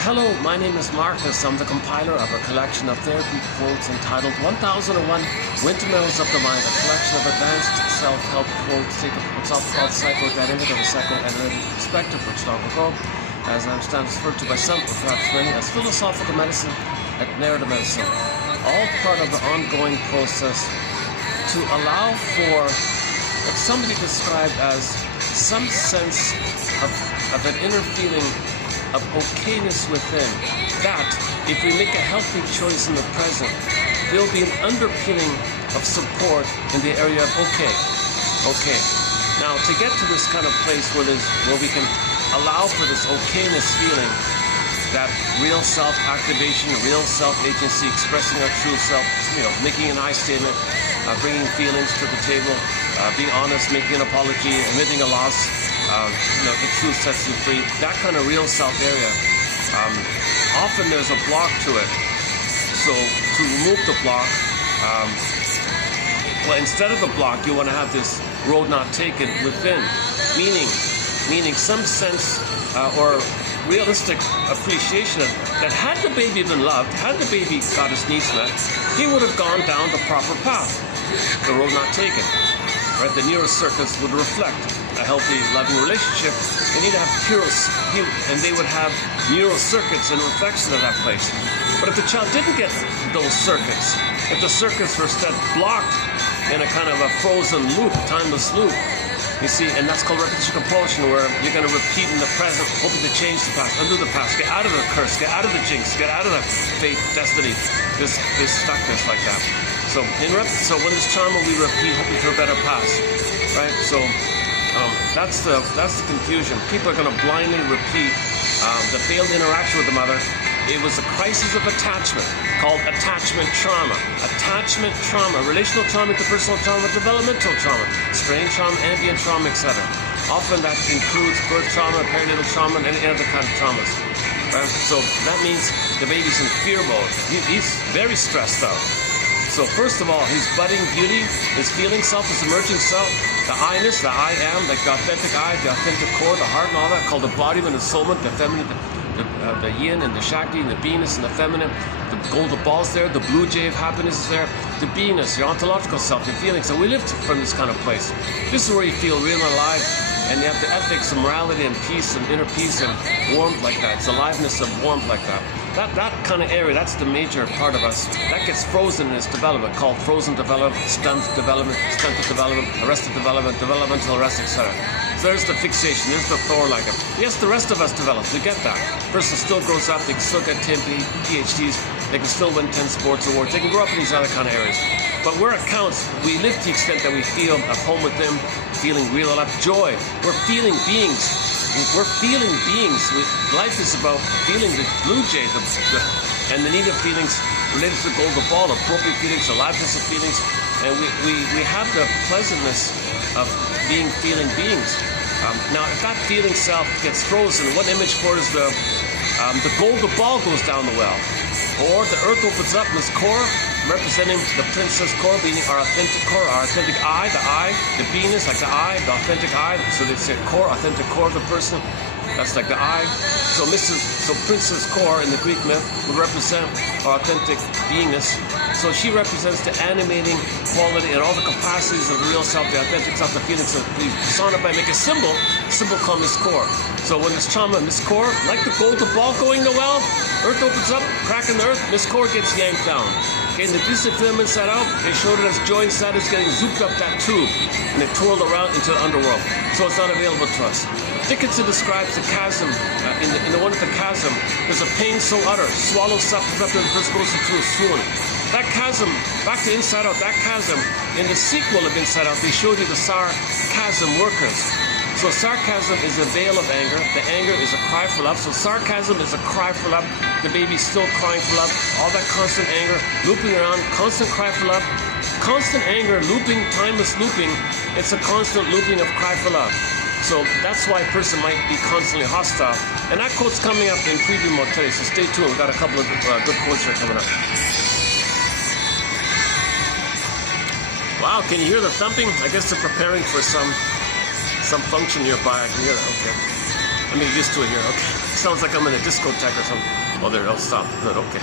Hello, my name is Marcus. I'm the compiler of a collection of therapy quotes entitled 1001 Windmills of the Mind, a collection of advanced self-help quotes taken from what's often called psychodynamic or the psychoanalytic perspective, which long ago, as I understand, is referred to by some, or perhaps many, as philosophical medicine and narrative medicine. All part of the ongoing process to allow for what somebody described as some sense of an inner feeling of okayness within, that if we make a healthy choice in the present, there'll be an underpinning of support in the area of okay. Now, to get to this kind of place where we can allow for this okayness feeling, that real self-activation, real self-agency, expressing our true self, making an I statement, bringing feelings to the table, being honest, making an apology, admitting a loss, the truth sets you free. That kind of real self area, often there's a block to it. So to remove the block, instead of the block, you want to have this road not taken within, meaning some sense or realistic appreciation that had the baby been loved, had the baby got his needs met, he would have gone down the proper path, the road not taken. Right? The neurocircuits would reflect a healthy, loving relationship. They need to have and they would have neural circuits in reflection of that place. But if the child didn't get those circuits, if the circuits were instead blocked in a kind of a frozen loop, timeless loop, you see, and that's called repetition compulsion, where you're going to repeat in the present, hoping to change the past, undo the past, get out of the curse, get out of the jinx, get out of the fate, destiny, this stuckness like that. So when there's trauma, we repeat, hoping for a better past, right? So that's the confusion. People are going to blindly repeat the failed interaction with the mother. It was a crisis of attachment called attachment trauma. Attachment trauma, relational trauma, interpersonal trauma, developmental trauma, strain trauma, ambient trauma, etc. Often that includes birth trauma, perinatal trauma, and any other kind of traumas. Right? So that means the baby's in fear mode. He's very stressed out. So first of all, his budding beauty, his feeling self, his emerging self, the I-ness, the I am, like the authentic I, the authentic core, the heart and all that, called embodiment and soulment, the feminine, the yin and the shakti and the beingness and the feminine, the golden ball's there, the blue jay of happiness is there, the beingness, your ontological self, your feelings. So we live from this kind of place. This is where you feel real and alive, and you have the ethics and morality and peace and inner peace and warmth like that. It's aliveness and warmth like that. That kind of area, that's the major part of us. That gets frozen in its development, called frozen development, stunted development, arrested development, developmental arrest, etc. So there's the fixation, there's the Thor like it. Yes, the rest of us develop, we get that. Person still grows up, they can still get 10 PhDs, they can still win 10 sports awards, they can grow up in these other kind of areas. But where it counts, we live to the extent that we feel at home with them, feeling real alive, joy. We're feeling beings. We're feeling beings. Life is about feeling the blue jay, and the need of feelings related to the golden ball, appropriate feelings, aliveness of feelings, and we have the pleasantness of feeling beings. Now, if that feeling self gets frozen, one image for it is the golden ball goes down the well, or the earth opens up in its core, representing the princess core, meaning our authentic core, our authentic I, the beingness, like the I, the authentic I. So they say core, authentic core of the person. That's like the I. So princess core in the Greek myth would represent our authentic beingness. So she represents the animating quality and all the capacities of the real self, the authentic self, the feelings. So we personify, make a symbol called Miss Core. So when there's trauma, Miss Core, like the golden ball going the well, earth opens up, crack in the earth, Miss Core gets yanked down. Okay, in the Disney film Inside Out, they showed it as joy inside is getting zooped up that tube, and it twirled around into the underworld. So it's not available to us. Dickinson describes the chasm, in the one with the chasm, there's a pain so utter, swallows self-perceptive and first goes into a swoon. That chasm, back to Inside Out, that chasm, in the sequel of Inside Out, they showed you the sarcasm workers. So sarcasm is a veil of anger. The anger is a cry for love. So sarcasm is a cry for love. The baby's still crying for love. All that constant anger, looping around, constant cry for love. Constant anger, looping, timeless looping. It's a constant looping of cry for love. So that's why a person might be constantly hostile. And that quote's coming up in preview mode today, so stay tuned. We've got a couple of good quotes here coming up. Wow, can you hear the thumping? I guess they're preparing for some function nearby. I can hear that, okay. Let me get used to it here. Okay. Sounds like I'm in a discotheque or something. Oh, there, I'll stop. Good, okay.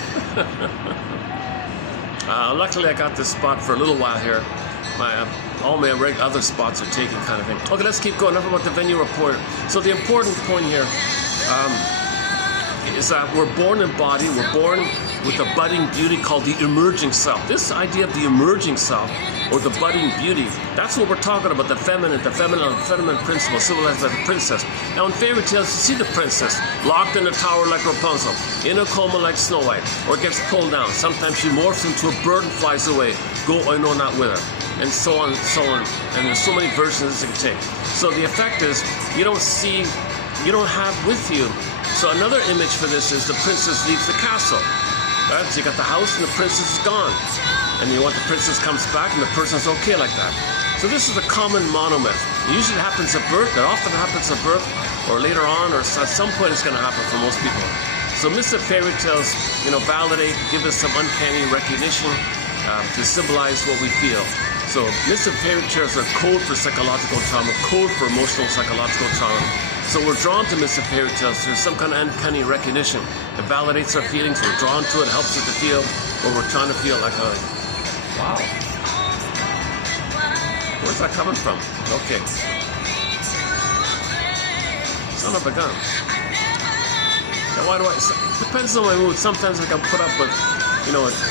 Luckily, I got this spot for a little while here. All my other spots are taken, kind of thing. Okay, let's keep going. Enough about the venue report. So the important point here is that we're born in body. We're born with a budding beauty called the emerging self. This idea of the emerging self, or the budding beauty, that's what we're talking about, the feminine principle, symbolized by the princess. Now in fairy tales, you see the princess locked in a tower like Rapunzel, in a coma like Snow White, or gets pulled down. Sometimes she morphs into a bird and flies away, go I know not whither, and so on and so on. And there's so many versions it can take. So the effect is, you don't have with you. So another image for this is the princess leaves the castle. Right? So you got the house and the princess is gone. And you want the princess comes back and the person's okay like that. So this is a common monomyth. It usually happens at birth. It often happens at birth or later on, or at some point it's going to happen for most people. So myths and fairy tales, validate, give us some uncanny recognition to symbolize what we feel. So myths and fairy tales are code for psychological trauma, code for emotional psychological trauma. So we're drawn to myths and fairy tales. There's some kind of uncanny recognition. It validates our feelings. We're drawn to it. Helps us to feel what we're trying to feel like. Wow. Where's that coming from? Okay. Son of a gun. Now why do depends on my mood. Sometimes I can put up with,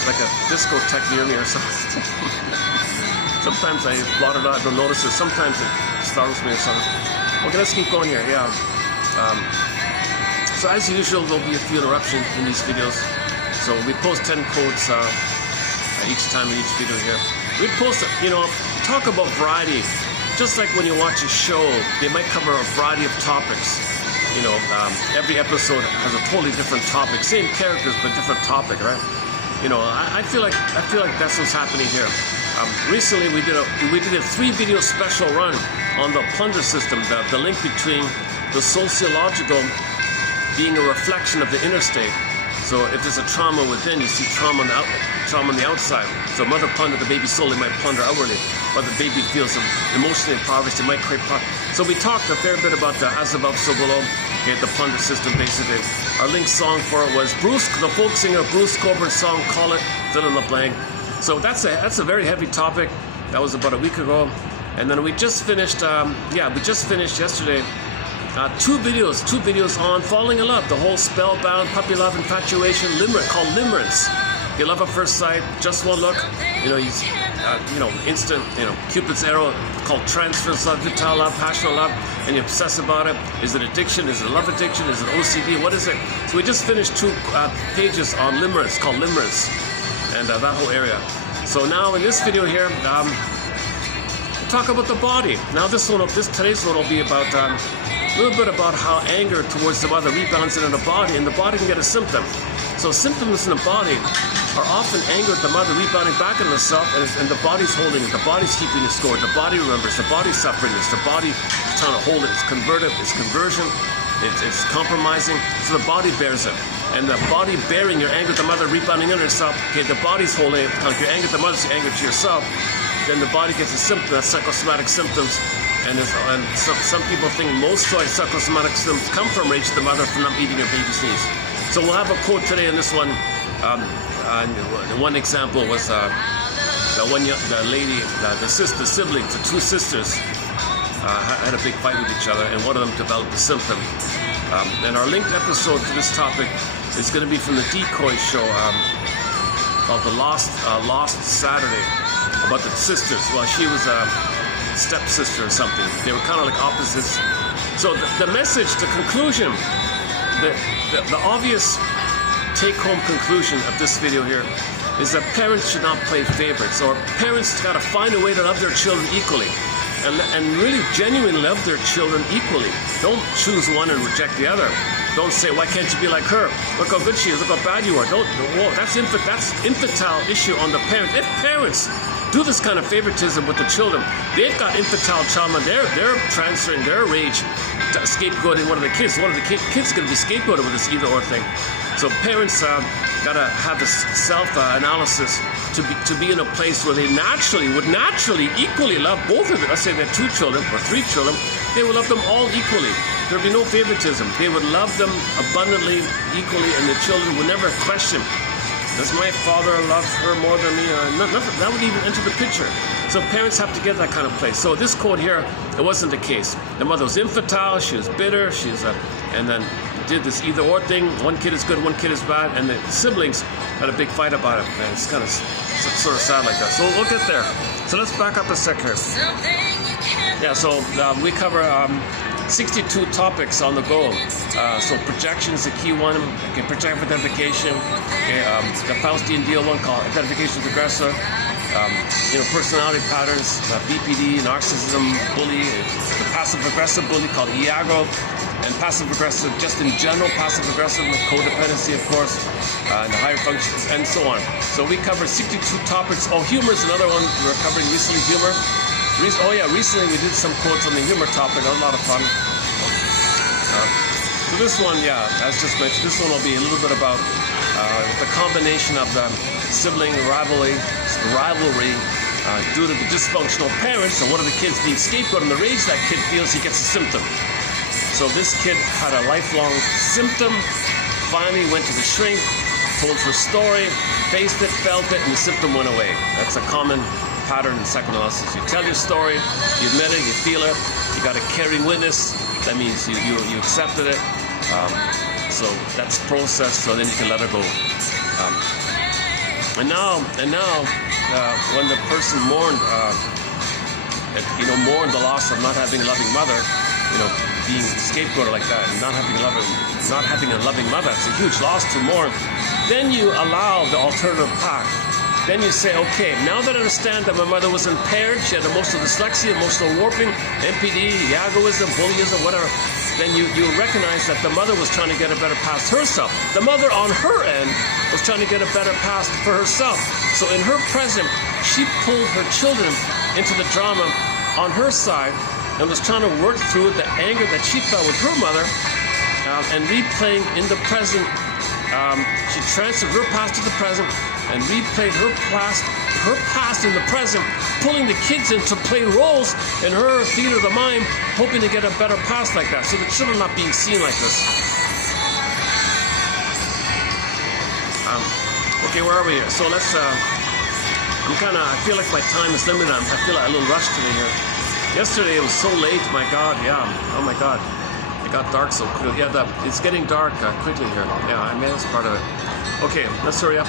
like a discotheque near me or something. Sometimes I blot it out, I don't notice it. Sometimes it startles me or something. Okay, let's keep going here. Yeah. So as usual, there'll be a few interruptions in these videos. So we post 10 quotes each time in each video here. We post, talk about variety. Just like when you watch a show, they might cover a variety of topics. Every episode has a totally different topic. Same characters, but different topic, right? I feel like that's what's happening here. Recently, we did a 3-video special run on the plunder system, the link between the sociological being a reflection of the inner state. So if there's a trauma within, you see trauma on the outside. So mother plundered the baby soul, they might plunder outwardly. Or the baby feels emotionally impoverished, it might create poverty. So we talked a fair bit about the as above, so below, the plunder system basically. Our link song for it was the folk singer Bruce Coburn's song, Call It, fill in the blank. So that's a very heavy topic. That was about a week ago. And then we just finished, yesterday, 2 videos on falling in love, the whole spellbound, puppy love, infatuation, called limerence. You love at first sight, just one look, he's, instant, Cupid's arrow, called transference love, vital love, passionate love, and you obsess about it. Is it addiction? Is it love addiction? Is it OCD? What is it? So we just finished 2 pages on limerence, called limerence, and that whole area. So now in this video here, we'll talk about the body. Now today's one will be about a little bit about how anger towards the mother rebounds into the body, and the body can get a symptom. So symptoms in the body are often anger at the mother rebounding back into the self, and the body's holding it, the body's keeping the score, the body remembers, the body's suffering this, the body is trying to hold it, it's converted, it's conversion, it's compromising, so the body bears it. And the body bearing your anger at the mother rebounding into herself, okay, the body's holding it, like your anger at the mother's your anger to yourself, then the body gets a symptom, that's psychosomatic symptoms. And some people think most psychosomatic symptoms come from rage at the mother for not meeting her baby's needs. So we'll have a quote today in this one. One example was the siblings, the 2 sisters had a big fight with each other, and one of them developed a symptom. And our linked episode for this topic is going to be from the Decoy show called The Lost Saturday, about the sisters. Well, she was a stepsister or something. They were kind of like opposites. So the message, the conclusion, the obvious take-home conclusion of this video here is that parents should not play favorites, or parents got to find a way to love their children equally, and really genuinely love their children equally. Don't choose one and reject the other. Don't say, why can't you be like her? Look how good she is, look how bad you are. That's infantile issue on the parent. If parents do this kind of favoritism with the children, they've got infantile trauma. They're transferring their rage, scapegoating one of the kids. One of the kids is going to be scapegoated with this either or thing. So parents gotta have this self-analysis to be in a place where they would naturally equally love both of them. Let's say they have 2 children or 3 children. They would love them all equally. There would be no favoritism. They would love them abundantly, equally, and the children would never question, does my father love her more than me? Nothing. That would even enter the picture. So parents have to get that kind of place. So this quote here, it wasn't the case. The mother was infantile, she was bitter, and then did this either-or thing. One kid is good, one kid is bad, and the siblings had a big fight about it. And it's kind of sort of sad like that. So we'll get there. So let's back up a sec here. Yeah, so we cover 62 topics on the go. So projection is the key one. Okay, projective identification. Okay, the Faustian deal one called identification with aggressor. Personality patterns, BPD, narcissism, bully, the passive-aggressive bully called Iago, and passive-aggressive, just in general, passive-aggressive with codependency, of course, and the higher functions, and so on. So we covered 62 topics. Oh, humor is another one we're covering recently, humor. Recently we did some quotes on the humor topic. That was a lot of fun. So this one, as just mentioned, this one will be a little bit about the combination of the sibling rivalry due to the dysfunctional parents, and one of the kids being scapegoat, and the rage that kid feels, he gets a symptom. So this kid had a lifelong symptom, finally went to the shrink, told her story, faced it, felt it, and the symptom went away. That's a common pattern in psychoanalysis. You tell your story, you admit it, you feel it, you got a caring witness, that means you accepted it. So that's processed, so then you can let it go. And now, when the person mourned the loss of not having a loving mother, being scapegoated like that, and not having a loving mother, it's a huge loss to mourn. Then you allow the alternative path. Then you say, okay, now that I understand that my mother was impaired, she had emotional dyslexia, emotional warping, MPD, Iagoism, bullyism, whatever, then you recognize that the mother was trying to get a better past herself. The mother on her end was trying to get a better past for herself. So in her present, she pulled her children into the drama on her side and was trying to work through the anger that she felt with her mother and replaying in the present. She transferred her past to the present and replayed her past in the present, pulling the kids in to play roles in her theater of the mind, hoping to get a better past like that. So the children not being seen like this. Okay, where are we here? So let's, I feel like my time is limited. I feel like a little rushed today here. Yesterday it was so late, my God, oh my God. It got dark so quickly. It's getting dark quickly here. I mean, that's part of it. Okay, let's hurry up.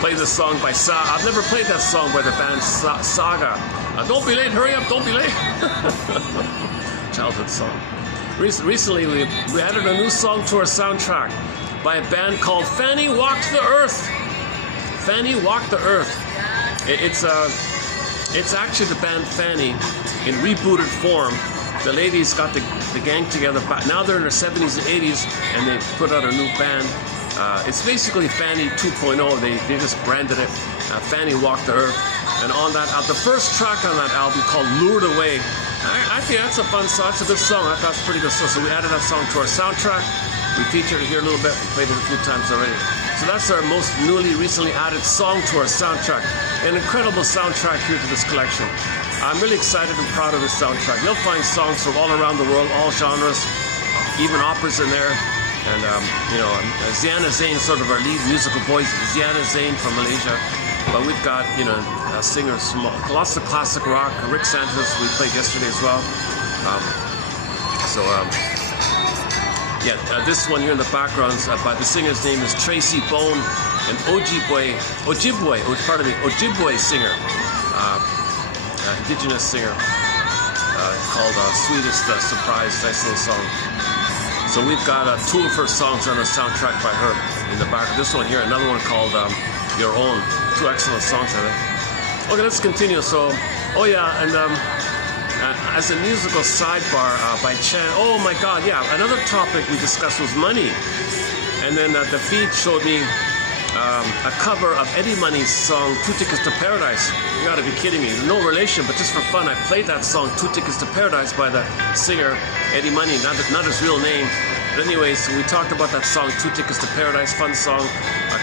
Play this song by Saga. I've never played that song by the band Saga. Don't be late, hurry up, don't be late. Childhood song. Recently, we added a new song to our soundtrack by a band called Fanny Walked the Earth. Fanny Walked the Earth. It's actually the band Fanny in rebooted form. The ladies got the gang together. Now they're in their 70s and 80s, and they put out a new band. It's basically Fanny 2.0. They just branded it Fanny Walked the Earth. And on that, the first track on that album called Lured Away. I think that's a fun song. It's a good song. I thought it's a pretty good song. So we added that song to our soundtrack. We featured it here a little bit. We played it a few times already. So that's our most recently added song to our soundtrack. An incredible soundtrack here to this collection. I'm really excited and proud of this soundtrack. You'll find songs from all around the world, all genres, even operas in there. And, Ziana Zain, sort of our lead musical voice, Ziana Zain from Malaysia. But we've got, singers from lots of classic rock. Rick Santos, we played yesterday as well. This one here in the background, the singer's name is Tracy Bone, an Ojibwe singer, indigenous singer, called Sweetest Surprise, nice little song. So we've got two of her songs on a soundtrack by her in the back. This one here, another one called Your Own. Two excellent songs, I think. Okay, let's continue. So, as a musical sidebar by Chan, oh my God, another topic we discussed was money. And then the feed showed me a cover of Eddie Money's song, 2 Tickets to Paradise. You gotta be kidding me. There's no relation, but just for fun, I played that song, 2 Tickets to Paradise, by the singer Eddie Money, not his real name. But anyways, we talked about that song, 2 Tickets to Paradise, fun song,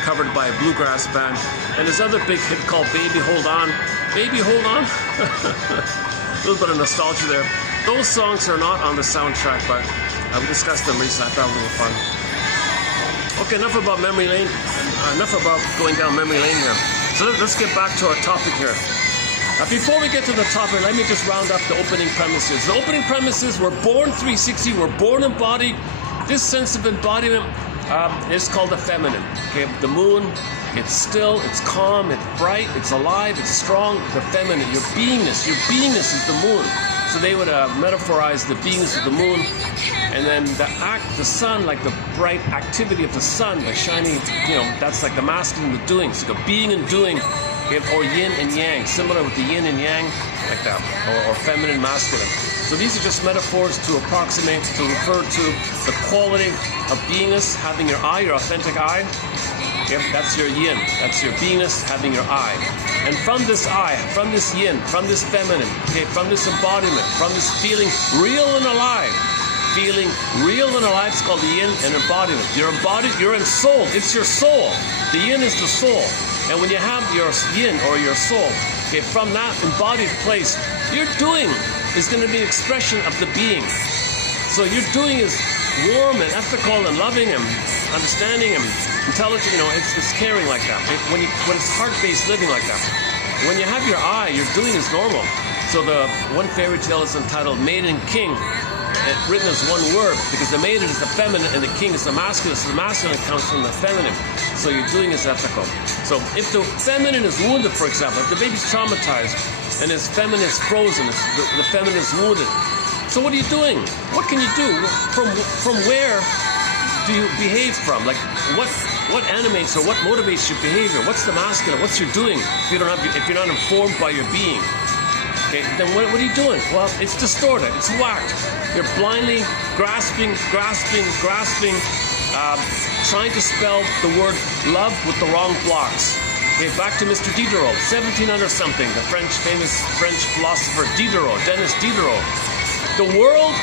covered by a bluegrass band. And his other big hit called Baby Hold On Baby, hold on. A little bit of nostalgia there. Those songs are not on the soundtrack, but we discussed them recently. I thought it was a little fun. Okay, enough about memory lane. Enough about going down memory lane here. So let's get back to our topic here. Before we get to the topic, let me just round up the opening premises. The opening premises, we're born 360, we're born embodied. This sense of embodiment is called the feminine. Okay, the moon, it's still, it's calm, it's bright, it's alive, it's strong. The feminine, your beingness is the moon. So they would metaphorize the beingness of the moon, and then the sun, like the bright activity of the sun, the shining, that's like the masculine, the doing. So the being and doing, or yin and yang, similar with the yin and yang, like that, or feminine, masculine. So these are just metaphors to approximate, to refer to the quality of beingness, having your eye, your authentic eye. Yep, that's your yin, that's your beingness, having your eye. And from this eye, from this yin, from this feminine, okay, from this embodiment, from this feeling real and alive, it's called the yin and embodiment. You're embodied, you're in soul, it's your soul. The yin is the soul. And when you have your yin or your soul, okay, from that embodied place, your doing is going to be an expression of the being. So your doing is warm and ethical and loving and understanding and intelligent, it's caring like that. When it's heart-based living like that. When you have your eye, your doing is normal. So the one fairy tale is entitled Maiden and King, and written as one word, because the maiden is the feminine and the king is the masculine. So the masculine comes from the feminine. So your doing is ethical. So if the feminine is wounded, for example, if the baby's traumatized and his feminine is frozen, the feminine is wounded. So what are you doing? What can you do? From where do you behave from? Like what animates or what motivates your behavior? What's the masculine? What's your doing? If you're not informed by your being, okay, then what are you doing? Well, it's distorted. It's whacked. You're blindly grasping, trying to spell the word love with the wrong blocks. Okay, back to Mr. Diderot, 1700 something, the famous French philosopher Diderot, Denis Diderot. The world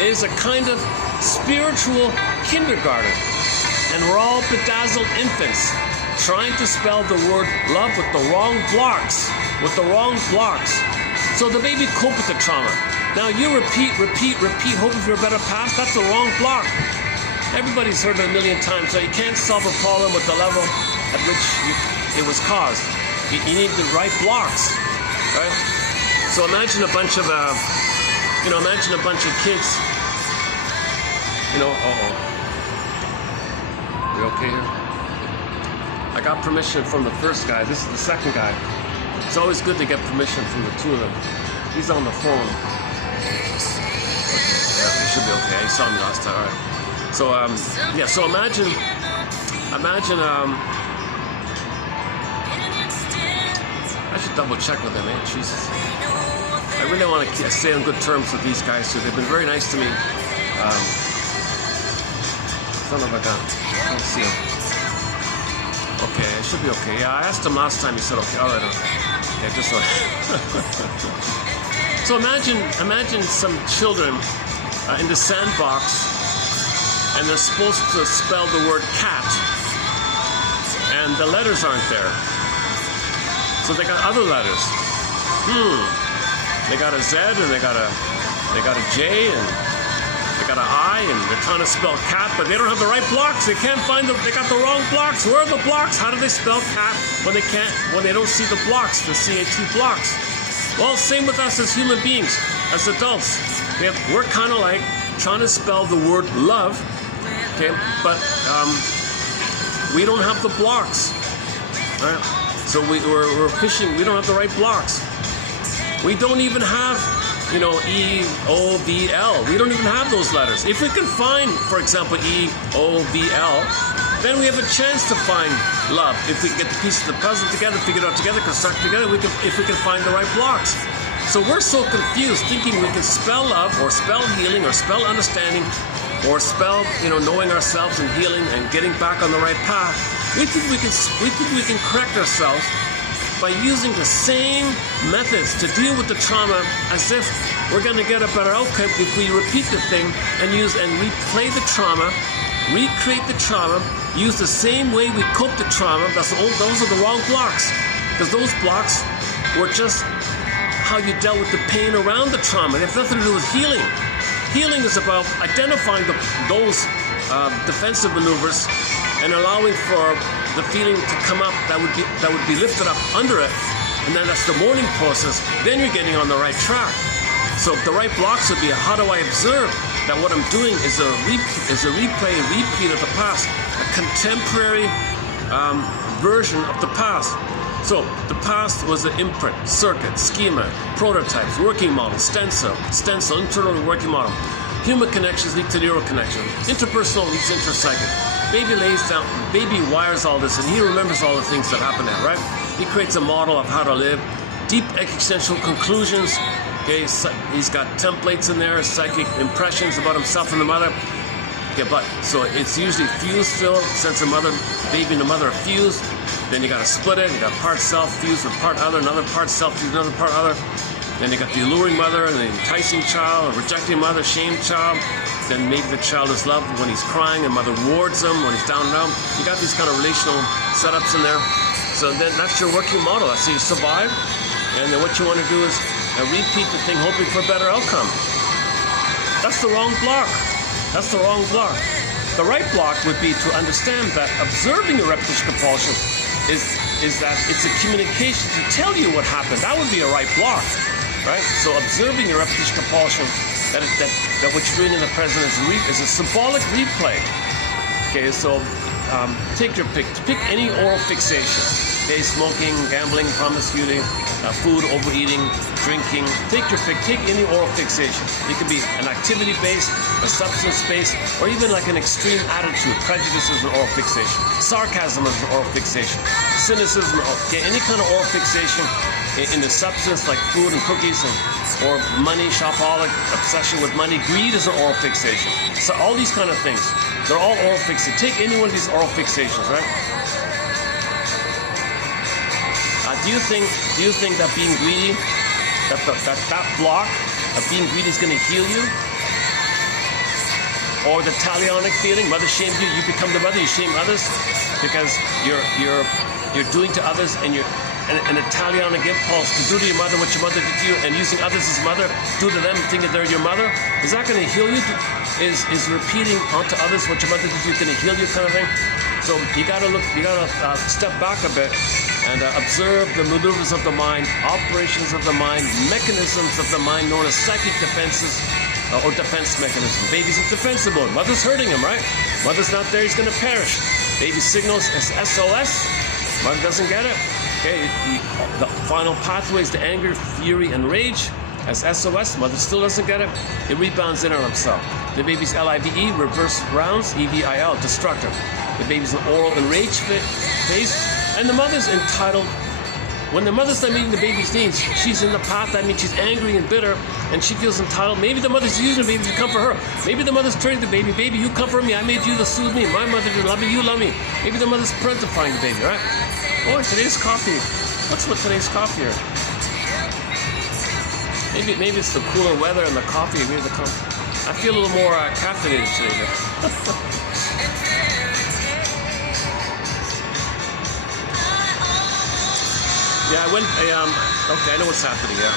is a kind of spiritual kindergarten, and we're all bedazzled infants trying to spell the word love with the wrong blocks, So the baby cope with the trauma. Now you repeat, hoping for a better path. That's the wrong block. Everybody's heard it a million times, so you can't solve a problem with the level at which it was caused. You need the right blocks, right? So imagine a bunch of kids. We okay here? I got permission from the first guy. This is the second guy. It's always good to get permission from the two of them. He's on the phone. Yeah, it should be okay. He saw me last time. All right. So So imagine. I should double check with him, man. Jesus. I really want to stay on good terms with these guys too. They've been very nice to me. Son of a gun. I can't see him. Okay, it should be okay. Yeah, I asked him last time. He said okay. All right. Okay, just so. So imagine some children in the sandbox, and they're supposed to spell the word cat, and the letters aren't there. So they got other letters. They got a Z, and they got a J, and they got an I, and they're trying to spell cat, but they don't have the right blocks. They can't find them. They got the wrong blocks. Where are the blocks? How do they spell cat when they don't see the blocks, the CAT blocks? Well, same with us as human beings, as adults. We're kind of like trying to spell the word love, okay? But we don't have the blocks, right? So we're fishing. We don't have the right blocks. We don't even have, E, O, V, L. We don't even have those letters. If we can find, for example, E, O, V, L, then we have a chance to find love. If we get the pieces of the puzzle together, figure it out together, construct together, if we can find the right blocks. So we're so confused, thinking we can spell love, or spell healing, or spell understanding, or spell, knowing ourselves and healing and getting back on the right path. We think we can correct ourselves by using the same methods to deal with the trauma, as if we're going to get a better outcome if we repeat the thing and replay the trauma, recreate the trauma, use the same way we cope the trauma. Those are the wrong blocks, because those blocks or just how you dealt with the pain around the trauma. It has nothing to do with healing. Healing is about identifying those defensive maneuvers and allowing for the feeling to come up that would be lifted up under it, and then that's the mourning process. Then you're getting on the right track. So the right blocks would be, how do I observe that what I'm doing is a replay and repeat of the past, a contemporary version of the past. So the past was an imprint, circuit, schema, prototypes, working model, stencil, internal working model. Human connections lead to neural connection. Interpersonal leads to interpsychic. Baby lays down, baby wires all this, and he remembers all the things that happen there, right? He creates a model of how to live. Deep existential conclusions. Okay, so he's got templates in there, psychic impressions about himself and the mother. Okay, but so it's usually fused still, since the mother, baby and the mother are fused. Then you got to split it. You got part self fused with part other, another part self fused, another part other. Then you got the alluring mother and the enticing child, a rejecting mother, shamed child. Then maybe the child is loved when he's crying and mother wards him when he's down and out. You got these kind of relational setups in there. So then that's your working model. That's how you survive. And then what you want to do is repeat the thing, hoping for a better outcome. That's the wrong block. That's the wrong block. The right block would be to understand that observing a repetition compulsion is that it's a communication to tell you what happened. That would be a right block, right? So observing a repetition compulsion, that what you're doing in the present is a symbolic replay. Okay, so take your pick. Pick any oral fixation. Okay, smoking, gambling, promiscuity, food, overeating, drinking. Take your pick. Take any oral fixation. It could be an activity-based, a substance-based, or even like an extreme attitude. Prejudice is an oral fixation. Sarcasm is an oral fixation. Cynicism, okay, any kind of oral fixation in the substance like food and cookies, or money, shopaholic, obsession with money. Greed is an oral fixation. So all these kind of things, they're all oral fixations. Take any one of these oral fixations, right? Do you think that being greedy, that block of being greedy is going to heal you? Or the talionic feeling, mother shamed you, you become the mother, you shame others because you're doing to others, and you're an talionic impulse to do to your mother what your mother did to you, and using others as mother, do to them thinking they're your mother. Is that going to heal you? Is repeating onto others what your mother did to you going to heal you, kind of thing? So you gotta step back a bit and observe the maneuvers of the mind, operations of the mind, mechanisms of the mind known as psychic defenses or defense mechanism. Baby's in defensive mode. Mother's hurting him, right? Mother's not there, he's going to perish. Baby signals as SOS. Mother doesn't get it. Okay, the final pathway is the anger, fury, and rage. As SOS, mother still doesn't get it. It rebounds in on himself. The baby's LIVE, reverse rounds, EVIL, destructive. The baby's in oral enraged phase, and the mother's entitled. When the mother's not meeting the baby's needs, she's in the path. That means she's angry and bitter, and she feels entitled. Maybe the mother's using the baby to comfort her. Maybe the mother's turning to the baby, baby, you comfort me. I made you to soothe me. My mother didn't love me. You love me. Maybe the mother's parentifying the baby, right? Oh, today's coffee. What's with today's coffee here? Maybe it's the cooler weather and the coffee. Maybe the coffee. I feel a little more caffeinated today. Yeah, I went, okay, I know what's happening, yeah.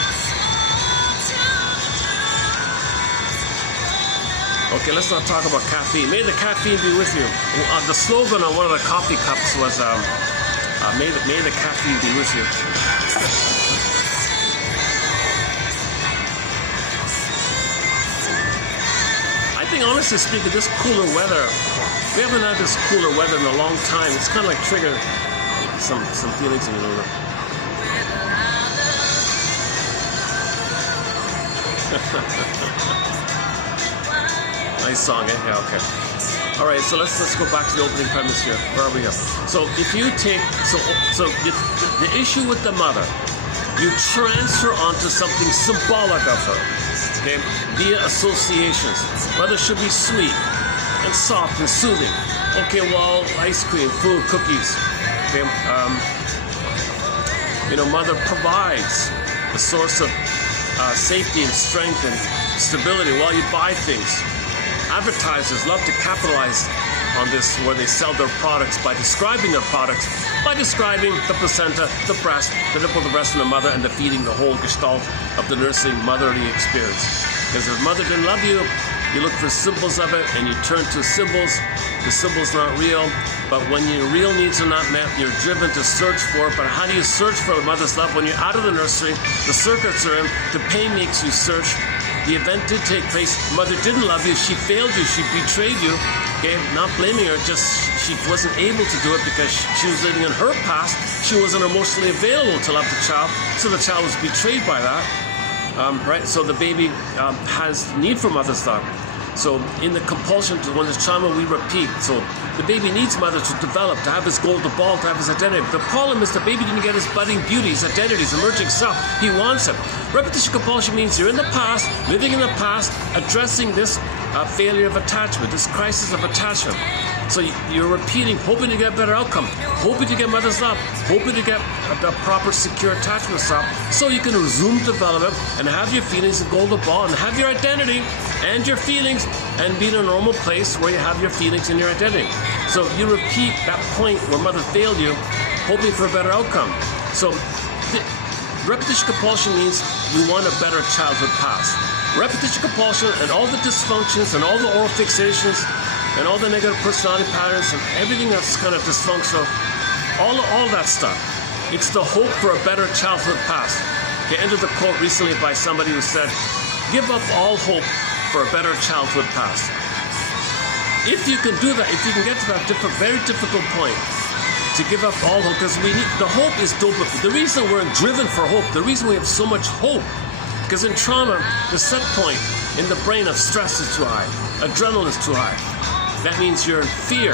Okay, let's not talk about caffeine. May the caffeine be with you. The slogan on one of the coffee cups was, may the caffeine be with you. I think, honestly speaking, this cooler weather, we haven't had this cooler weather in a long time. It's kind of like triggered some feelings in your life. Nice song, eh? Yeah, okay. All right, so let's go back to the opening premise here. Where are we here? So if you take the issue with the mother, you transfer onto something symbolic of her, okay? Via associations. Mother should be sweet and soft and soothing. Okay, well, ice cream, food, cookies. Okay, mother provides a source of safety and strength and stability while you buy things. Advertisers love to capitalize on this, where they sell their products by describing their products by describing the placenta, the breast, the nipple, the breast, and the mother, and the feeding, the whole gestalt of the nursing motherly experience. Because if mother didn't love you, you look for symbols of it, and you turn to symbols. The symbol's not real, but when your real needs are not met, you're driven to search for it. But how do you search for the mother's love? When you're out of the nursery, the circuits are in, the pain makes you search. The event did take place. Mother didn't love you. She failed you. She betrayed you. Okay, not blaming her, just she wasn't able to do it because she was living in her past. She wasn't emotionally available to love the child, so the child was betrayed by that. Right? So the baby has need for mother's love. So in the compulsion, when there's trauma, we repeat. So the baby needs mother to develop, to have his golden ball, to have his identity. The problem is the baby didn't get his budding beauty, his identity, his emerging self. He wants it. Repetition compulsion means you're in the past, living in the past, addressing this failure of attachment, this crisis of attachment. So you're repeating, hoping to get a better outcome, hoping to get mother's love, hoping to get the proper secure attachment stuff, so you can resume development and have your feelings and golden ball and have your identity and your feelings and be in a normal place where you have your feelings and your identity. So you repeat that point where mother failed you, hoping for a better outcome. So repetition compulsion means you want a better childhood past. Repetition compulsion and all the dysfunctions and all the oral fixations and all the negative personality patterns and everything that's kind of dysfunctional, all that stuff. It's the hope for a better childhood past. They ended the quote recently by somebody who said, "Give up all hope for a better childhood past." If you can do that, if you can get to that very difficult point, to give up all hope, because the hope is dopamine. The reason we're driven for hope, the reason we have so much hope, because in trauma, the set point in the brain of stress is too high, adrenaline is too high. That means you're in fear.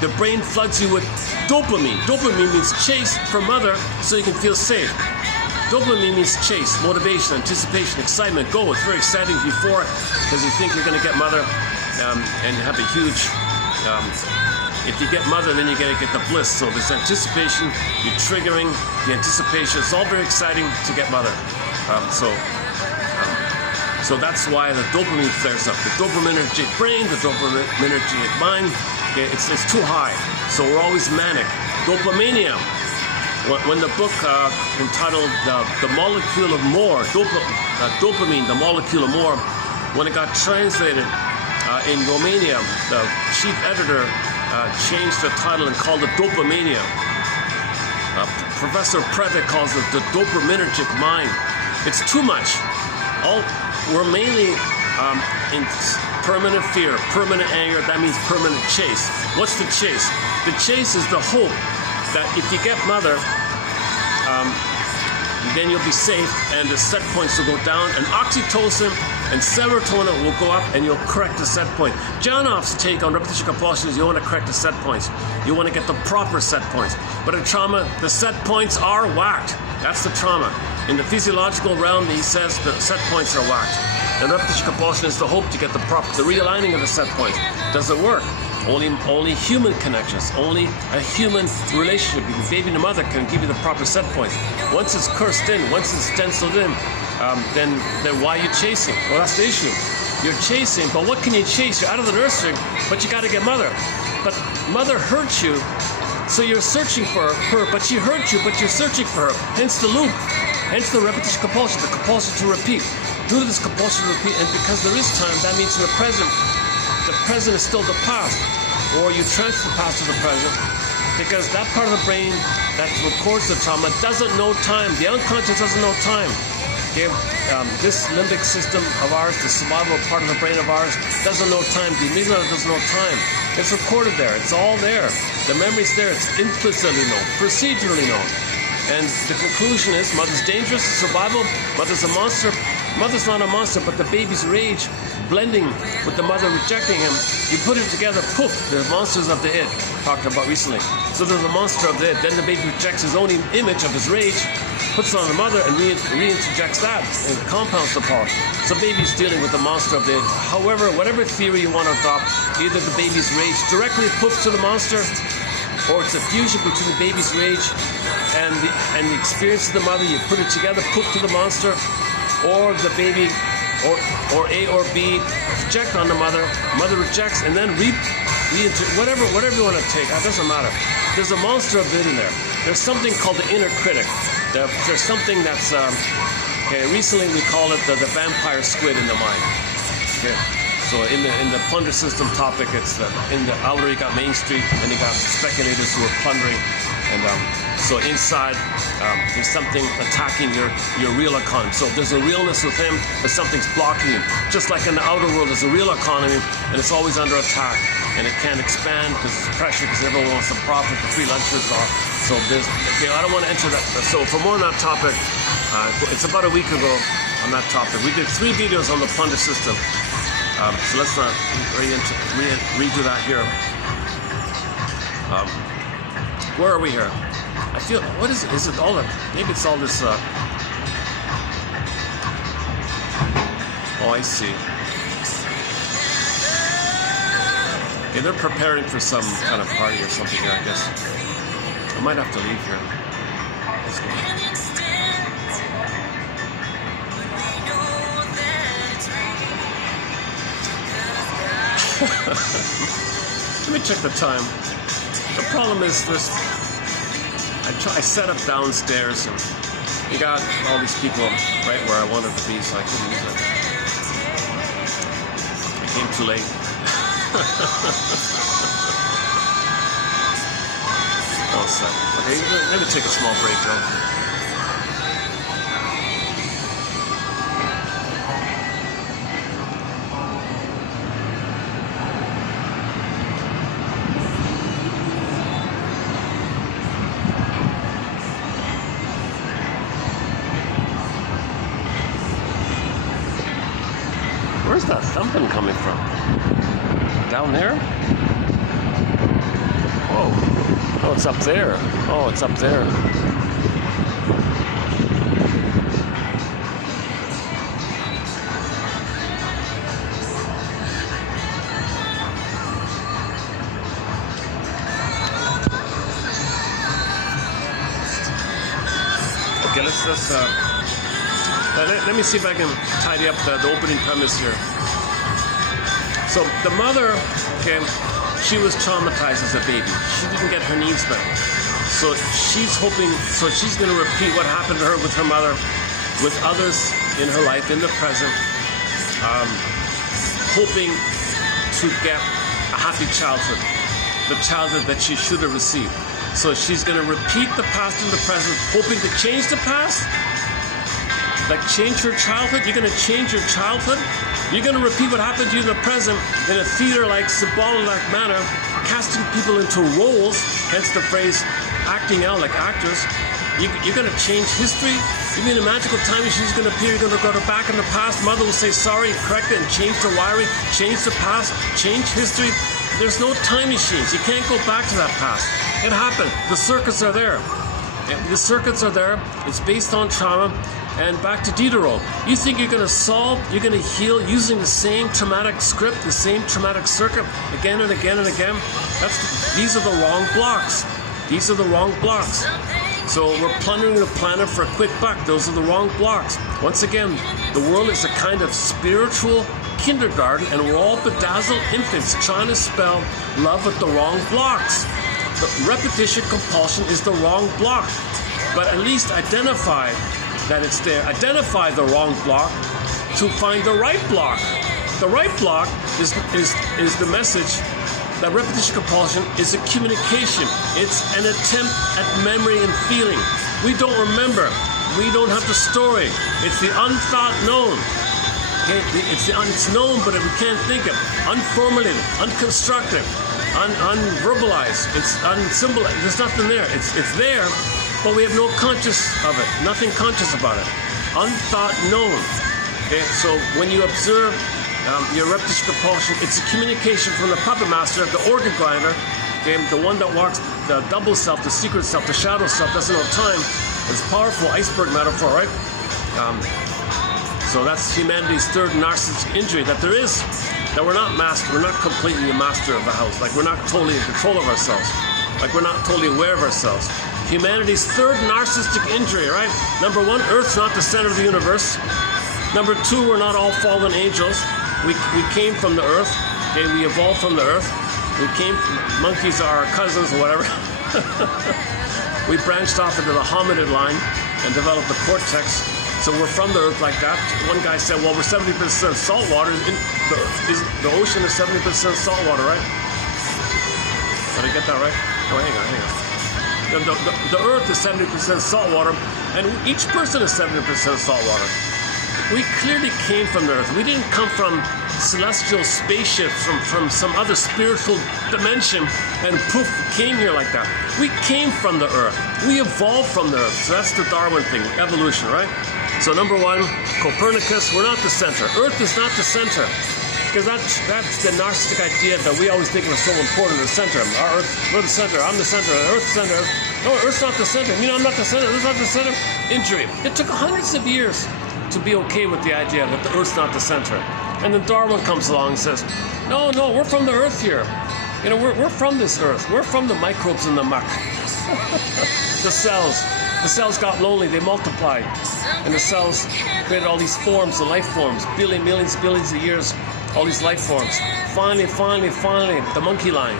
The brain floods you with dopamine. Dopamine means chase for mother so you can feel safe. Dopamine means chase, motivation, anticipation, excitement. Go, it's very exciting before because you think you're going to get mother and have a huge, if you get mother, then you're going to get the bliss. So there's anticipation, you're triggering the anticipation. It's all very exciting to get mother. So that's why the dopamine flares up. The dopaminergic brain, the dopaminergic mind, okay, it's too high. So we're always manic. Dopamania. When the book entitled The Molecule of More, Dopamine, The Molecule of More, when it got translated in Romania, the chief editor changed the title and called it Dopamania. Professor Previte calls it the dopaminergic mind. It's too much. We're mainly in permanent fear, permanent anger. That means permanent chase. What's the chase? The chase is the hope that if you get mother, then you'll be safe and the set points will go down and oxytocin and serotonin will go up and you'll correct the set point. Janoff's take on repetition compulsion is you want to correct the set points. You want to get the proper set points. But in trauma, the set points are whacked. That's the trauma. In the physiological realm, he says the set points are whacked. And repetition compulsion is the hope to get the realigning of the set points. Does it work? Only human connections, only a human relationship. Your baby and the mother can give you the proper set points. Once it's cursed in, once it's stenciled in, then why are you chasing? Well, that's the issue. You're chasing, but what can you chase? You're out of the nursery, but you got to get mother. But mother hurt you, so you're searching for her, but she hurt you, but you're searching for her. Hence the loop. Hence the repetition compulsion, the compulsion to repeat. Due to this compulsion to repeat, and because there is time, that means in the present is still the past. Or you transfer the past to the present, because that part of the brain that records the trauma doesn't know time. The unconscious doesn't know time. Okay? This limbic system of ours, the survival part of the brain of ours, doesn't know time. The amygdala doesn't know time. It's recorded there. It's all there. The memory's there. It's implicitly known, procedurally known. And the conclusion is mother's dangerous, survival, mother's a monster. Mother's not a monster, but the baby's rage blending with the mother rejecting him, you put it together, poof, there's monsters of the id, talked about recently. So there's a monster of the id. Then the baby rejects his own image of his rage, puts it on the mother, and reinterjects that, and compounds the power. So baby's dealing with the monster of the id. However, whatever theory you want to adopt, either the baby's rage directly poofs to the monster, or it's a fusion between the baby's rage and the experience of the mother, you put it together, poof to the monster, or the baby, or A or B, project on the mother rejects, and then whatever you want to take, it doesn't matter. There's a monster of good in there. There's something called the inner critic. There's something that's, recently we call it the vampire squid in the mind. Okay. So in the plunder system topic, it's in the outer you got Main Street, and you got speculators who are plundering, and so inside there's something attacking your real economy. So there's a realness with him, but something's blocking him. Just like in the outer world, there's a real economy, and it's always under attack, and it can't expand because there's pressure, because everyone wants to profit. The free lunches are. So there's, I don't want to enter that. So for more on that topic, it's about a week ago on that topic. We did 3 videos on the plunder system. So let's not redo that here. Where are we here? I feel, what is it? Is it all, maybe it's all this, oh, I see. Okay, they're preparing for some kind of party or something here, I guess. I might have to leave here. Let's go. Let me check the time. The problem is I set up downstairs, and you got all these people right where I wanted to be, so I couldn't use it. I came too late. One second. Okay, let me take a small break though. Where's that thumping coming from? Down there? Oh, it's up there. Oh, it's up there. Okay, let me see if I can tidy up the opening premise here. So the mother, okay, she was traumatized as a baby. She didn't get her needs met. So she's hoping, so she's going to repeat what happened to her with her mother, with others in her life, in the present, hoping to get a happy childhood, the childhood that she should have received. So she's going to repeat the past in the present, hoping to change the past. Like change her childhood. You're going to change your childhood. You're going to repeat what happened to you in the present in a theater-like, symbolic manner, casting people into roles, hence the phrase acting out like actors. You're going to change history. You mean a magical time machine's going to appear, you're going to go back in the past, mother will say sorry, correct it, and change the wiring, change the past, change history. There's no time machines. You can't go back to that past. It happened. The circuits are there. The circuits are there. It's based on trauma. And back to Diderot. You think you're going to solve, you're going to heal using the same traumatic script, the same traumatic circuit again and again and again? These are the wrong blocks. These are the wrong blocks. So we're plundering the planet for a quick buck. Those are the wrong blocks. Once again, the world is a kind of spiritual kindergarten, and we're all bedazzled infants trying to spell love with the wrong blocks. The repetition compulsion is the wrong block. But at least identify that it's there. Identify the wrong block to find the right block. The right block is the message that repetition compulsion is a communication. It's an attempt at memory and feeling. We don't remember. We don't have the story. It's the unthought known. Okay? It's known, but we can't think of. Unformulated, unconstructed, unverbalized. It's unsymbolized. There's nothing there. It's there. But we have no conscious of it, nothing conscious about it. Unthought known. Okay, so when you observe your repetition compulsion, it's a communication from the puppet master, the organ grinder, okay, the one that walks the double self, the secret self, the shadow self, doesn't know time. It's powerful iceberg metaphor, right? So that's humanity's third narcissistic injury, that there is, that we're not completely a master of the house, like we're not totally in control of ourselves, like we're not totally aware of ourselves. Humanity's third narcissistic injury, right? Number one, Earth's not the center of the universe. Number two, we're not all fallen angels. We came from the Earth, okay? We evolved from the Earth. monkeys are our cousins or whatever. We branched off into the hominid line and developed the cortex. So we're from the earth like that. One guy said, well, we're 70% salt water. The ocean is 70% salt water, right? Did I get that right? Oh, hang on. The earth is 70% salt water, and each person is 70% salt water. We clearly came from the earth. We didn't come from celestial spaceships from some other spiritual dimension and poof, came here like that. We came from the earth. We evolved from the earth. So that's the Darwin thing, evolution, right? So number one, Copernicus, we're not the center. Earth is not the center. Because that's the narcissistic idea that we always think is so important, the center. Our earth, we're the center, I'm the center, Earth's the center. No, Earth's not the center. You know, I'm not the center, Earth's not the center. Injury. It took hundreds of years to be okay with the idea that the Earth's not the center. And then Darwin comes along and says, no, we're from the Earth here. You know, we're from this Earth. We're from the microbes in the muck. The cells got lonely, they multiplied. And the cells created all these forms, the life forms, millions of years, all these life forms. Finally, the monkey line.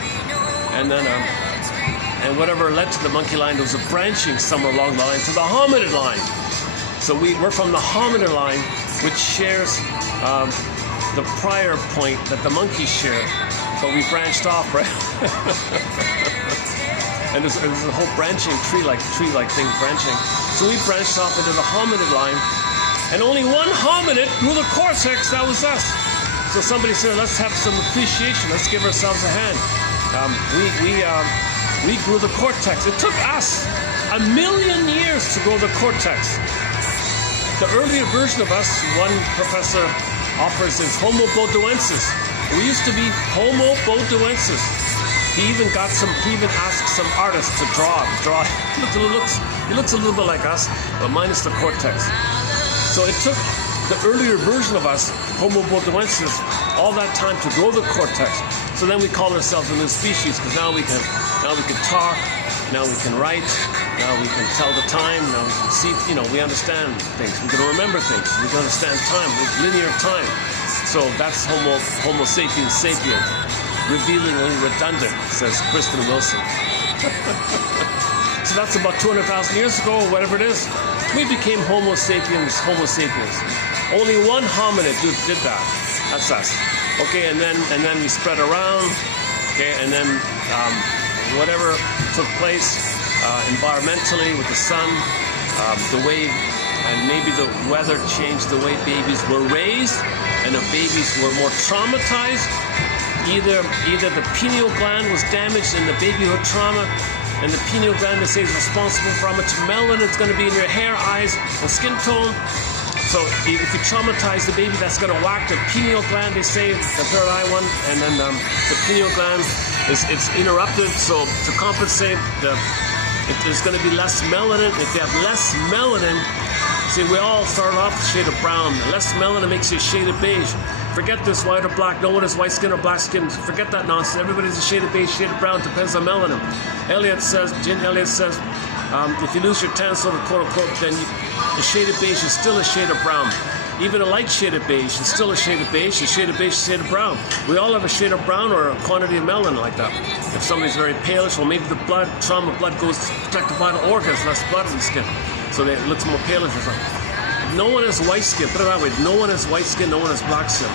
And then, and whatever led to the monkey line, there was a branching somewhere along the line to the hominid line. So we're from the hominid line, which shares the prior point that the monkeys share, but we branched off, right? And there's a whole branching tree-like thing branching. So we branched off into the hominid line, and only one hominid grew the cortex. That was us. So somebody said, let's have some appreciation. Let's give ourselves a hand. We grew the cortex. It took us 1 million years to grow the cortex. The earlier version of us, one professor offers, is Homo bodoensis. We used to be Homo bodoensis. He even asked some artists to draw. He looks a little bit like us, but minus the cortex. So it took the earlier version of us, Homo bodoensis, all that time to grow the cortex. So then we call ourselves a new species, because now we can talk, now we can write, now we can tell the time, now we can see, we understand things, we can remember things, we can understand time, linear time. So that's Homo sapiens sapien, revealingly redundant, says Kristen Wilson. So that's about 200,000 years ago, or whatever it is. We became Homo sapiens. Only one hominid did that. That's us. Okay, and then we spread around. Okay, and then whatever took place environmentally with the sun, the way, and maybe the weather changed the way babies were raised, and the babies were more traumatized. Either the pineal gland was damaged in the babyhood trauma, and the pineal gland, they say, is responsible for how much melanin it's going to be in your hair, eyes, and skin tone. So if you traumatize the baby, that's going to whack the pineal gland, they say, the third eye one, and then the pineal gland it's interrupted. So to compensate, there's going to be less melanin. If you have less melanin, see, we all start off a shade of brown. Less melanin makes you a shade of beige. Forget this white or black. No one is white skin or black skin. Forget that nonsense. Everybody's a shade of beige, shade of brown. Depends on melanin. Jim Elliot says, if you lose your tan, sort of quote unquote, then the shade of beige is still a shade of brown. Even a light shade of beige is still a shade of beige. A shade of beige is a shade of brown. We all have a shade of brown or a quantity of melanin like that. If somebody's very palish, well, maybe the trauma blood goes to protect the vital organs, less blood in the skin, so that it looks more palish or something. No one has white skin, put it that way. No one has white skin, no one has black skin.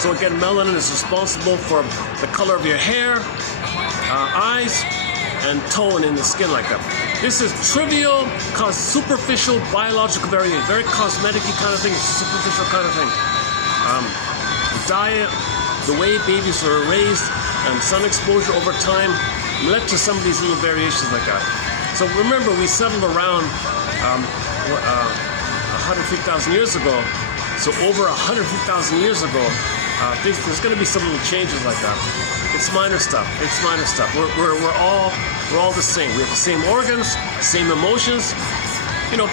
So again, melanin is responsible for the color of your hair, eyes, and tone in the skin like that. This is trivial, superficial, biological variation, very cosmetic-y kind of thing, superficial kind of thing. The diet, the way babies were raised, and sun exposure over time led to some of these little variations like that. So remember, we settled around 150,000 years ago. So over 150,000 years ago, there's going to be some little changes like that. It's minor stuff. We're all the same. We have the same organs, same emotions.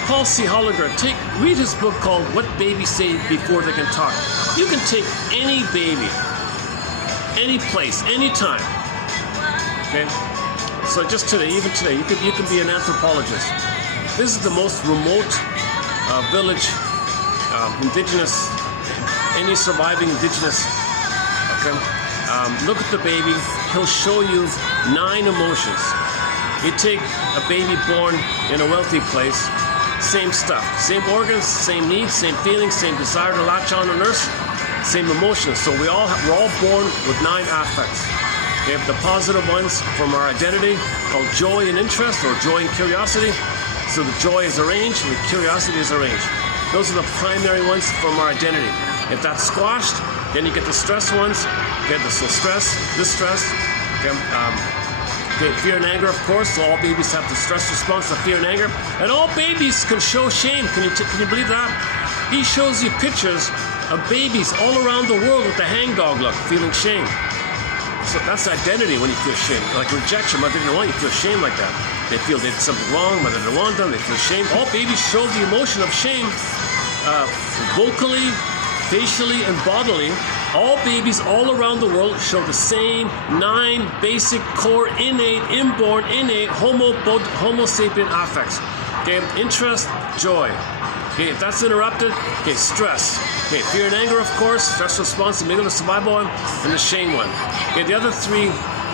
Paul C. Hollinger, read his book called What Babies Say Before They Can Talk. You can take any baby, any place, any time. Okay? So just today, even today, you can be an anthropologist. This is the most remote village, indigenous, any surviving indigenous look at the baby. He'll show you 9 emotions. You take a baby born in a wealthy place, same stuff, same organs, same needs, same feelings, same desire to latch on to nurse, same emotions. So we're all born with 9 affects. We have the positive ones from our identity called joy and interest, or joy and curiosity. So the joy is arranged and the curiosity is arranged. Those are the primary ones from our identity. If that's squashed, then you get the stress ones. You get the stress, distress, fear and anger, of course. So all babies have the stress response to fear and anger. And all babies can show shame. Can you believe that? He shows you pictures of babies all around the world with the hangdog look, feeling shame. So that's identity when you feel shame. Like rejection, mother didn't want you, feel shame like that. They feel they did something wrong, mother didn't want them, they feel shame. All babies show the emotion of shame vocally, facially, and bodily. All babies all around the world show the same 9 basic, core, innate, inborn, innate, homo sapien affects. Okay, interest, joy. Okay, if that's interrupted, okay, stress. Okay, fear and anger, of course, stress response, amygdala survival one, and the shame one. Okay, the other 3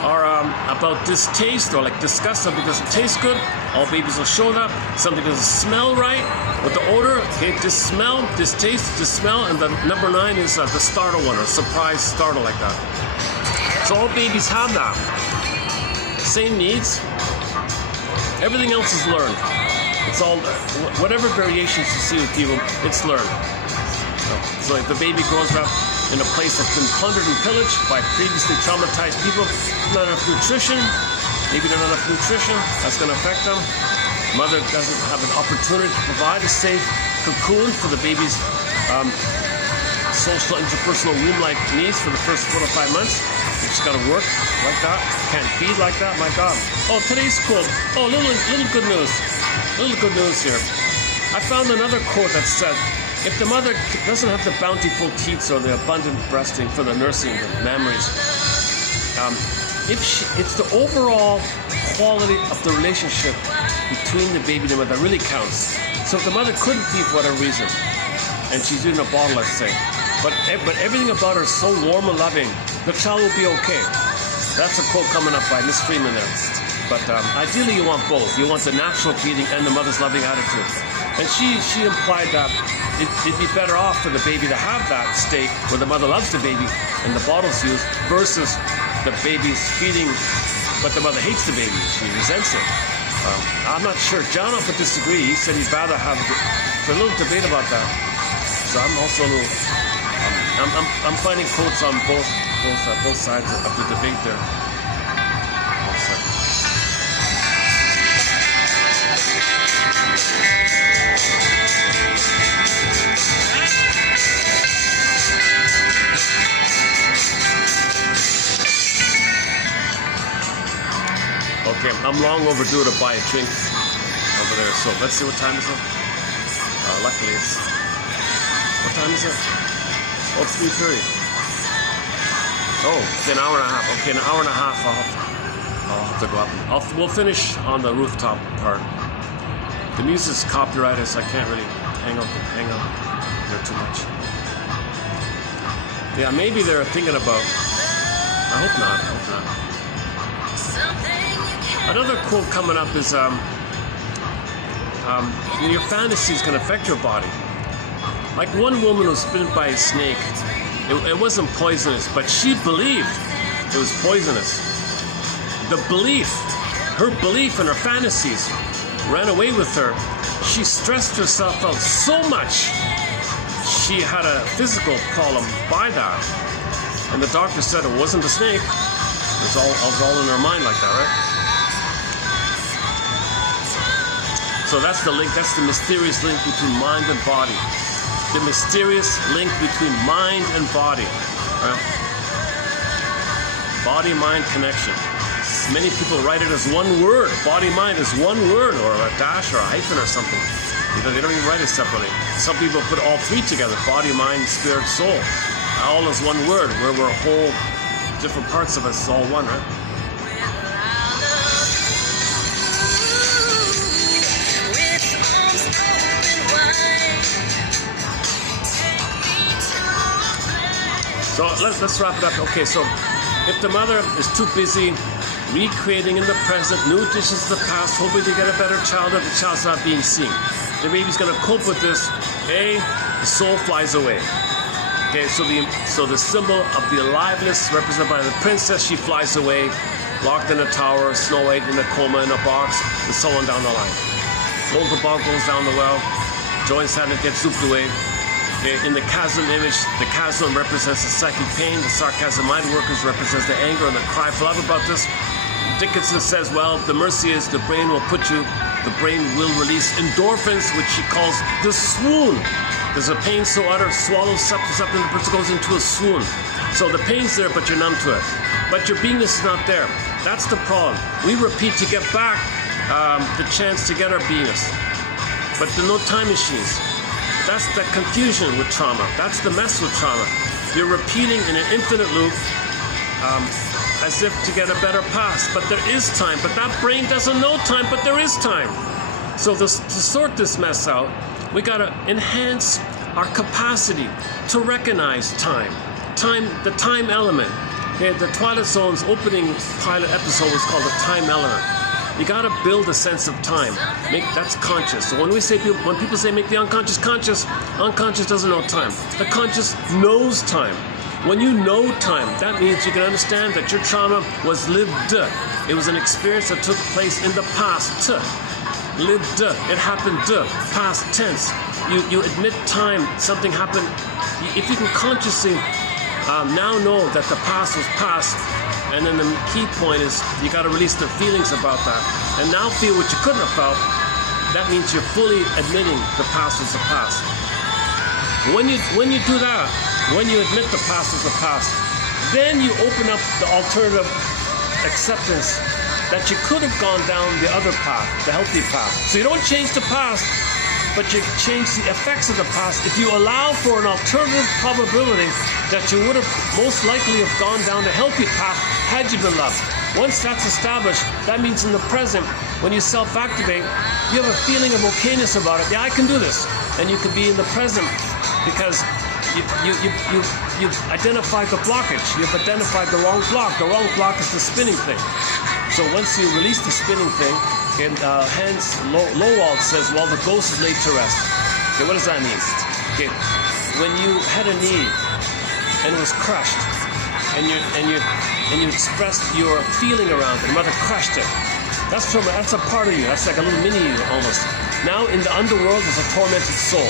are about distaste, or like disgust. Something doesn't taste good. All babies will show that. Something doesn't smell right with the odor. Okay, smell, distaste, smell, and the number 9 is the startle one, or surprise startle like that. So all babies have that. Same needs. Everything else is learned. It's all, whatever variations you see with people, it's learned. So if the baby grows up in a place that's been plundered and pillaged by previously traumatized people, not enough nutrition, maybe not enough nutrition, that's going to affect them. Mother doesn't have an opportunity to provide a safe cocoon for the baby's social interpersonal womb-like needs for the first 4 to 5 months. She's got to work like that, can't feed like that, my God. Oh, today's quote. Oh, little good news. Little good news here. I found another quote that said, if the mother doesn't have the bountiful teats or the abundant breasting for the nursing, the memories, it's the overall quality of the relationship between the baby and the mother that really counts. So if the mother couldn't feed for whatever reason, and she's in a bottle, let's say, but everything about her is so warm and loving, the child will be okay. That's a quote coming up by Miss Freeman there. But ideally you want both. You want the natural feeding and the mother's loving attitude. And she implied that it'd be better off for the baby to have that state where the mother loves the baby and the bottle's used versus the baby's feeding but the mother hates the baby. She resents it. I'm not sure. John would disagree. He said he'd rather have a little debate about that. So I'm also a little I'm finding quotes on both sides of the debate there. Okay, I'm long overdue to buy a drink over there, so let's see what time is it. Luckily it's... What time is it? Oh, it's 3:30. Oh, it's an hour and a half. Okay, an hour and a half I'll have to go up. We'll finish on the rooftop part. The music's copyrighted, so I can't really hang out there too much. Yeah, maybe they're thinking about... I hope not. Another quote coming up is, your fantasies can affect your body. Like one woman was bitten by a snake. It wasn't poisonous, but she believed it was poisonous. The belief, her belief and her fantasies ran away with her. She stressed herself out so much. She had a physical problem by that. And the doctor said it wasn't a snake. It was all in her mind like that, right? So that's the link, that's the mysterious link between mind and body. The mysterious link between mind and body. Right? Body-mind connection. Many people write it as one word. Body-mind is one word, or a dash or a hyphen or something. Because they don't even write it separately. Some people put all 3 together, body, mind, spirit, soul. All as one word, where we're whole, different parts of us is all one, right? So let's wrap it up. Okay, so If the mother is too busy recreating in the present new dishes of the past, hoping to get a better childhood, the child's not being seen. The baby's going to cope with this. The soul flies away. Okay, so the symbol of the aliveness represented by the princess, she flies away, locked in a tower, Snow White in a coma in a box, and so on down the line. Golden ball goes down the well, joy and sadness gets zooped away. Okay, in the chasm image, the chasm represents the psychic pain, the sarcasm mind workers represents the anger and the cry for love about this. Dickinson says, well, the mercy is the brain will release endorphins, which she calls the swoon. There's a pain so utter, swallows something, the person goes into a swoon. So the pain's there, but you're numb to it. But your beingness is not there. That's the problem. We repeat to get back the chance to get our beingness. But there are no time machines. That's the confusion with trauma. That's the mess with trauma. You're repeating in an infinite loop as if to get a better past. But there is time. But that brain doesn't know time, but there is time. So to sort this mess out, we got to enhance our capacity to recognize time. The time element. Okay, the Twilight Zone's opening pilot episode was called the time element. You got to build a sense of time. That's conscious. So when people say make the unconscious conscious, unconscious doesn't know time. The conscious knows time. When you know time, that means you can understand that your trauma was lived. It was an experience that took place in the past. Lived. It happened. Past tense. You admit time. Something happened. If you can consciously now know that the past was past, and then the key point is you got to release the feelings about that, and now feel what you couldn't have felt. That means you're fully admitting the past was the past. When you do that, when you admit the past was the past, then you open up the alternative acceptance that you could have gone down the other path, the healthy path. So you don't change the past, but you change the effects of the past if you allow for an alternative probability that you would have most likely have gone down the healthy path had you been loved. Once that's established, that means in the present, when you self-activate, you have a feeling of okayness about it. Yeah, I can do this. And you can be in the present because you've identified the blockage. You've identified the wrong block. The wrong block is the spinning thing. So once you release the spinning thing, and Hans Lowald says, well, the ghost is laid to rest. Okay, what does that mean? Okay, when you had a need and it was crushed, and you expressed your feeling around it, the mother crushed it. That's a part of you. That's like a little mini you almost. Now in the underworld there's a tormented soul.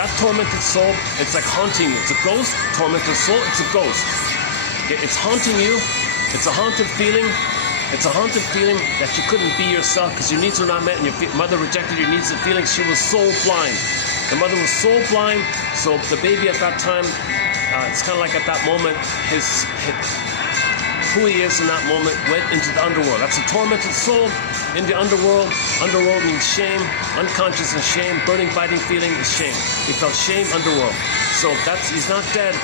That tormented soul, it's like haunting you. It's a ghost, tormented soul, it's a ghost. Okay, it's haunting you. It's a haunted feeling. It's a haunted feeling that you couldn't be yourself because your needs were not met and your mother rejected your needs and feelings. She was soul blind. The mother was soul blind, so the baby at that time, it's kind of like at that moment, who he is in that moment went into the underworld. That's a tormented soul in the underworld. Underworld means shame, unconscious and shame, burning, biting feeling is shame. He felt shame, underworld. So he's not dead.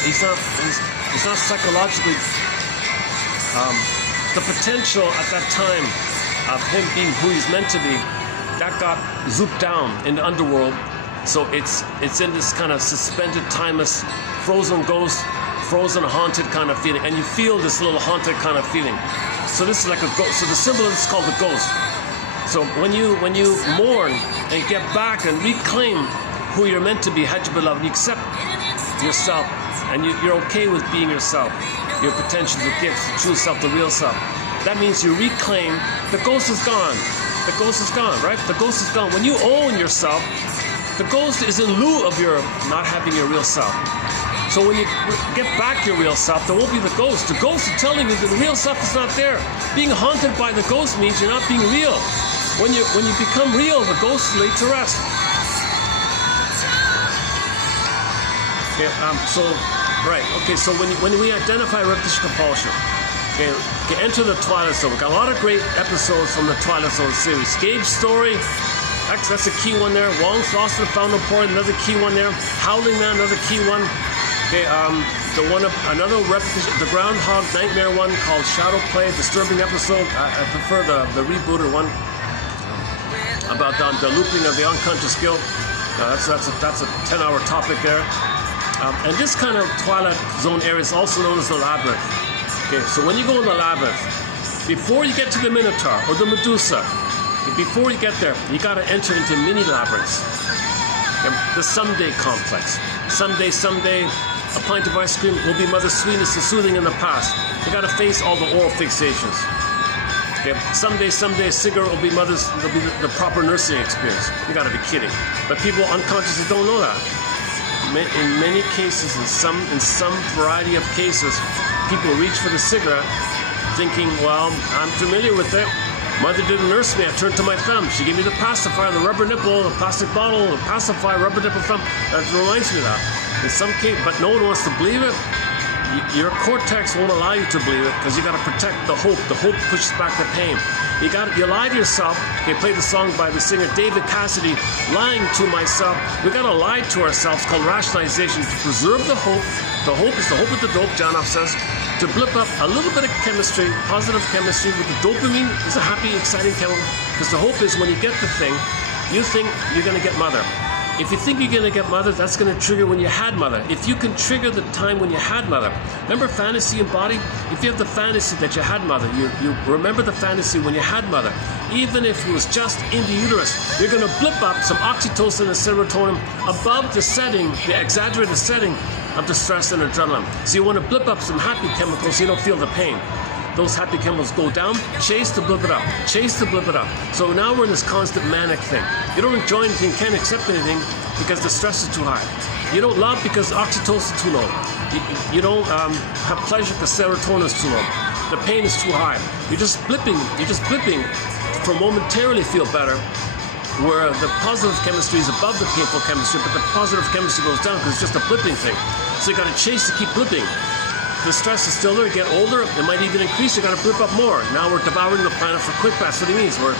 He's not psychologically. The potential at that time of him being who he's meant to be, that got zooped down in the underworld. So it's in this kind of suspended, timeless, frozen ghost, frozen, haunted kind of feeling, and you feel this little haunted kind of feeling. So this is like a ghost. So the symbol is called the ghost. So when you mourn and get back and reclaim who you're meant to be, had you beloved, you accept yourself, and you're okay with being yourself. Your potential, the gifts, the true self, the real self. That means you reclaim, the ghost is gone. The ghost is gone, right? The ghost is gone. When you own yourself, the ghost is in lieu of your not having your real self. So when you get back your real self, there won't be the ghost. The ghost is telling you that the real self is not there. Being haunted by the ghost means you're not being real. When you become real, the ghost is laid to rest. Okay, so when we identify repetition compulsion, okay, enter the Twilight Zone. We've got a lot of great episodes from the Twilight Zone series. Gabe's story, that's a key one there. Wong's Lost and Found Report, another key one there. Howling Man, another key one. Okay, another repetition, the Groundhog Nightmare one called Shadow Play, disturbing episode. I prefer the rebooted one about the looping of the unconscious guilt. That's a 10-hour topic there. And this kind of twilight zone area is also known as the labyrinth. Okay, so when you go in the labyrinth, before you get to the Minotaur or the Medusa, before you get there, you got to enter into mini labyrinths. Okay, the someday complex. Someday, a pint of ice cream will be mother's sweetness and soothing in the past. You got to face all the oral fixations. Okay, someday, a cigarette will be the proper nursing experience. You got to be kidding. But people unconsciously don't know that. In many cases, in some variety of cases, people reach for the cigarette thinking, well, I'm familiar with it. Mother didn't nurse me. I turned to my thumb. She gave me the pacifier, the rubber nipple, the plastic bottle, the pacifier, rubber nipple thumb. That reminds me of that. In some cases, but no one wants to believe it. Your cortex won't allow you to believe it because you got to protect the hope. The hope pushes back the pain. You lie to yourself. They played the song by the singer David Cassidy, "Lying to Myself." We got to lie to ourselves, called rationalization, to preserve the hope. The hope is the hope of the dope, Janoff says. To blip up a little bit of chemistry, positive chemistry, with the dopamine is a happy, exciting chemical. Because the hope is when you get the thing, you think you're going to get mother. If you think you're going to get mother, that's going to trigger when you had mother. If you can trigger the time when you had mother, remember fantasy embodied? If you have the fantasy that you had mother, you remember the fantasy when you had mother. Even if it was just in the uterus, you're going to blip up some oxytocin and serotonin above the setting, the exaggerated setting of the stress and adrenaline. So you want to blip up some happy chemicals so you don't feel the pain. Those happy chemicals go down, chase to blip it up, chase to blip it up. So now we're in this constant manic thing. You don't enjoy anything, can't accept anything because the stress is too high. You don't love because oxytocin is too low. You don't have pleasure because serotonin is too low. The pain is too high. You're just blipping for momentarily feel better, where the positive chemistry is above the painful chemistry, but the positive chemistry goes down because it's just a blipping thing. So you got to chase to keep blipping. The stress is still there. You get older, it might even increase. You got to blip up more. Now we're devouring the planet for quick bucks. That's what he means. We're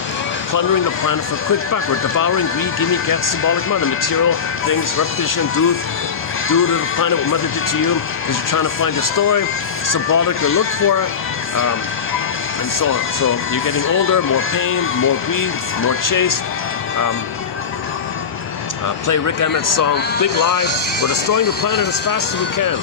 plundering the planet for quick buck. We're devouring greed, gimme, get, symbolic mother, material things, repetition, do to the planet what mother did to you because you're trying to find your story. Symbolic, you look for it, and so on. So you're getting older, more pain, more greed, more chase. Play Rick Emmett's song, Big Lie. We're destroying the planet as fast as we can.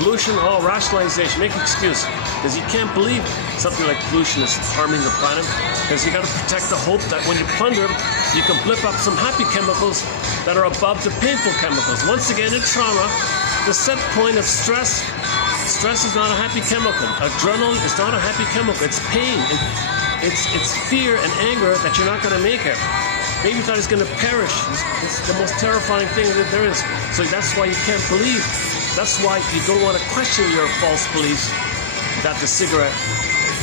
Pollution, all rationalization, make excuse. Because you can't believe something like pollution is harming the planet. Because you got to protect the hope that when you plunder, you can blip up some happy chemicals that are above the painful chemicals. Once again, in trauma, the set point of stress is not a happy chemical. Adrenaline is not a happy chemical. It's pain. It's fear and anger that you're not going to make it. Baby thought he's going to perish. It's the most terrifying thing that there is. So that's why you can't believe. That's why you don't want to question your false beliefs that the cigarette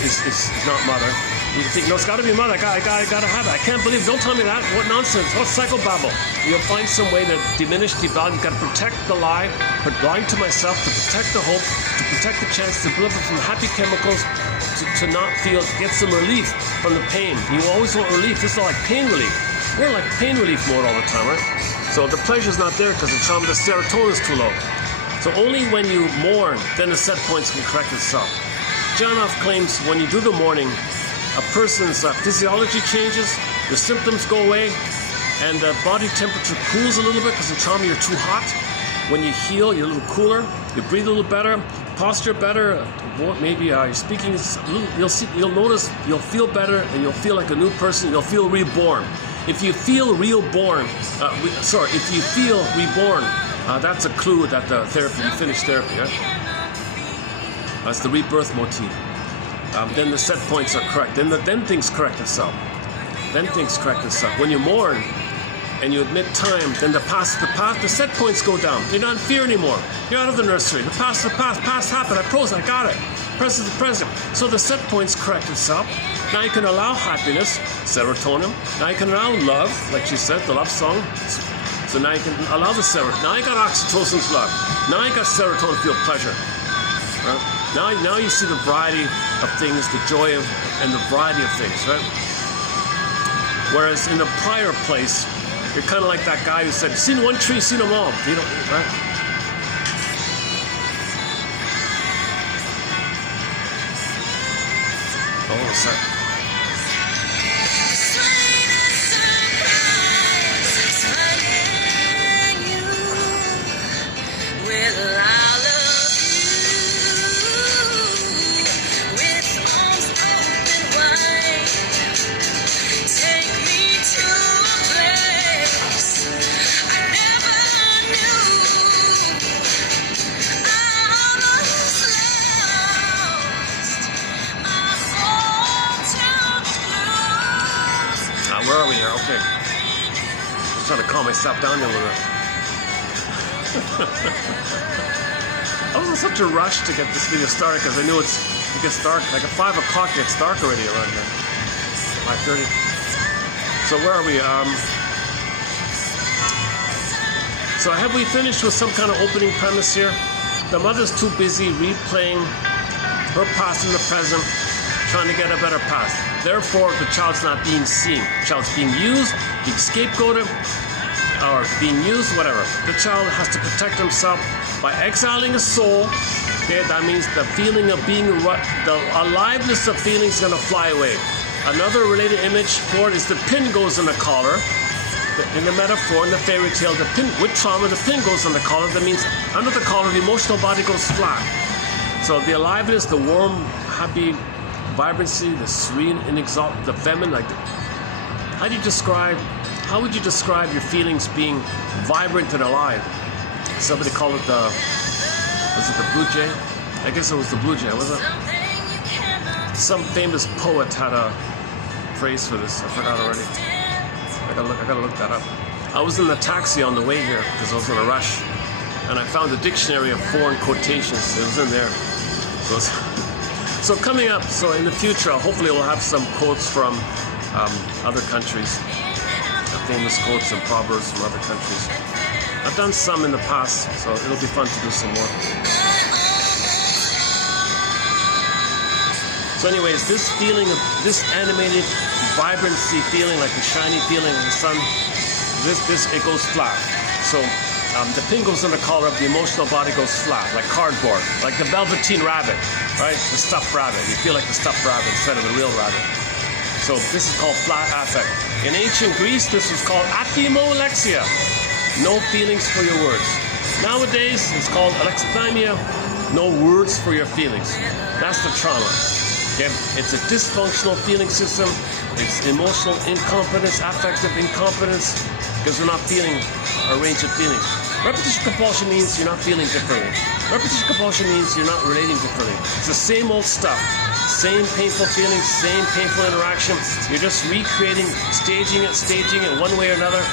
is not mother. You think, no, it's got to be mother. I got to have it. I can't believe. Don't tell me that. What nonsense. What psychobabble. You'll find some way to diminish, devalue. You've got to protect the lie. But lying to myself, to protect the hope, to protect the chance to deliver some happy chemicals, to not feel, get some relief from the pain. You always want relief. This is like pain relief. We're like pain relief mode all the time, right? So the pleasure's not there because the trauma, the serotonin is too low. So only when you mourn, then the set points can correct itself. Janoff claims when you do the mourning, a person's physiology changes, the symptoms go away, and the body temperature cools a little bit because in trauma you're too hot. When you heal, you're a little cooler, you breathe a little better, posture better, maybe your speaking is a little, you'll notice, you'll feel better, and you'll feel like a new person, you'll feel reborn. If you feel reborn, if you feel reborn, that's a clue that the therapy, you finished therapy, right? That's the rebirth motif. Then the set points are correct. Then things correct itself. When you mourn and you admit time, then the set points go down. You're not in fear anymore. You're out of the nursery. The past is the past. Past happened. I froze. I got it. Present is the present. So the set points correct itself. Now you can allow happiness, serotonin. Now you can allow love, like she said, the love song. So now you can allow the serotonin. Now you got oxytocin's love. Now you got serotonin to feel pleasure. Right? Now you see the variety of things, the joy of, and the variety of things, right? Whereas in the prior place, you're kind of like that guy who said, "Seen one tree, seen them all." You know, right? Oh, sorry. trying to calm myself down a little bit. I was in such a rush to get this video started because I knew it gets dark. Like at 5 o'clock, it gets dark already around here. 5:30. So where are we? So have we finished with some kind of opening premise here? The mother's too busy replaying her past in the present, trying to get a better past. Therefore, the child's not being seen. The child's being used, being scapegoated, or being used, whatever. The child has to protect himself by exiling a soul. Okay, that means the feeling of being, the aliveness of feeling is going to fly away. Another related image for it is the pin goes in the collar. In the metaphor, in the fairy tale, the pin, with trauma, the pin goes on the collar. That means under the collar, the emotional body goes flat. So the aliveness, the warm, happy vibrancy, the serene, inexalted, the feminine, like, how would you describe your feelings being vibrant and alive? Somebody called it was it the blue jay? I guess it was the blue jay, wasn't it? Some famous poet had a phrase for this. I forgot already. I gotta look that up. I was in the taxi on the way here because I was in a rush, and I found a dictionary of foreign quotations. It was in there. So coming up, so in the future, hopefully we'll have some quotes from other countries, famous quotes and proverbs from other countries. I've done some in the past, so it'll be fun to do some more. So anyways, this feeling of this animated vibrancy feeling, like the shiny feeling of the sun, it goes flat. So the pin goes in the collar of the emotional body goes flat, like cardboard, like the velveteen rabbit, right? The stuffed rabbit. You feel like the stuffed rabbit instead of the real rabbit. So this is called flat affect. In ancient Greece, this was called athymolexia. No feelings for your words. Nowadays, it's called alexithymia. No words for your feelings. That's the trauma. Okay? It's a dysfunctional feeling system. It's emotional incompetence, affective incompetence, because we're not feeling a range of feelings. Repetition compulsion means you're not feeling differently. Repetition compulsion means you're not relating differently. It's the same old stuff. Same painful feelings, same painful interaction. You're just recreating, staging it one way or another.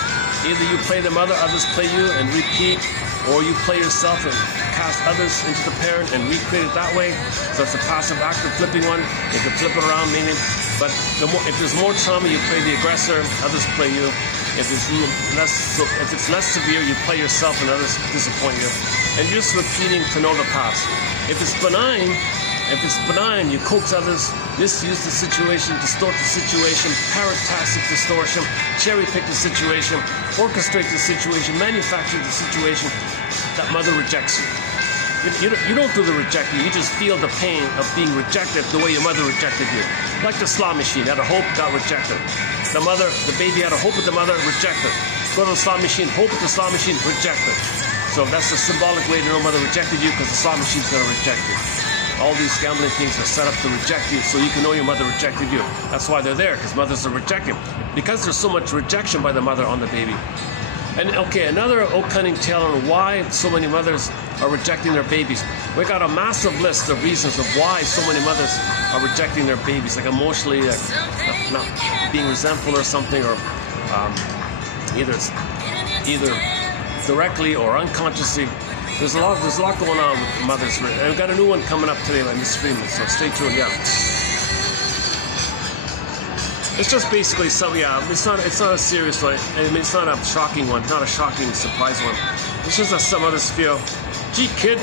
Either you play the mother, others play you, and repeat, or you play yourself and cast others into the parent and recreate it that way. So it's a passive active flipping one. You can flip it around, meaning. But if there's more trauma, you play the aggressor, others play you. If it's less severe, you play yourself and others disappoint you. And you're just repeating to know the past. If it's benign, you coax others, misuse the situation, distort the situation, paratastic distortion, cherry-pick the situation, orchestrate the situation, manufacture the situation. That mother rejects you. You don't do the rejecting, you just feel the pain of being rejected the way your mother rejected you. Like the slot machine, had a hope, got rejected. The baby had a hope with the mother, rejected. Go to the slot machine, hope with the slot machine, rejected. So that's the symbolic way to know mother rejected you, because the slot machine's going to reject you. All these gambling things are set up to reject you, so you can know your mother rejected you. That's why they're there, because mothers are rejecting. Because there's so much rejection by the mother on the baby. And okay, another cunning tale on why so many mothers are rejecting their babies. We got a massive list of reasons of why so many mothers are rejecting their babies, like emotionally, not being resentful or something, or either directly or unconsciously. There's a lot going on with mothers. And we've got a new one coming up today by Miss Freeman, so stay tuned. Yeah. It's just basically it's not a serious one. I mean, it's not a shocking one. It's not a shocking surprise one. It's just that some others feel, gee, kid,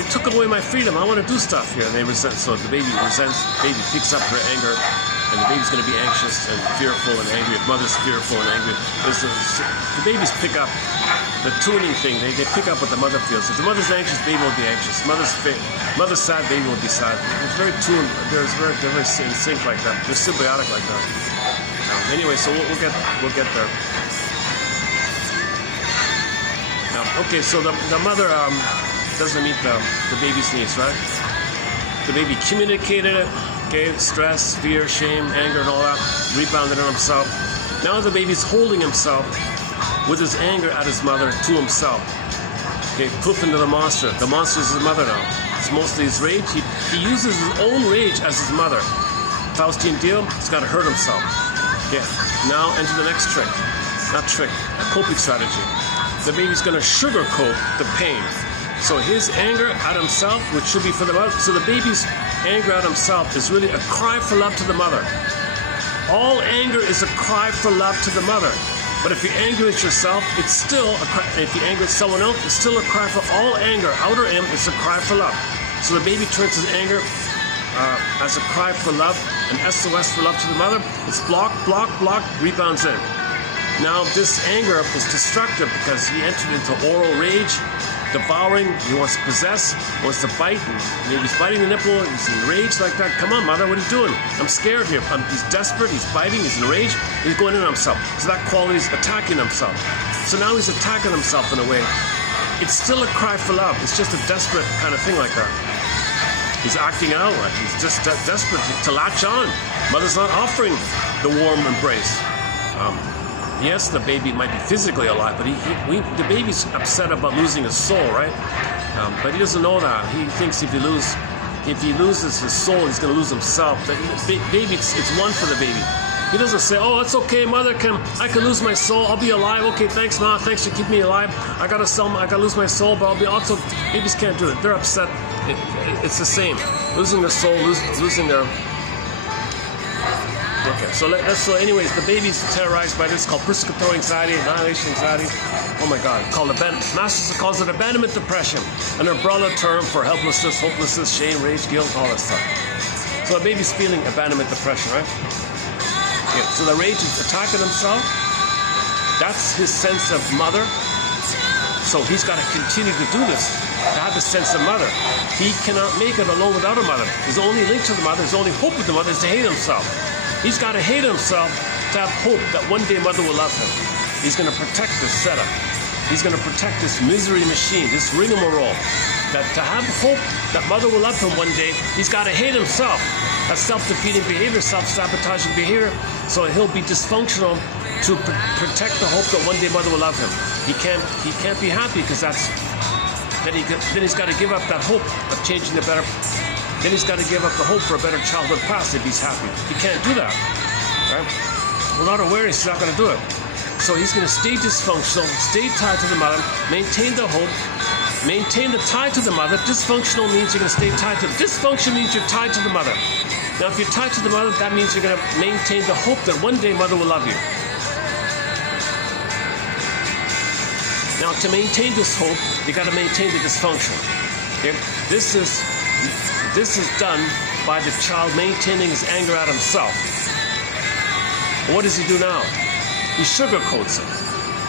it took away my freedom. I want to do stuff here. And they resent. So the baby resents. The baby picks up her anger, and the baby's going to be anxious and fearful and angry. If mother's fearful and angry, the babies pick up the tuning thing. They pick up what the mother feels. If the mother's anxious, baby will be anxious. Mother's sad, baby will be sad. It's very tuned. They're very in sync like that. They're symbiotic like that. Anyway, so we'll get there. Okay, so the mother doesn't meet the baby's needs, right? The baby communicated it. Okay, stress, fear, shame, anger, and all that. Rebounded on himself. Now the baby's holding himself with his anger at his mother to himself. Okay, poof into the monster. The monster is his mother now. It's mostly his rage. He uses his own rage as his mother. Faustian deal, he's got to hurt himself. Okay, now enter the next trick. not trick, a coping strategy. The baby's going to sugarcoat the pain. So his anger at himself, which should be for the mother, so the baby's anger at himself is really a cry for love to the mother. All anger is a cry for love to the mother. But if you're angry at yourself, it's still a cry. If you're angry at someone else, it's still a cry for all anger. Outer M is a cry for love. So the baby turns his anger as a cry for love, an SOS for love to the mother. It's block, block, block, rebounds in. Now this anger is destructive because he entered into oral rage, devouring, he wants to possess, wants to bite, maybe he's biting the nipple, he's enraged like that. Come on, mother, what are you doing? I'm scared here. He's desperate, he's biting, he's enraged, he's going in on himself. So that quality is attacking himself. So now he's attacking himself in a way. It's still a cry for love. It's just a desperate kind of thing like that. He's acting out, like he's just desperate to latch on. Mother's not offering the warm embrace. Yes, the baby might be physically alive, but the baby's upset about losing his soul, right? But he doesn't know that. He thinks if he loses his soul, he's going to lose himself. But baby, it's one for the baby. He doesn't say, "Oh, it's okay, mother. I can lose my soul. I'll be alive. Okay, thanks, ma. Thanks for keeping me alive. I gotta lose my soul, but I'll be also." Babies can't do it. They're upset. It's the same. Losing their soul, losing their. Okay, so anyways, the baby's terrorized by this called persecutory anxiety, annihilation anxiety. Oh my God, Massachusetts calls it abandonment depression, an umbrella term for helplessness, hopelessness, shame, rage, guilt, all that stuff. So the baby's feeling abandonment depression, right? Yeah, so the rage is attacking himself. That's his sense of mother. So he's got to continue to do this, to have the sense of mother. He cannot make it alone without a mother. His only link to the mother, his only hope with the mother is to hate himself. He's got to hate himself to have hope that one day mother will love him. He's going to protect this setup. He's going to protect this misery machine, this rigmarole. That to have hope that mother will love him one day, he's got to hate himself. That's self-defeating behavior, self-sabotaging behavior. So he'll be dysfunctional to protect the hope that one day mother will love him. He can't be happy because then he's got to give up that hope of changing the better. Then he's got to give up the hope for a better childhood past if he's happy. He can't do that, right? Without awareness, he's not going to do it. So he's going to stay dysfunctional, stay tied to the mother, maintain the hope, maintain the tie to the mother. Dysfunctional means you're going to stay tied to. Dysfunction means you're tied to the mother. Now, if you're tied to the mother, that means you're going to maintain the hope that one day mother will love you. Now, to maintain this hope, you got to maintain the dysfunction. Okay? This is done by the child maintaining his anger at himself. What does he do now? He sugarcoats it.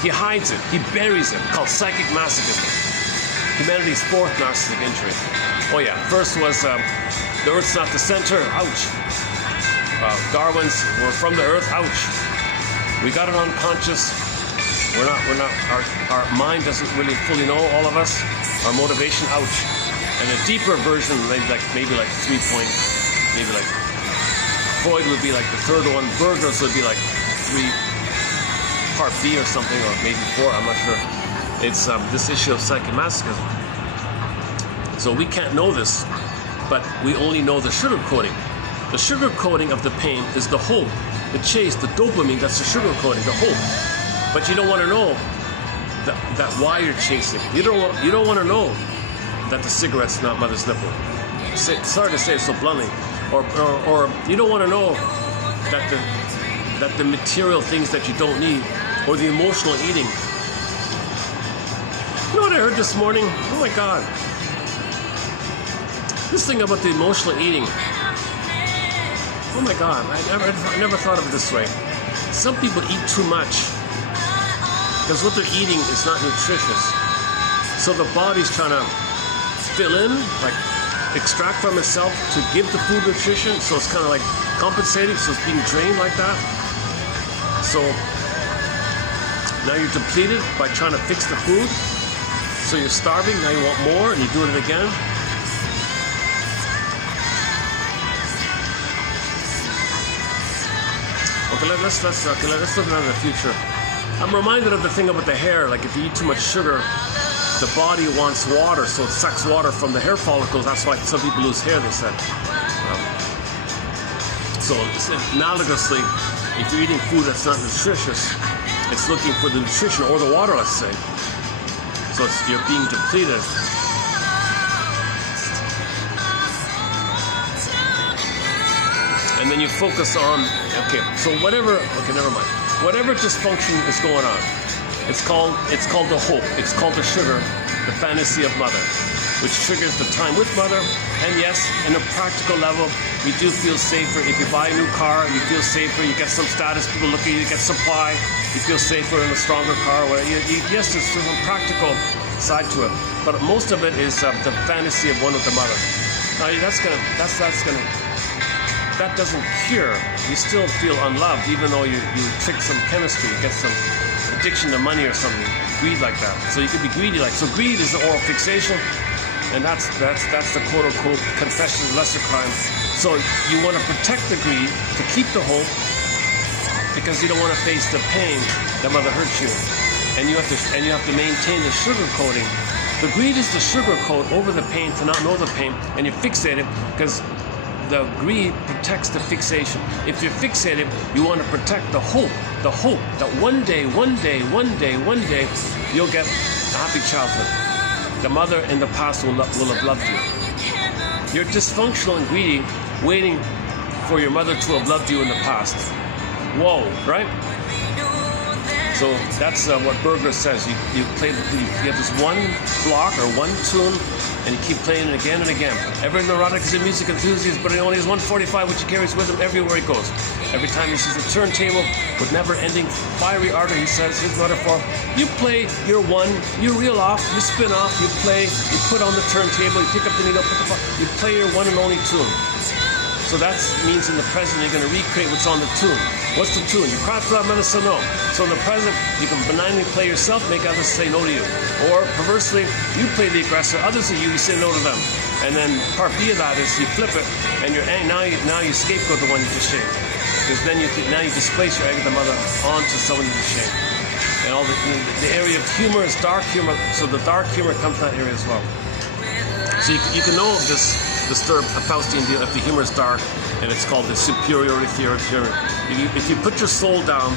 He hides it. He buries it. Called psychic masochism. Humanity's fourth narcissistic injury. Oh yeah, first was the Earth's not the center. Ouch. Darwin's we're from the Earth. Ouch. We got it unconscious. We're not. Our mind doesn't really fully know all of us. Our motivation. Ouch. And a deeper version, maybe like 3 point, maybe like Freud would be like the third one. Burgers would be like 3 part B or something, or maybe 4. I'm not sure. It's this issue of psychomasochism. So we can't know this, but we only know the sugarcoating. The sugarcoating of the pain is the hope, the chase, the dopamine. That's the sugarcoating, the hope. But you don't want to know that why you're chasing. You don't want to know that the cigarette's not mother's nipple. Sorry to say it so bluntly. Or you don't want to know that the material things that you don't need, or the emotional eating. You know what I heard this morning? Oh my God. This thing about the emotional eating. Oh my God, I never thought of it this way. Some people eat too much because what they're eating is not nutritious. So the body's trying to fill in, like extract from itself to give the food nutrition. So it's kind of like compensating, so it's being drained like that. So now you're depleted by trying to fix the food. So you're starving, now you want more, and you're doing it again. Okay, let's look into the future. I'm reminded of the thing about the hair. Like if you eat too much sugar, the body wants water, so it sucks water from the hair follicles. That's why some people lose hair, they said. So analogously, if you're eating food that's not nutritious, It's looking for the nutrition or the water, let's say. So you're being depleted. And then you focus on, okay, so whatever, okay, never mind. Whatever dysfunction is going on, it's called the hope. It's called the sugar, the fantasy of mother, which triggers the time with mother. And yes, in a practical level, you do feel safer. If you buy a new car, you feel safer. You get some status, people look at you, you get supply, you feel safer in a stronger car. Yes, there's some practical side to it, but most of it is the fantasy of one with the mother. Now that doesn't cure. You still feel unloved, even though you trick some chemistry, you get some addiction to money or something, greed like that. So you could be greedy like. So greed is the oral fixation, and that's the quote unquote confession of lesser crime. So you want to protect the greed to keep the hope, because you don't want to face the pain that mother hurt you, and you have to maintain the sugar coating. The greed is the sugar coat over the pain to not know the pain, and you fixate it because the greed protects the fixation. If you're fixated, you want to protect the hope that one day, you'll get a happy childhood. The mother in the past will have loved you. You're dysfunctional and greedy, waiting for your mother to have loved you in the past. Whoa, right? So that's what Berger says. You have this one block or one tune, and you keep playing it again and again. Every neurotic is a music enthusiast, but he only has 145, which he carries with him everywhere he goes. Every time he sees a turntable with never-ending fiery ardor, he says, his metaphor, you play your one, you reel off, you spin off, you play, you put on the turntable, you pick up the needle, you play your one and only tune. So that means in the present, you're going to recreate what's on the tune. What's the tune? You cry for that mother, so no. So in the present, you can benignly play yourself, make others say no to you. Or perversely, you play the aggressor, others are you say no to them. And then part B of that is you flip it, and now you scapegoat the one you just shamed. Because then now you displace your anger, the mother, onto someone you just shamed. And all the area of humor is dark humor, so the dark humor comes from that area as well. So you can know this disturbed Faustian deal if the humor is dark, and it's called the superiority theory of humor. If you put your soul down,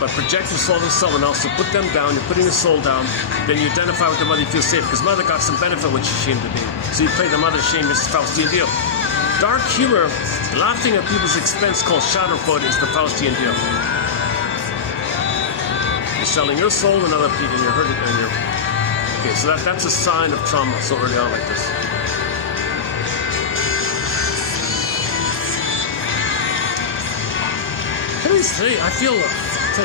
but project your soul to someone else, so put them down, you're putting your soul down, then you identify with the mother, you feel safe, because mother got some benefit when she shamed the baby. So you play the mother shame, this Faustian deal. Dark humor, laughing at people's expense, called Schadenfreude, is the Faustian deal. You're selling your soul and other people, and you're hurting, and you're... Okay, so that's a sign of trauma so early on like this. Today, I feel... Okay,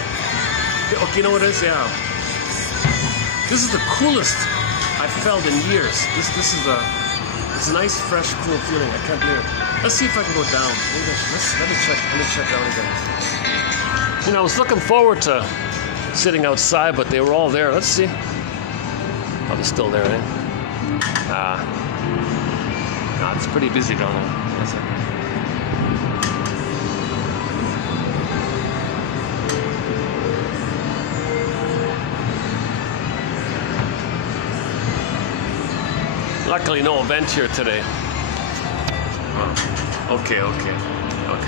you know what it is? Yeah. This is the coolest I've felt in years. It's a nice, fresh, cool feeling. I can't believe it. Let's see if I can go down. Let me check out again. You know, I was looking forward to sitting outside, but they were all there. Let's see. Oh, they're still there, eh? No, it's pretty busy down there. That's it. Luckily, no event here today. Oh, okay.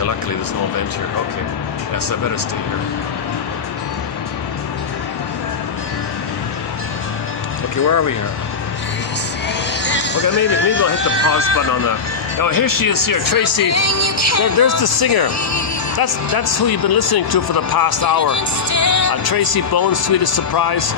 Luckily, there's no event here. Okay. Yes, I better stay here. Okay, where are we here? Okay, maybe I'll hit the pause button on the... Oh, here she is here, Tracy. There's the singer. That's who you've been listening to for the past hour. Tracy Bones, Sweetest Surprise.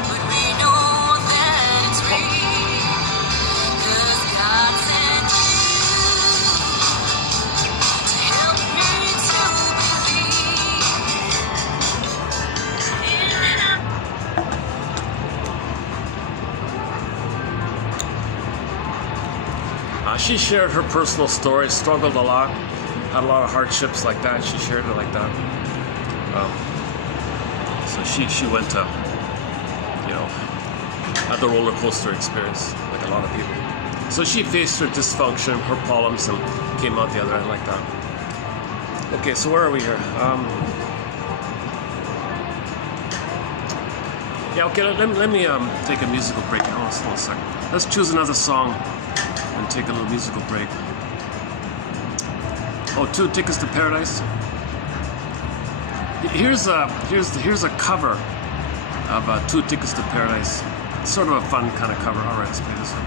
She shared her personal story, struggled a lot, had a lot of hardships like that. She shared it like that. So she went to, had the roller coaster experience, like a lot of people. So she faced her dysfunction, her problems, and came out the other end like that. Okay, so where are we here? Let me take a musical break. Hold on a second. Let's choose another song and take a little musical break. Oh, 2 Tickets to Paradise. Here's a cover of Two Tickets to Paradise. It's sort of a fun kind of cover. All right, let's play this one.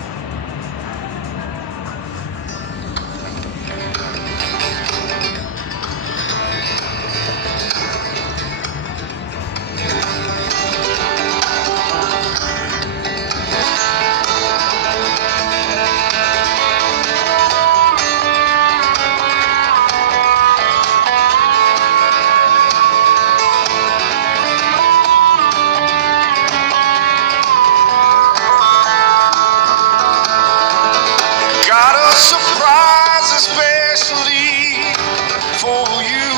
Surprise, especially for you.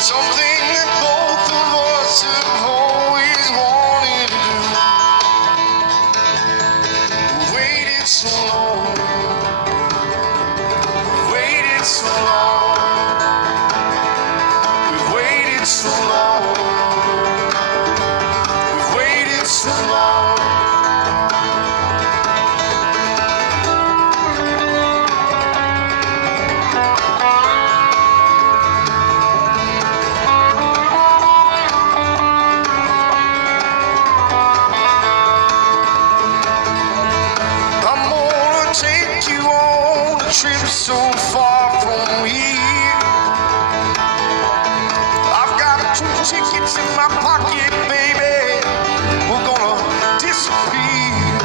Something that both of us have always wanted to do. We waited so long. We waited so long. We waited so long. We waited so long. Take you on a trip so far from here. I've got 2 tickets in my pocket, baby. We're gonna disappear.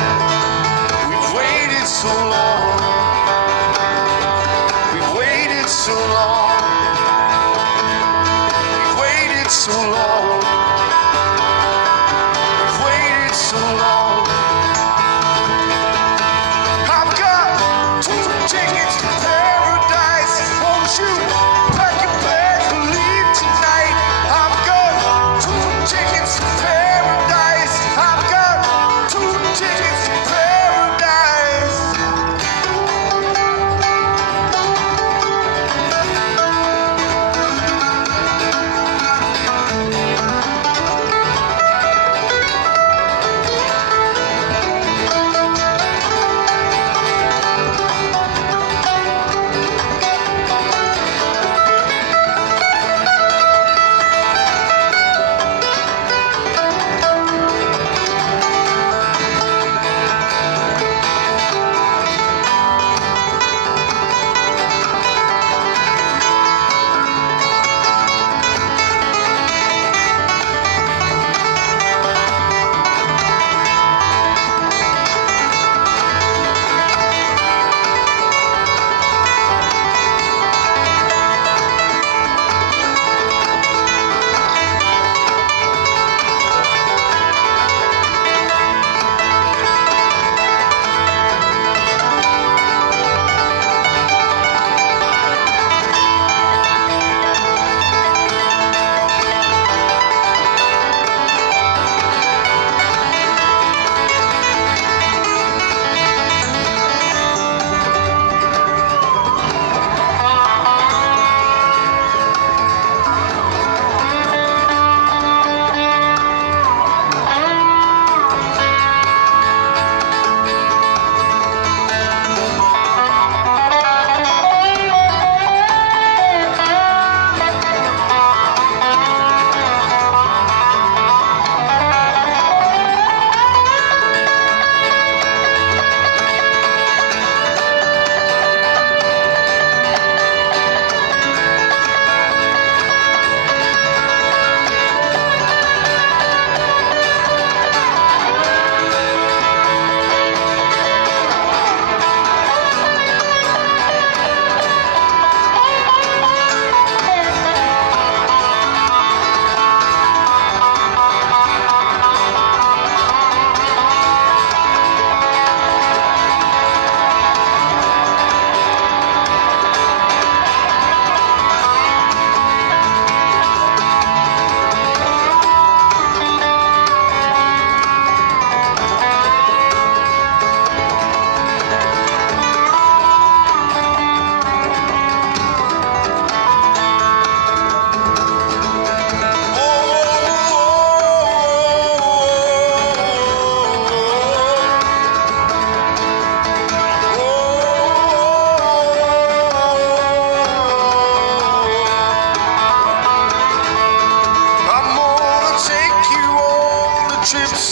We've waited so long. We've waited so long. We've waited so long. We've waited so long. Tickets to paradise. Won't you pack your bags and leave tonight? I've got 2 tickets.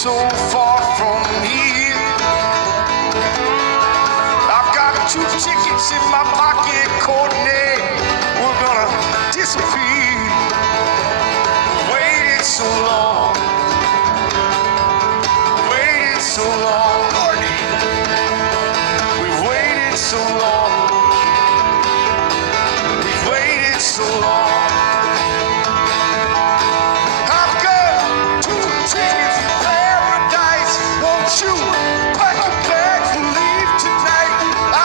so far from here. I've got 2 tickets in my pocket, Courtney. We're gonna disappear. Waited so long. Waited so long, Courtney. We've waited so long. We've waited so long. I've got 2 tickets to paradise. Won't you pack your bags and leave tonight?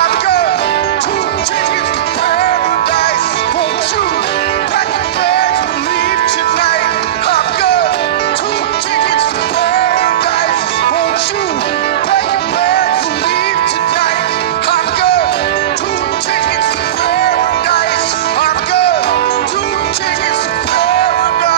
I've got 2 tickets to paradise. Won't you pack your bags and leave tonight? I've got 2 tickets to paradise. Won't you pack your bags and leave tonight? I've got 2 tickets to paradise. I've got 2 tickets to paradise.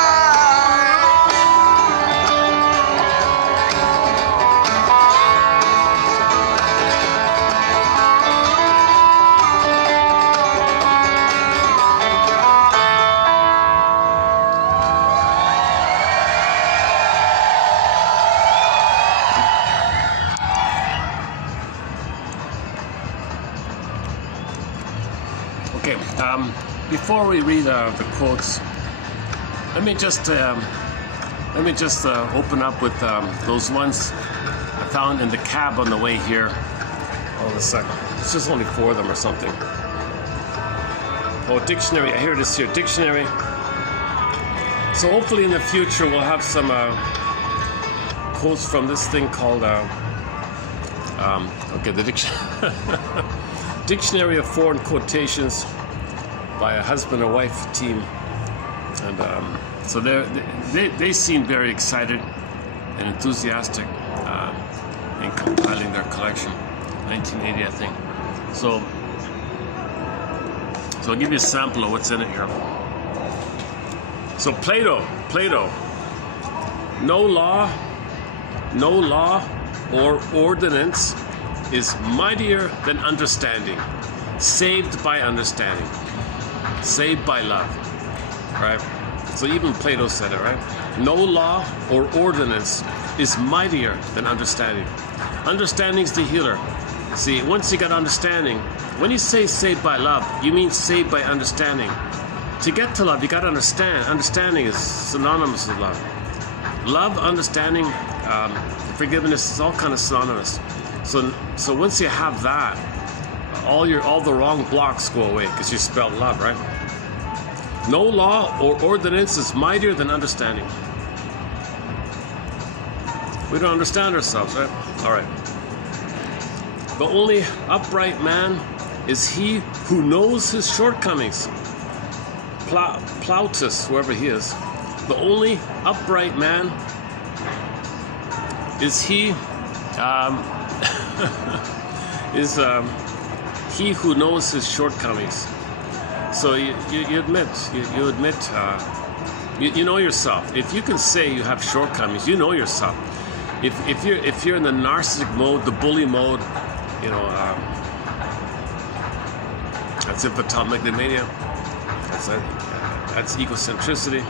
Okay, before we read the quotes, let me just open up with those ones I found in the cab on the way here. Hold a second. It's just only 4 of them or something. Oh, dictionary. Here it is here. Dictionary. So hopefully in the future we'll have some quotes from this thing called the dictionary. Dictionary of Foreign Quotations by a husband and wife team, and so they seem very excited and enthusiastic in compiling their collection, 1980, I think. So I'll give you a sample of what's in it here. So Plato, no law or ordinance is mightier than understanding, saved by understanding, saved by love, right? So even Plato said it, right? No law or ordinance is mightier than understanding. Understanding's the healer. See, once you got understanding, when you say saved by love, you mean saved by understanding. To get to love, you got to understand. Understanding is synonymous with love. Love, understanding, forgiveness is all kind of synonymous. So once you have that, all the wrong blocks go away because you spelled love, right? No law or ordinance is mightier than understanding. We don't understand ourselves, right? All right. The only upright man is he who knows his shortcomings. Plautus, whoever he is. The only upright man is he he who knows his shortcomings. So you admit, you know yourself. If you can say you have shortcomings, you know yourself. If you're in the narcissistic mode, the bully mode, you know, that's megalomania. That's egocentricity.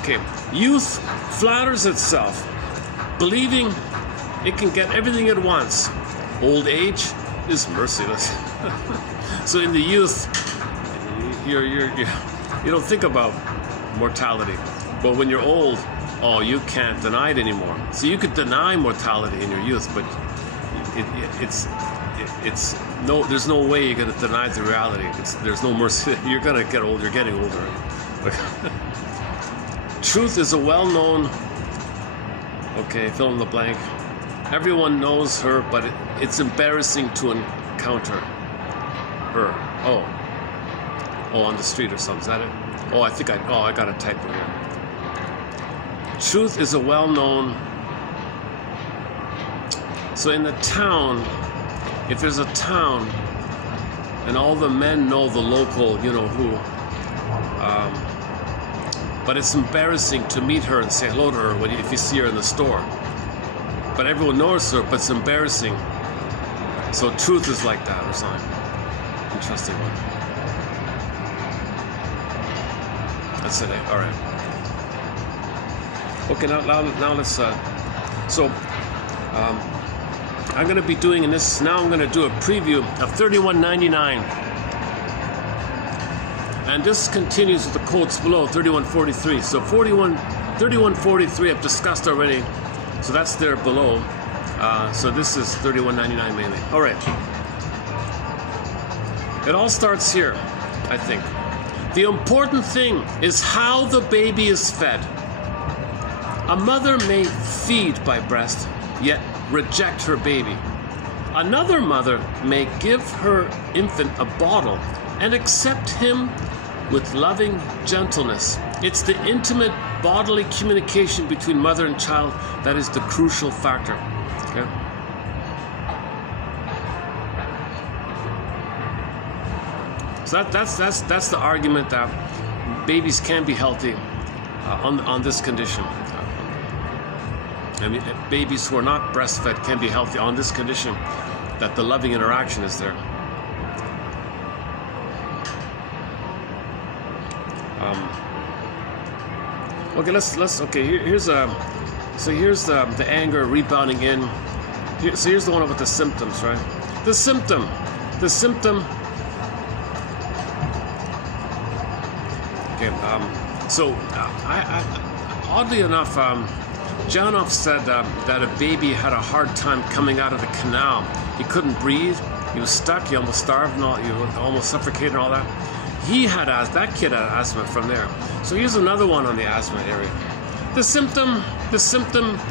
Okay, youth flatters itself, believing it can get everything it wants. Old age is merciless. So in the youth, you don't think about mortality, but when you're old, oh, you can't deny it anymore. So you could deny mortality in your youth, but there's no way you're going to deny the reality. There's no mercy. You're going to get old. You're getting older. Truth is a well-known. Okay, fill in the blank. Everyone knows her, but it's embarrassing to encounter her. Oh, on the street or something. Is that it? Oh, I got a typo here. Truth is a well-known. So in the town, if there's a town, and all the men know the local, you know who, but it's embarrassing to meet her and say hello to her if you see her in the store. But everyone knows her, but it's embarrassing. So truth is like that or something. Interesting one. That's it, all right. Okay, now let's. I'm going to be doing in this. Now I'm going to do a preview of 3199, and this continues with the quotes below 3143. So 3143 I've discussed already, so that's there below. So this is 3199 mainly. All right. It all starts here, I think. The important thing is how the baby is fed. A mother may feed by breast, yet reject her baby. Another mother may give her infant a bottle and accept him with loving gentleness. It's the intimate bodily communication between mother and child that is the crucial factor. Okay? So that's the argument that babies can be healthy on this condition. I mean, babies who are not breastfed can be healthy on this condition, that the loving interaction is there. Okay, let's. Okay, here's the anger rebounding in. So here's the one about the symptoms, right? The symptom. Okay. So oddly enough, Janoff said that a baby had a hard time coming out of the canal. He couldn't breathe. He was stuck. He almost starved and all. He was almost suffocated and all that. He had asthma. That kid had asthma from there. So here's another one on the asthma area. The symptom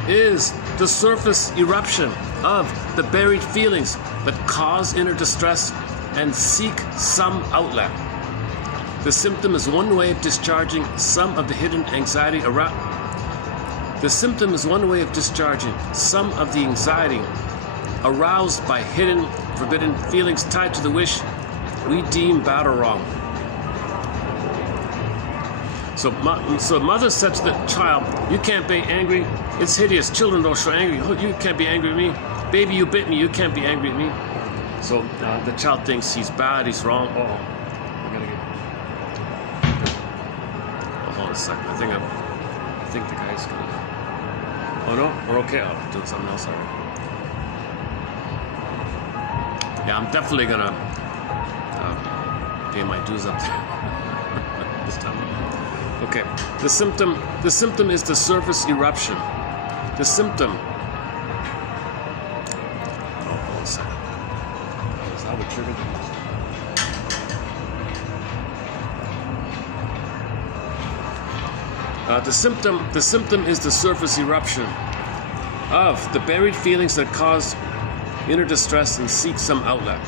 is the surface eruption of the buried feelings that cause inner distress and seek some outlet. The symptom is one way of discharging some of the hidden anxiety around. The symptom is one way of discharging some of the anxiety aroused by hidden, forbidden feelings tied to the wish we deem bad or wrong. So mother said to the child, "You can't be angry. It's hideous. Children don't show anger. You can't be angry at me. Baby, you bit me. You can't be angry at me." So the child thinks he's bad. He's wrong. Oh, I'm gonna get. Hold on a second. I think the guy's gonna. Oh no, we're okay. I'm doing something else already. Yeah, I'm definitely gonna pay my dues up there this time. Okay, the symptom is the surface eruption. The symptom. Oh, hold on a second. Is that what triggered it? The symptom is the surface eruption of the buried feelings that cause inner distress and seek some outlet.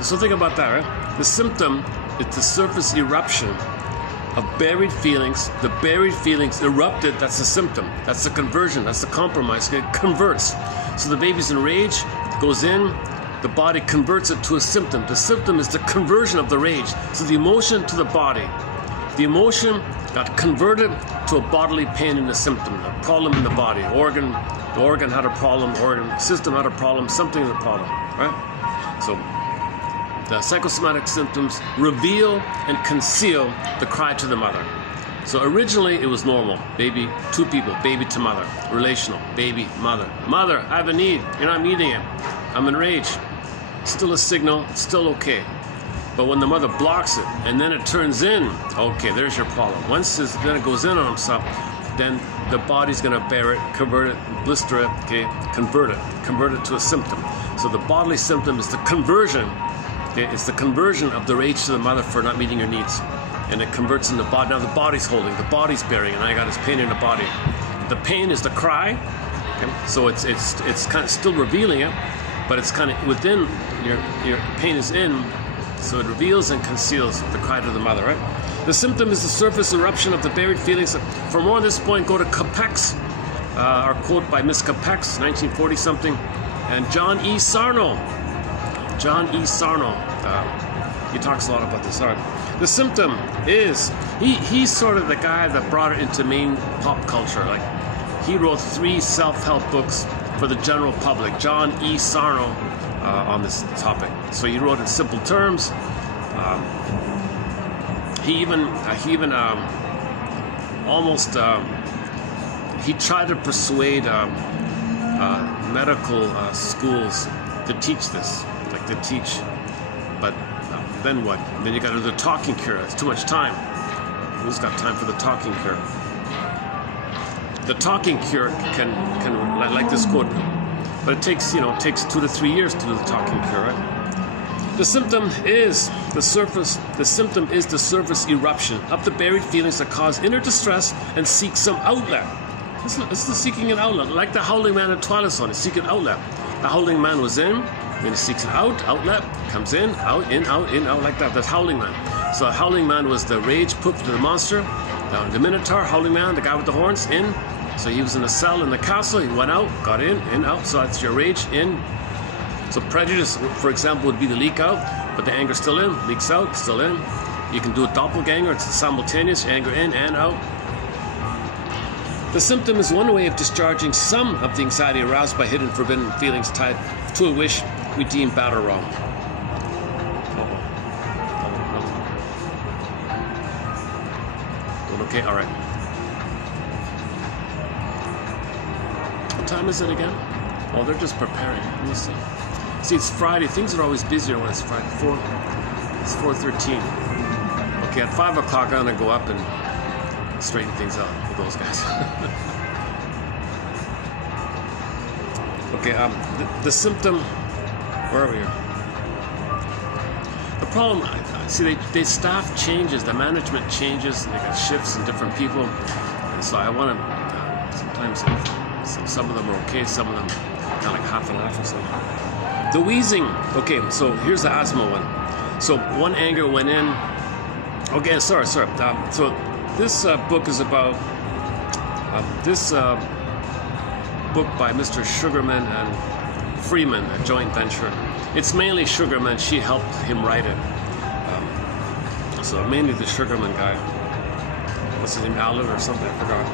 So think about that, right? The symptom is the surface eruption of buried feelings. The buried feelings erupted, that's the symptom. That's the conversion, that's the compromise. It converts. So the baby's enraged, goes in, the body converts it to a symptom. The symptom is the conversion of the rage. So the emotion to the body. The emotion got converted to a bodily pain in the symptom, a problem in the body. The organ had a problem, system had a problem, something had a problem, right? So the psychosomatic symptoms reveal and conceal the cry to the mother. So originally it was normal. Baby, two people, baby to mother. Relational, baby, mother. Mother, I have a need. You're not meeting it. I'm enraged. Still a signal, still okay. But when the mother blocks it and then it turns in, okay, there's your problem. Once then it goes in on himself, then the body's gonna bear it, convert it, blister it, okay, convert it to a symptom. So the bodily symptom is the conversion. Okay, it's the conversion of the rage to the mother for not meeting your needs. And it converts in the body. Now the body's holding, the body's bearing, and I got this pain in the body. The pain is the cry. Okay? So it's kind of still revealing it, but it's kind of within your pain is in, so it reveals and conceals the cry to the mother, right? The symptom is the surface eruption of the buried feelings. For more on this point, go to Capex, our quote by Miss Capex, 1940 something, and John E. Sarno. He talks a lot about this. All right. The symptom is, he's sort of the guy that brought it into main pop culture. Like, he wrote 3 self-help books for the general public. John E. Sarno on this topic. So he wrote in simple terms. He even almost he tried to persuade medical schools to teach this, like to teach. But then what? Then you got to do the talking cure. It's too much time. Who's got time for the talking cure? The talking cure can like this quote, but it takes 2 to 3 years to do the talking cure, right? The symptom is the surface. The symptom is the surface eruption of the buried feelings that cause inner distress and seek some outlet. It's the seeking an outlet, like the howling man in Twilight Zone. He's seeking outlet. The howling man was in, then he seeks an outlet, comes in, out, like that. That's howling man. So howling man was the rage put to the monster. The Minotaur, howling man, the guy with the horns, in. So he was in a cell in the castle. He went out, got in, out. So that's your rage, in. So prejudice, for example, would be the leak out, but the anger's still in, leaks out, still in. You can do a doppelganger, it's simultaneous, anger in and out. The symptom is one way of discharging some of the anxiety aroused by hidden, forbidden feelings tied to a wish we deem bad or wrong. Okay, all right. What time is it again? Oh, they're just preparing. Let me see. See, it's Friday. Things are always busier when it's Friday. It's 4:13. Okay, at 5 o'clock, I'm gonna go up and straighten things out with those guys. Okay, the symptom. Where are we here? The problem. See, they staff changes, the management changes, and they got shifts and different people. And so I want to. Sometimes some of them are okay, some of them kind of like half and half or something. The wheezing. Okay, so here's the asthma one. So one anger went in. Okay, sorry. So this book is about this book by Mr. Sugarman and Freeman, a joint venture. It's mainly Sugarman. She helped him write it. So mainly the Sugarman guy. What's his name? Allen or something? I forgot.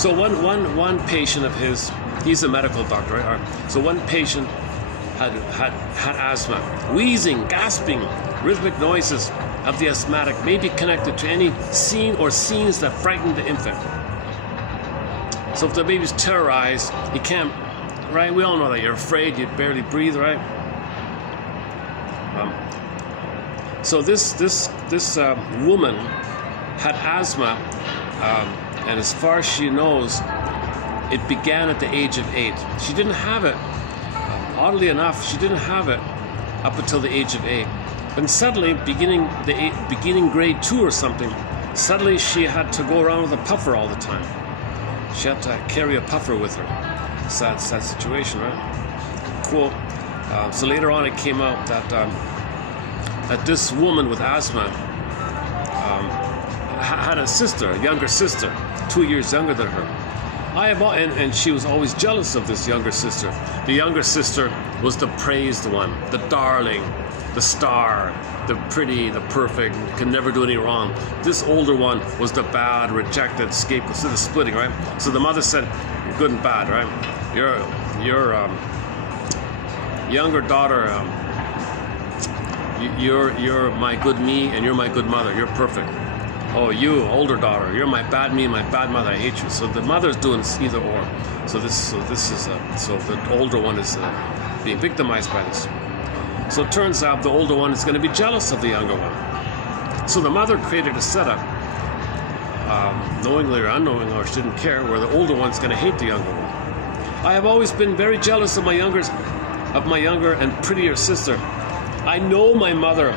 So one patient of his. He's a medical doctor, right? So one patient had asthma. Wheezing, gasping, rhythmic noises of the asthmatic may be connected to any scene or scenes that frighten the infant. So if the baby's terrorized, he can't, right? We all know that you're afraid, you barely breathe, right? So this woman had asthma, and as far as she knows, it began at the age of 8. She didn't have it. Oddly enough, she didn't have it up until the age of 8. But suddenly, beginning grade 2 or something, suddenly she had to go around with a puffer all the time. She had to carry a puffer with her. Sad situation, right? Cool. So later on, it came out that this woman with asthma had a sister, a younger sister, 2 years younger than her. And she was always jealous of this younger sister. The younger sister was the praised one, the darling, the star, the pretty, the perfect, could never do any wrong. This older one was the bad, rejected scapegoat. So the splitting, right? So the mother said, "You're good and bad, right? Your younger daughter, you're my good me, and you're my good mother. You're perfect. Oh, you, older daughter, you're my bad me and my bad mother. I hate you." So the mother's doing either or. So the older one is being victimized by this. So it turns out the older one is going to be jealous of the younger one. So the mother created a setup, knowingly or unknowingly, or she didn't care, where the older one's going to hate the younger one. I have always been very jealous of my younger and prettier sister. I know my mother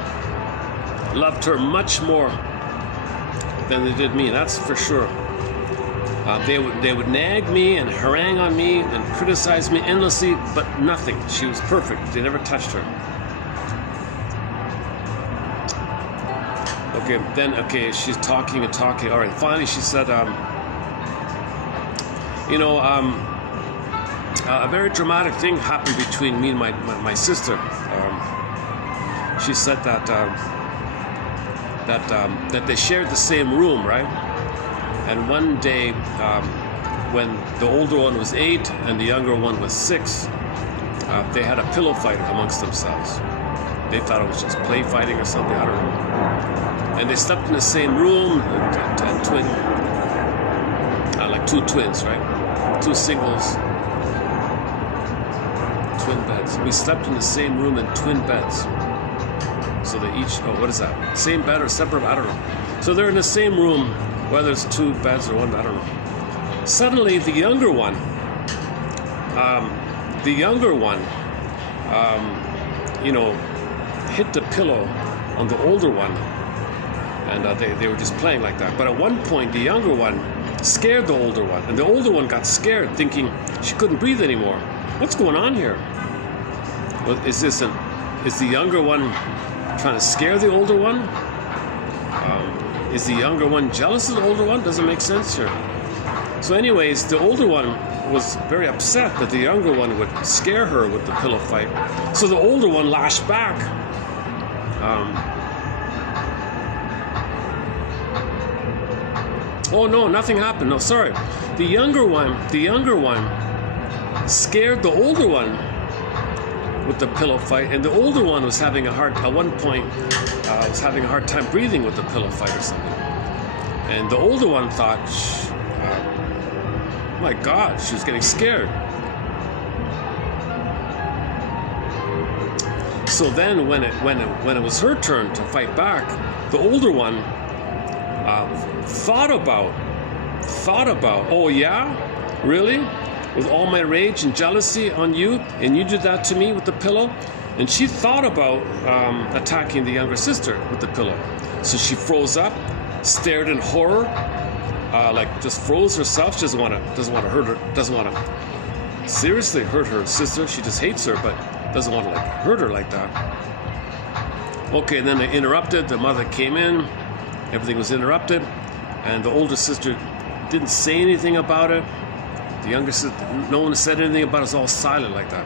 loved her much more than they did me, that's for sure. They would nag me and harangue on me and criticize me endlessly, but nothing. She was perfect. They never touched her. Okay, she's talking. All right, finally she said, a very dramatic thing happened between me and my sister. She said that they shared the same room, right? And one day, when the older one was 8 and the younger one was 6, they had a pillow fight amongst themselves. They thought it was just play fighting or something, I don't know. And they slept in the same room, like 2 twins, right? two singles, twin beds. We slept in the same room in twin beds. So they each, oh, what is that? Same bed or separate? I don't know. So they're in the same room, whether it's two beds or one, I don't know. Suddenly, the younger one, hit the pillow on the older one, and they were just playing like that. But at one point, the younger one scared the older one, and the older one got scared, thinking she couldn't breathe anymore. What's going on here? Well, is the younger one trying to scare the older one? Is the younger one jealous of the older one? Doesn't make sense here. So anyways, the older one was very upset that the younger one would scare her with the pillow fight. So the older one lashed back. Oh no, nothing happened. No, sorry. The younger one scared the older one with the pillow fight, and the older one was having at one point was having a hard time breathing with the pillow fight or something. And the older one thought, my God, she was getting scared. So then, when it was her turn to fight back, the older one thought about, oh yeah, really? With all my rage and jealousy on you, and you did that to me with the pillow? And she thought about attacking the younger sister with the pillow. So she froze up, stared in horror, like just froze herself. She doesn't want to hurt her, doesn't want to seriously hurt her sister. She just hates her, but doesn't want to hurt her like that. Okay, and then they interrupted. The mother came in. Everything was interrupted, and the older sister didn't say anything about it. The younger sister, no one said anything about it. It was all silent like that.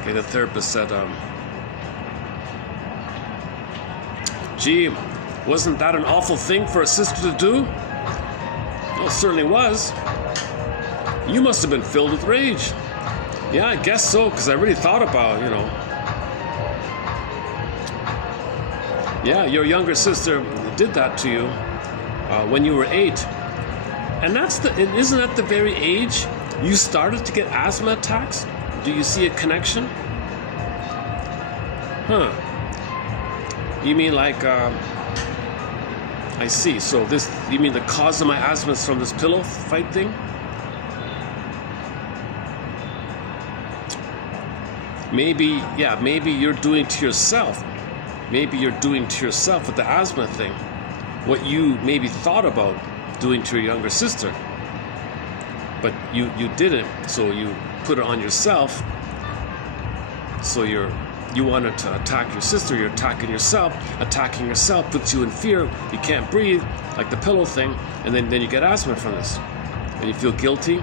Okay, the therapist said, gee, wasn't that an awful thing for a sister to do? Well, it certainly was. You must have been filled with rage. Yeah, I guess so, because I really thought about, Yeah, your younger sister did that to you when you were 8. And isn't that the very age you started to get asthma attacks? Do you see a connection? Huh. You mean like, I see. So you mean the cause of my asthma is from this pillow fight thing? Maybe you're doing to yourself. Maybe you're doing to yourself with the asthma thing what you maybe thought about doing to your younger sister. But you didn't, so you put it on yourself. So you wanted to attack your sister, you're attacking yourself. Attacking yourself puts you in fear, you can't breathe, like the pillow thing, and then you get asthma from this. And you feel guilty.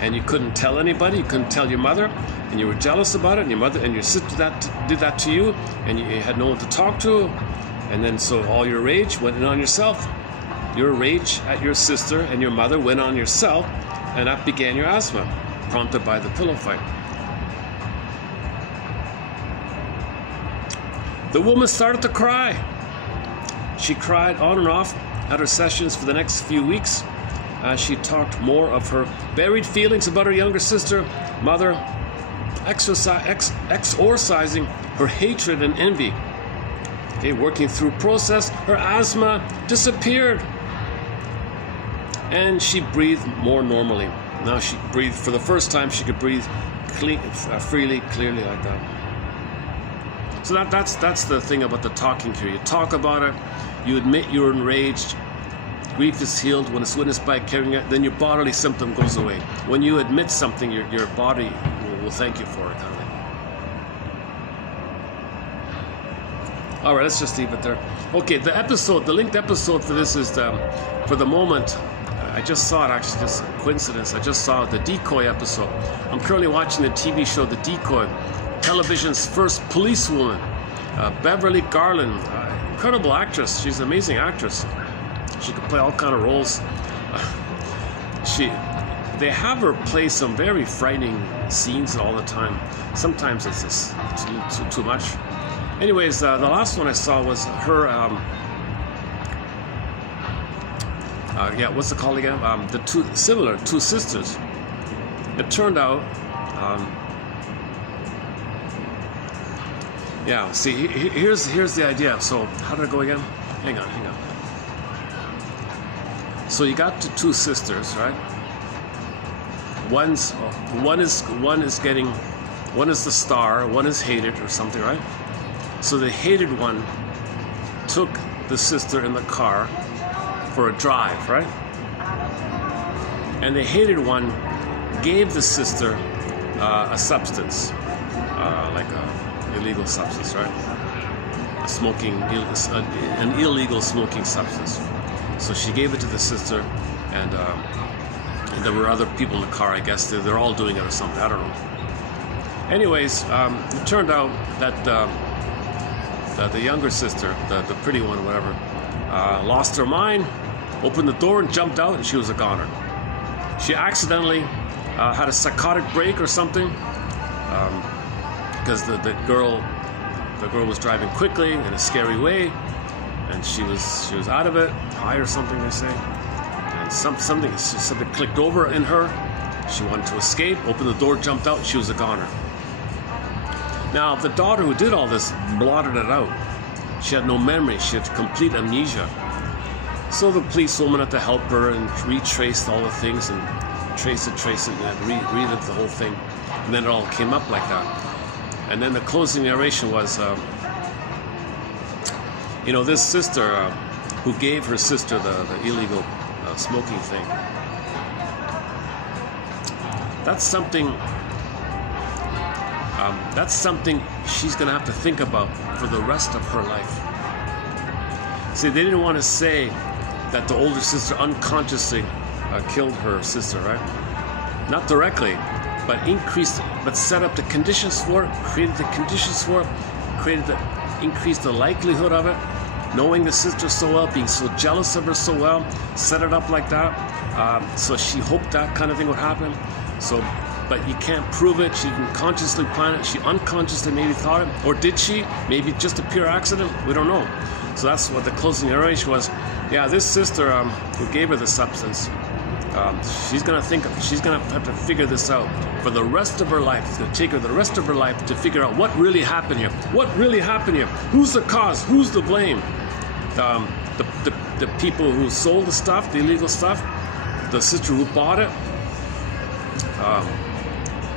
And you couldn't tell anybody, you couldn't tell your mother, and you were jealous about it, and your mother and your sister did that to you, and you had no one to talk to, and then so all your rage went in on yourself. Your rage at your sister and your mother went on yourself, and that began your asthma, prompted by the pillow fight. The woman started to cry. She cried on and off at her sessions for the next few weeks, as she talked more of her buried feelings about her younger sister, mother, exorcising her hatred and envy. Okay, working through process, her asthma disappeared, and she breathed more normally. Now she breathed, for the first time, she could breathe freely, clearly like that. So that's the thing about the talking here. You talk about it, you admit you're enraged. Grief is healed when it's witnessed by carrying it, then your bodily symptom goes away. When you admit something, your body will thank you for it. All right, let's just leave it there. Okay, the linked episode for this is, for the moment, I just saw it, actually, just a coincidence. I just saw the Decoy episode. I'm currently watching the TV show The Decoy, television's first policewoman, Beverly Garland, incredible actress. She's an amazing actress. She can play all kind of roles. They have her play some very frightening scenes all the time. Sometimes it's just too much. Anyways, the last one I saw was her yeah, what's it called again? The two sisters. It turned out, yeah. See, here's the idea. So how did it go again? Hang on. So you got the two sisters, right? One is the star, one is hated or something, right? So the hated one took the sister in the car for a drive, right? And the hated one gave the sister a substance, like an illegal substance, right? An illegal smoking substance. So she gave it to the sister, and there were other people in the car. I guess they're all doing it or something. I don't know. Anyways, it turned out that the younger sister, the pretty one, whatever, lost her mind, opened the door and jumped out, and she was a goner. She accidentally had a psychotic break or something, because the girl was driving quickly in a scary way, and she was out of it, high or something, they say, and something clicked over in her. She wanted to escape, opened the door, jumped out, and she was a goner. Now, the daughter who did all this blotted it out. She had no memory. She had complete amnesia. So the policewoman had to help her and retrace all the things and trace it, and read it, the whole thing. And then it all came up like that. And then the closing narration was, this sister who gave her sister the illegal smoking thing. That's something she's going to have to think about for the rest of her life. See, they didn't want to say that the older sister unconsciously killed her sister, right? Not directly, but set up the conditions for it, increased the likelihood of it, knowing the sister so well, being so jealous of her so well, set it up like that. So she hoped that kind of thing would happen. But you can't prove it. She didn't consciously plan it. She unconsciously maybe thought it. Or did she? Maybe just a pure accident. We don't know. So that's what the closing narration was. Yeah, this sister who gave her the substance, she's gonna have to figure this out for the rest of her life. It's gonna take her the rest of her life to figure out what really happened here. What really happened here? Who's the cause? Who's the blame? The people who sold the stuff, the illegal stuff, the sister who bought it,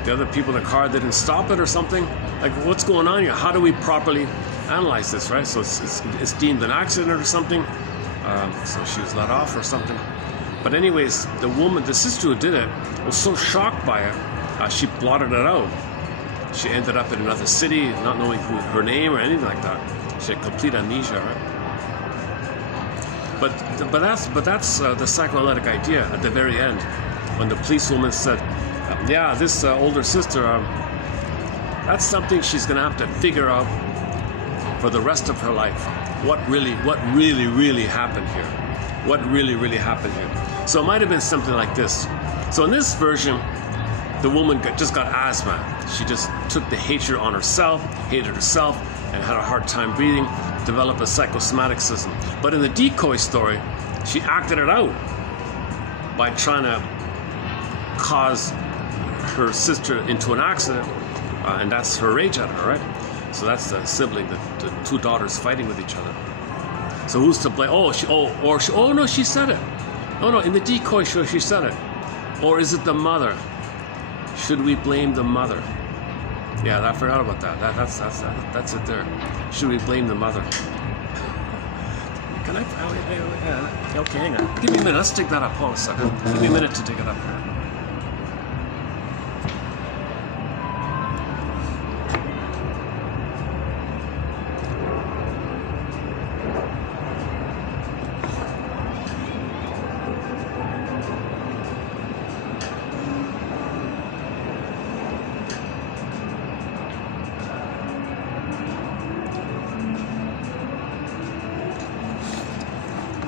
the other people in the car didn't stop it or something. Like, what's going on here? How do we properly analyze this, right? So it's deemed an accident or something. So she was let off or something. But anyways, the sister who did it was so shocked by it, she blotted it out. She ended up in another city, not knowing her name or anything like that. She had complete amnesia, right? But that's the psychoanalytic idea at the very end, when the policewoman said, yeah, this older sister, that's something she's going to have to figure out for the rest of her life. What really happened here? What really happened here? So it might have been something like this. So in this version, the woman just got asthma. She just took the hatred on herself, hated herself, and had a hard time breathing, developed a psychosomatic system. But in the decoy story, she acted it out by trying to cause her sister into an accident, and that's her rage at her, right? So that's the sibling, the two daughters fighting with each other. So who's to blame? Oh no, she said it. Oh no, in the decoy show she said it. Or is it the mother? Should we blame the mother? Yeah, I forgot about that. That's it there. Should we blame the mother? Can I? Okay, hang on. Give me a minute. Let's dig that up. Hold on a second. Give me a minute to dig it up here.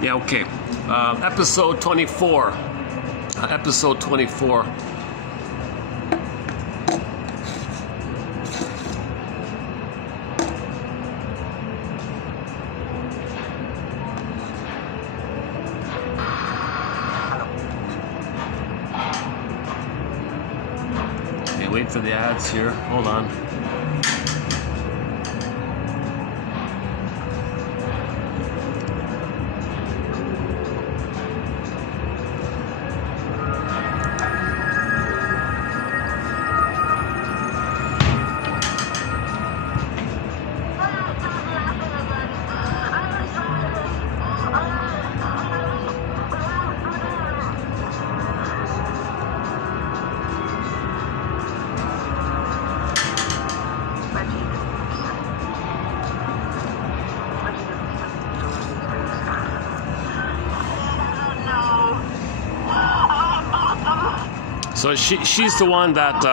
Yeah, okay. Episode 24. Episode 24. Wait for the ads here. Hold on. So she's the one that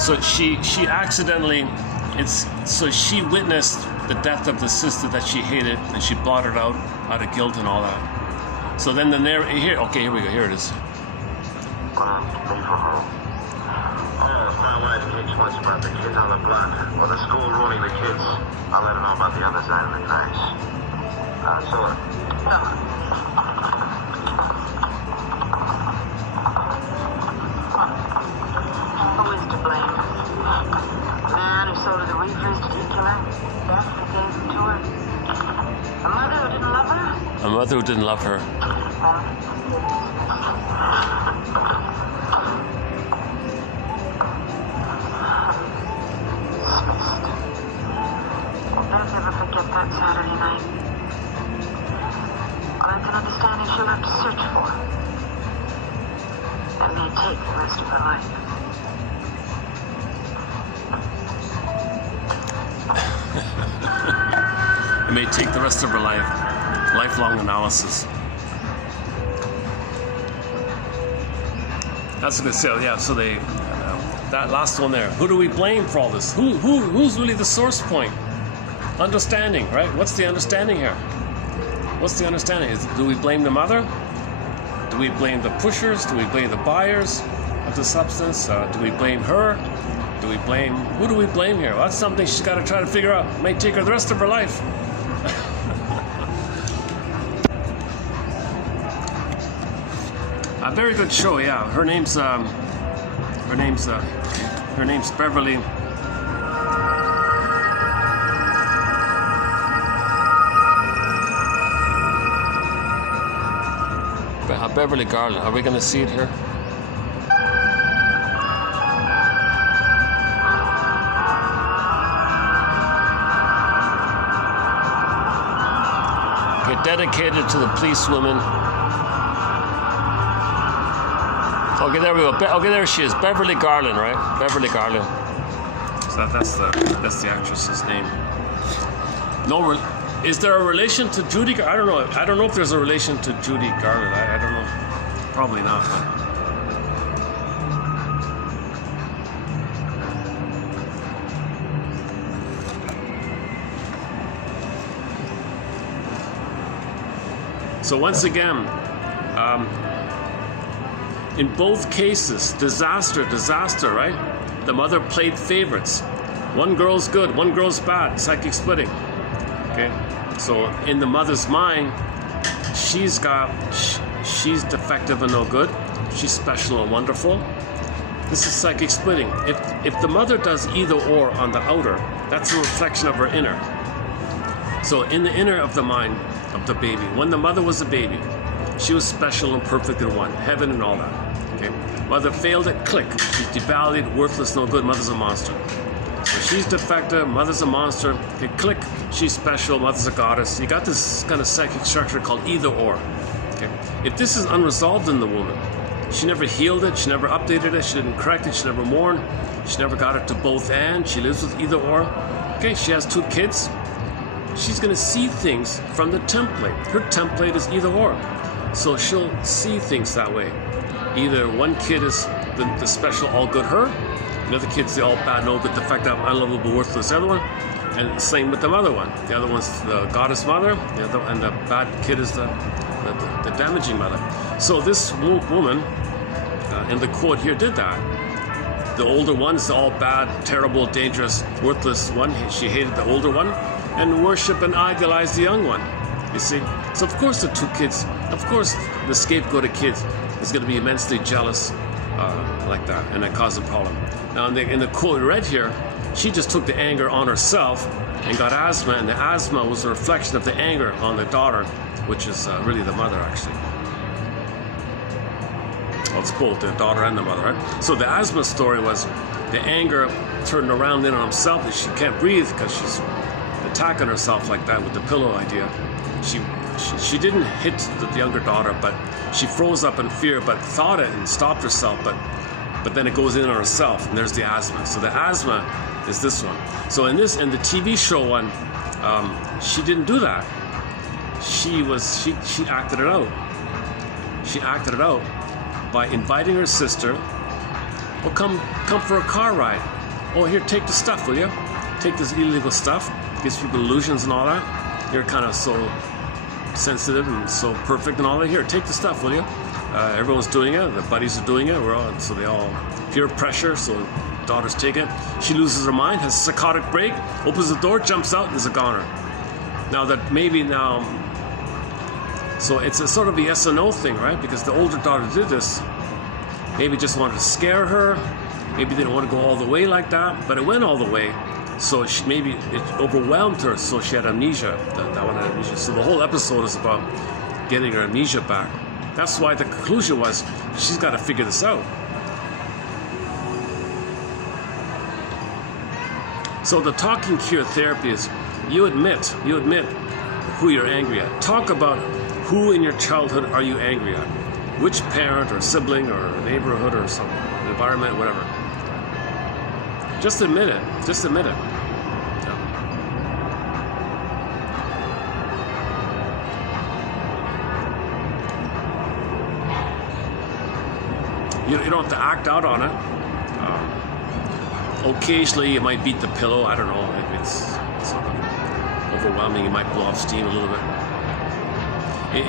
so she accidentally she witnessed the death of the sister that she hated, and she blotted out of guilt and all that. So then the narrator here, okay, here we go, here it is. My wife keeps much about the kids on the block, or the school ruining the kids. I'll let her know about the other side of the tracks. Who is to blame? The man who sold her the reefers to the killer? Beth who gave them to her? A mother who didn't love her? A mother who didn't love her. I'll never forget that Saturday night. All I can understand is she'll have to search for. That may take the rest of her life. It may take the rest of her life. Lifelong analysis. That's what they say. Yeah. So they that last one there. Who do we blame for all this? Who's really the source point? Understanding, right? What's the understanding here? What's the understanding? Do we blame the mother? Do we blame the pushers? Do we blame the buyers of the substance? Do we blame her? Who do we blame here? Well, that's something she's got to try to figure out. It may take her the rest of her life. A very good show, yeah. Her name's Beverly. Beverly Garland. Are we going to see it here? Okay, dedicated to the policewoman. Okay, there we go. Okay, there she is. Beverly Garland, right? Beverly Garland. So that's the actress's name. Is there a relation to Judy? I don't know. I don't know if there's a relation to Judy Garland. I don't know. Probably not. So once again, in both cases, disaster, right? The mother played favorites. One girl's good, one girl's bad. Psychic splitting. Okay. So in the mother's mind, she's defective and no good. She's special and wonderful. This is psychic splitting. If the mother does either or on the outer, that's a reflection of her inner. So in the inner of the mind of the baby, when the mother was a baby, she was special and perfect in one, heaven and all that. Okay. Mother failed at click. She's devalued, worthless, no good. Mother's a monster. So she's defective, mother's a monster. Okay, click, she's special, mother's a goddess. You got this kind of psychic structure called either or. Okay. If this is unresolved in the woman, she never healed it, she never updated it, she didn't correct it, she never mourned, she never got it to both and, she lives with either or. Okay, she has 2 kids. She's gonna see things from the template. Her template is either or. So she'll see things that way. Either one kid is the special, all good her, the other kid's the all bad, no good, defective, unlovable, worthless, the other one. And the same with the mother one. The other one's the goddess mother, and the bad kid is the damaging mother. So this woman, in the quote here, did that. The older one is the all bad, terrible, dangerous, worthless one. She hated the older one and worshiped and idolized the young one. You see? So of course the 2 kids, of course the scapegoated kids, the is going to be immensely jealous like that, and that caused a problem. Now, in the quote read here, she just took the anger on herself and got asthma, and the asthma was a reflection of the anger on the daughter, which is really the mother, actually. Well, it's both the daughter and the mother, right? So the asthma story was the anger turned around in on himself, and she can't breathe because she's attacking herself like that with the pillow idea. She didn't hit the younger daughter, but she froze up in fear, but thought it and stopped herself, but then it goes in on herself, and there's the asthma. So the asthma is this one. So in the TV show one, she didn't do that. She acted it out. She acted it out by inviting her sister. Well, come for a car ride. Oh, here, take the stuff, will you? Take this illegal stuff. Gives people illusions and all that. You're kind of so sensitive and so perfect and all that. Here, take the stuff, will you? Everyone's doing it. The buddies are doing it. So they all peer pressure. So daughter's take it. She loses her mind, has a psychotic break, opens the door, jumps out, and is a goner. Now that maybe now, so it's a sort of a yes or no thing, right? Because the older daughter did this, maybe just wanted to scare her. Maybe they didn't want to go all the way like that, but it went all the way. So maybe it overwhelmed her, so she had amnesia. That one had amnesia. So the whole episode is about getting her amnesia back. That's why the conclusion was she's got to figure this out. So the talking cure therapy is you admit who you're angry at. Talk about who in your childhood are you angry at. Which parent or sibling or neighborhood or some environment, whatever. Just admit it. Just admit it. Yeah. You don't have to act out on it. Occasionally, you might beat the pillow. I don't know. Maybe it's sort of overwhelming. You might blow off steam a little bit.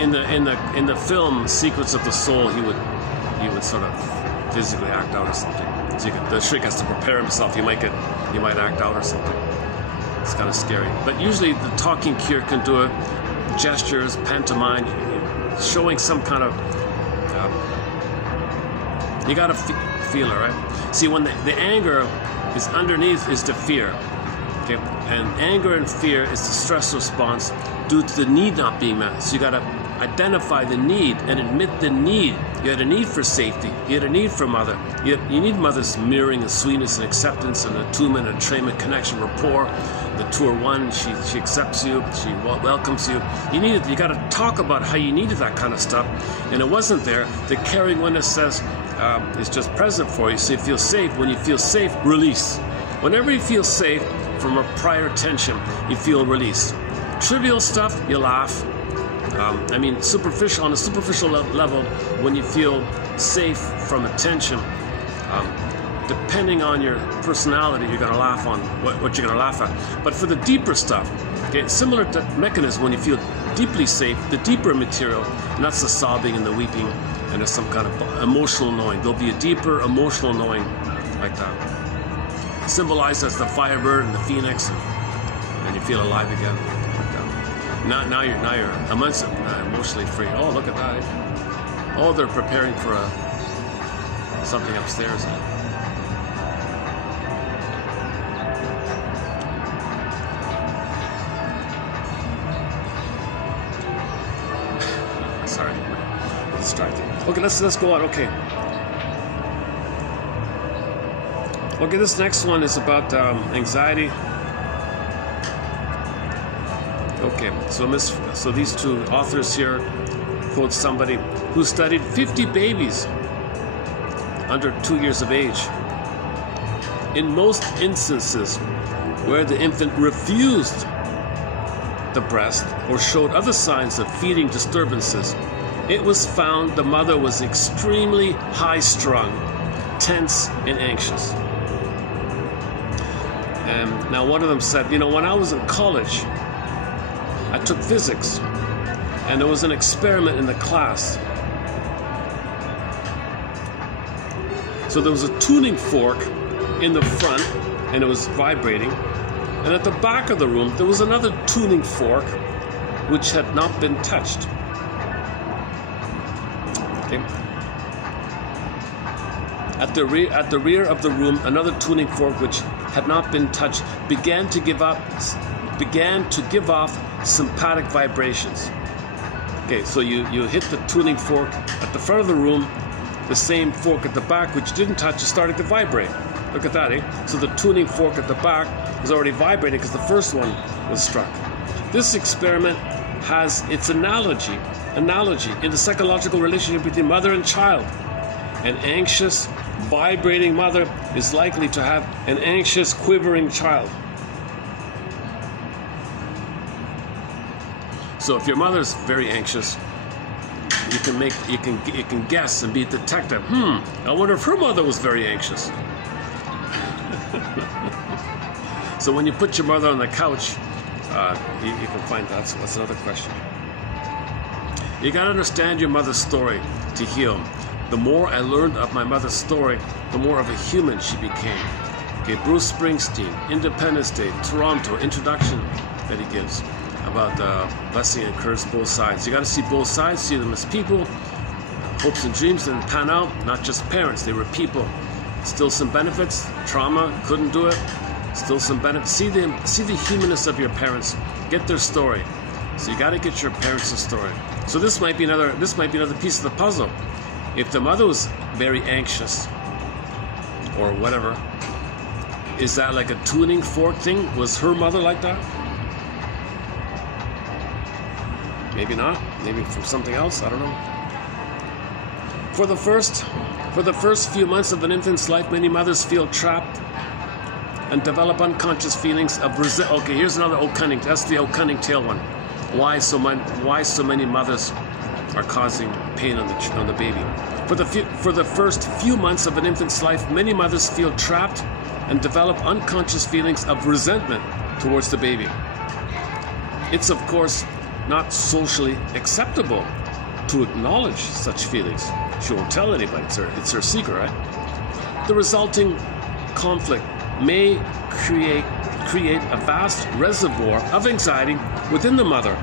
In the film Secrets of the Soul, he would sort of physically act out or something. So the shrink has to prepare himself. He might act out or something. It's kind of scary. But usually the talking cure can do it. Gestures, pantomime, showing some kind of. You gotta feel it, right? See, when the anger is underneath is the fear. Okay, and anger and fear is the stress response due to the need not being met. So you gotta identify the need and admit the need. You had a need for safety. You had a need for mother. You need mother's mirroring and sweetness and acceptance and attunement and entrainment, connection, rapport. The two are one. She accepts you. She welcomes you. You got to talk about how you needed that kind of stuff, and it wasn't there. The caring witness says is just present for you, so you feel safe. When you feel safe, release. Whenever you feel safe from a prior tension, you feel release. Trivial stuff, you laugh. On a superficial level, when you feel safe from a tension, depending on your personality, you're going to laugh on what you're going to laugh at. But for the deeper stuff, okay, similar to mechanism, when you feel deeply safe, the deeper material, and that's the sobbing and the weeping, and there's some kind of emotional knowing. There'll be a deeper emotional knowing like that. Symbolized as the firebird and the phoenix, and you feel alive again. Now you're emotionally free. Oh, look at that. Oh, they're preparing for something upstairs. Sorry, I'm distracted. Okay, let's go on. Okay, this next one is about anxiety. Okay, so these two authors here quote somebody who studied 50 babies under 2 years of age. In most instances where the infant refused the breast or showed other signs of feeding disturbances, it was found the mother was extremely high-strung, tense, and anxious. And now one of them said, when I was in college, I took physics, and there was an experiment in the class. So there was a tuning fork in the front, and it was vibrating. And at the back of the room, there was another tuning fork, which had not been touched. Okay. At the rear of the room, another tuning fork which had not been touched began to give off sympathetic vibrations. Okay, so you hit the tuning fork at the front of the room, the same fork at the back which didn't touch is starting to vibrate. Look at that, eh? So the tuning fork at the back is already vibrating because the first one was struck. This experiment has its analogy in the psychological relationship between mother and child. An anxious, vibrating mother is likely to have an anxious, quivering child. So if your mother's very anxious, you can guess and be a detective. I wonder if her mother was very anxious. So when you put your mother on the couch, you can find that. So that's another question. You gotta understand your mother's story to heal. The more I learned of my mother's story, the more of a human she became. Okay, Bruce Springsteen, Independence Day, Toronto, introduction that he gives about blessing and curse, both sides. You got to see both sides, see them as people, hopes and dreams didn't pan out, not just parents, they were people. Still some benefits, trauma, couldn't do it, still some benefits. See the humanness of your parents, get their story. So you got to get your parents' story. So this might be another piece of the puzzle. If the mother was very anxious or whatever, is that like a tuning fork thing? Was her mother like that? Maybe not. Maybe from something else. I don't know. For the first few months of an infant's life, many mothers feel trapped and develop unconscious feelings of resentment. Okay, here's another old cunning. That's the old cunning tale one. Why so many mothers are causing pain on the baby? For the first few months of an infant's life, many mothers feel trapped and develop unconscious feelings of resentment towards the baby. It's of course not socially acceptable to acknowledge such feelings. She won't tell anybody, it's her secret, right? The resulting conflict may create a vast reservoir of anxiety within the mother,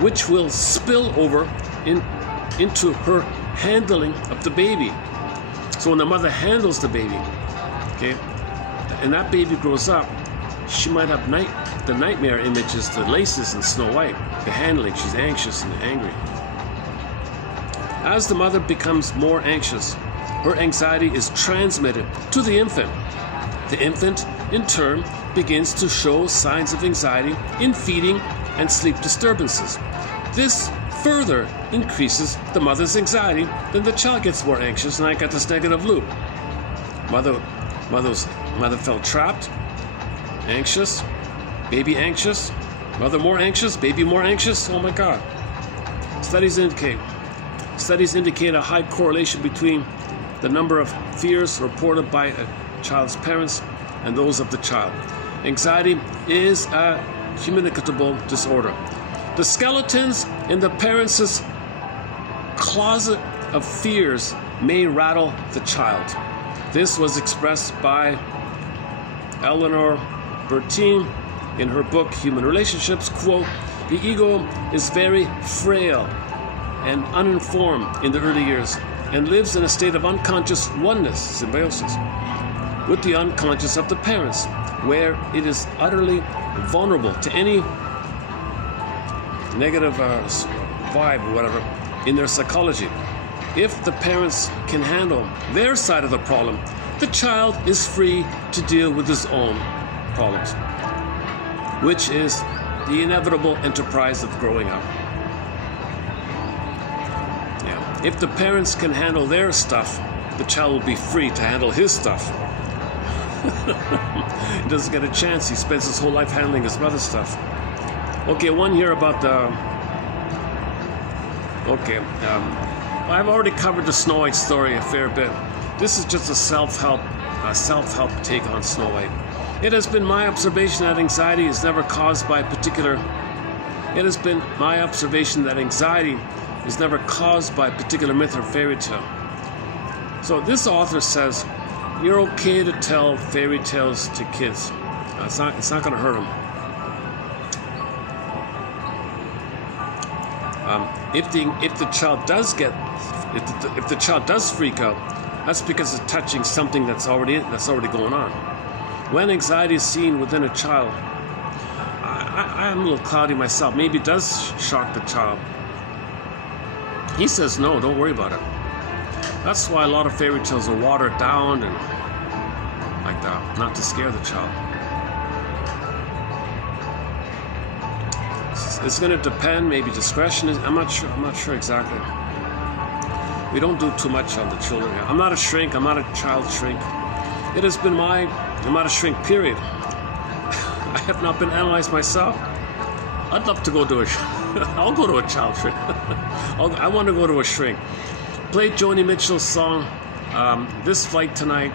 which will spill over into her handling of the baby. So when the mother handles the baby, okay, and that baby grows up, she might have the nightmare images, the laces in Snow White, the handling, she's anxious and angry. As the mother becomes more anxious, her anxiety is transmitted to the infant. The infant, in turn, begins to show signs of anxiety in feeding and sleep disturbances. This further increases the mother's anxiety, then the child gets more anxious, and I got this negative loop. Mother felt trapped, anxious, baby anxious, mother more anxious, baby more anxious. Oh my God. Studies indicate a high correlation between the number of fears reported by a child's parents and those of the child. Anxiety is a communicable disorder. The skeletons in the parents' closet of fears may rattle the child. This was expressed by Eleanor Bertin in her book Human Relationships. Quote, "The ego is very frail and uninformed in the early years and lives in a state of unconscious oneness, symbiosis, with the unconscious of the parents, where it is utterly vulnerable to any negative vibe or whatever in their psychology. If the parents can handle their side of the problem, the child is free to deal with his own problems, which is the inevitable enterprise of growing up." Yeah. If the parents can handle their stuff, the child will be free to handle his stuff. He doesn't get a chance. He spends his whole life handling his mother's stuff. Okay, one here about the... Okay, I've already covered the Snow White story a fair bit. This is just a self-help take on Snow White. It has been my observation that anxiety is never caused by a particular... It has been my observation that anxiety is never caused by a particular myth or fairy tale. So this author says, you're okay to tell fairy tales to kids. It's not going to hurt them. If the child does freak out, That's because it's touching something that's already going on. When anxiety is seen within a child, I'm a little cloudy myself. Maybe it does shock the child. He says no, don't worry about it. That's why a lot of fairy tales are watered down and like that, not to scare the child. It's going to depend. Maybe discretion is. I'm not sure exactly. We don't do too much on the children. I'm not a shrink. I'm not a child shrink. It has been I'm not a shrink, period. I have not been analyzed myself. I'd love to go to I'll go to a child shrink. I want to go to a shrink. Play Joni Mitchell's song, This Flight Tonight.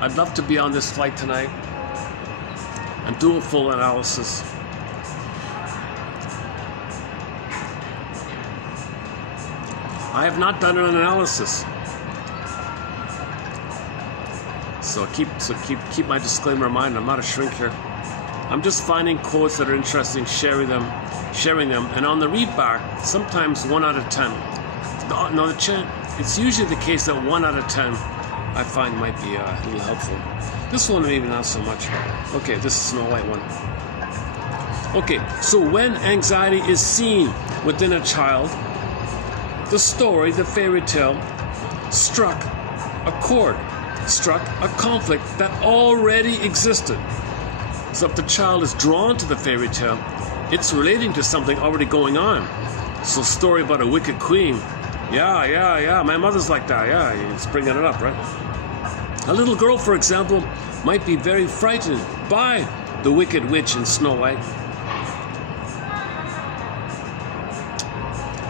I'd love to be on this flight tonight and do a full analysis. I have not done an analysis. So keep my disclaimer in mind. I'm not a shrink here. I'm just finding quotes that are interesting, sharing them, and on the read back, sometimes 1 out of 10. No, it's usually the case that 1 out of 10 I find might be a little helpful. This one maybe not so much. Okay, this is Snow White one. Okay, so when anxiety is seen within a child, the story, the fairy tale, struck a chord, struck a conflict that already existed. So if the child is drawn to the fairy tale, it's relating to something already going on. So story about a wicked queen. Yeah, my mother's like that. Yeah, it's bringing it up, right? A little girl, for example, might be very frightened by the wicked witch in Snow White.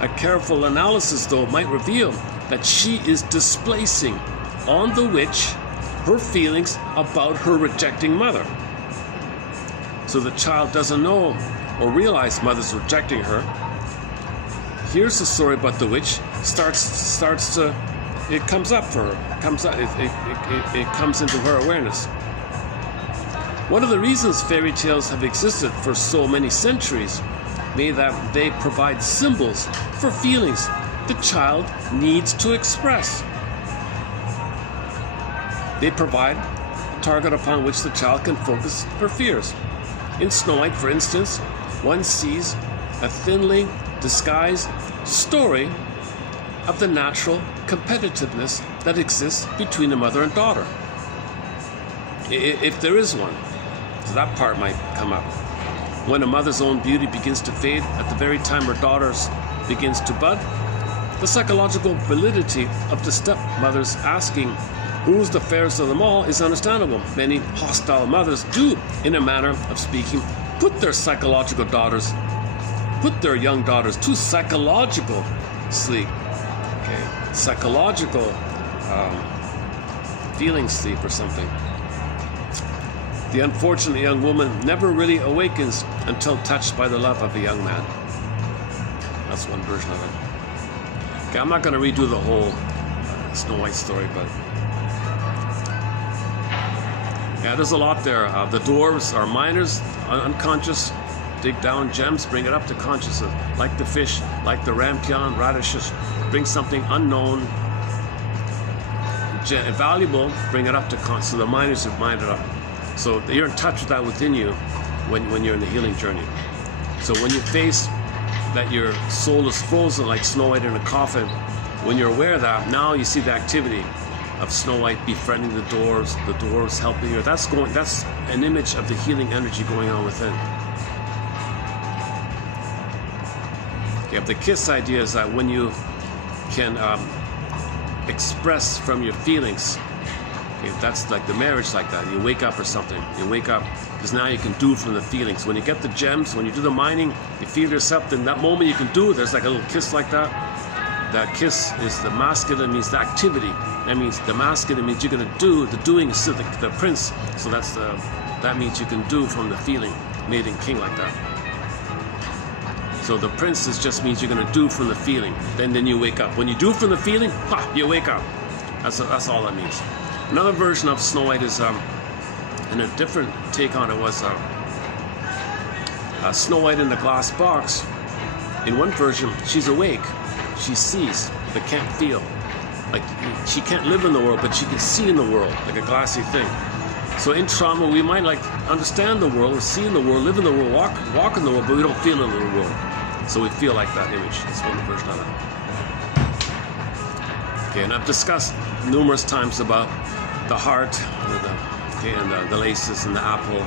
A careful analysis, though, might reveal that she is displacing on the witch her feelings about her rejecting mother. So the child doesn't know or realize mother's rejecting her. Here's the story about the witch. It comes up for her. It comes into her awareness. One of the reasons fairy tales have existed for so many centuries may that they provide symbols for feelings the child needs to express. They provide a target upon which the child can focus her fears. In Snow White, for instance, one sees a thinly disguised story of the natural competitiveness that exists between a mother and daughter. If there is one, so that part might come up. When a mother's own beauty begins to fade at the very time her daughter's begins to bud, the psychological validity of the stepmother's asking who's the fairest of them all is understandable. Many hostile mothers do, in a manner of speaking, put their young daughters to psychological sleep. Okay, psychological feeling sleep or something. The unfortunate young woman never really awakens until touched by the love of a young man. That's one version of it. Okay, I'm not going to redo the whole Snow White story, but yeah, there's a lot there. The dwarves are miners, unconscious, dig down gems, bring it up to consciousness. Like the fish, like the rampion, radishes, bring something unknown, valuable, bring it up to consciousness. So the miners have mined it up. So you're in touch with that within you when you're in the healing journey. So when you face that your soul is frozen like Snow White in a coffin, when you're aware of that, now you see the activity of Snow White befriending the dwarves helping her. That's an image of the healing energy going on within. Okay, the kiss idea is that when you can express from your feelings, okay, that's like the marriage like that. You wake up or something. You wake up because now you can do from the feelings. When you get the gems, when you do the mining, you feel yourself. Then that moment you can do. There's like a little kiss like that. That kiss is the masculine, means the activity. That means the masculine means you're gonna do. The doing is the prince. So that means you can do from the feeling. Mating king like that. So the prince just means you're gonna do from the feeling. Then you wake up. When you do from the feeling, you wake up. That's all that means. Another version of Snow White is, and a different take on it was Snow White in the glass box. In one version, she's awake. She sees, but can't feel. like she can't live in the world, but she can see in the world, like a glassy thing. So in trauma, we might like understand the world, see in the world, live in the world, walk in the world, but we don't feel in the world. So we feel like that image. That's one version of it. Okay, and I've discussed numerous times about the heart, and the laces, and the apple,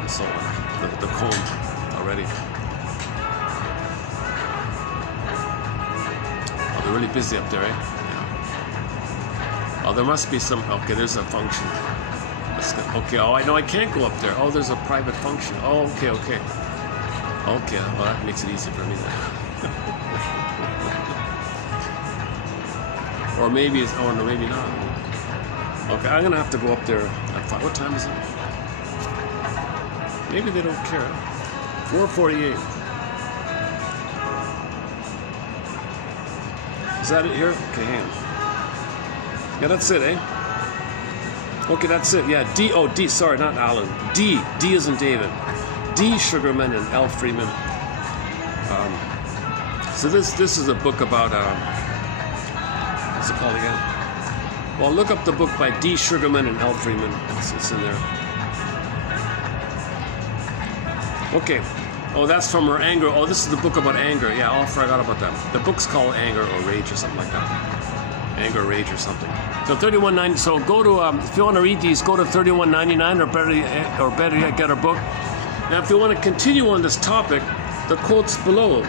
and so on, the comb already. Oh, they're really busy up there, eh? Yeah. Oh, there must be some. Okay, there's a function. Okay, oh, I know I can't go up there. Oh, there's a private function. Oh, okay. Okay, well, that makes it easy for me then. Or maybe it's, oh no, maybe not. Okay, I'm gonna have to go up there at 5. What time is it? Maybe they don't care. 4:48. Is that it here? Okay, hang on. Yeah, that's it, eh? Okay, that's it. Yeah, D. Oh, D. Sorry, not Alan. D. D is in David. D. Sugarman and L. Freeman. So this is a book about what's it called again? Well, look up the book by D. Sugarman and L. Freeman. It's in there. Okay. Oh, that's from her anger. Oh, this is the book about anger. Yeah, I forgot about that. The book's called Anger or Rage or something like that. Anger, Rage or something. So $31.90. So go to if you want to read these, go to $31.99 or better yet, get our book. Now, if you want to continue on this topic, the quotes below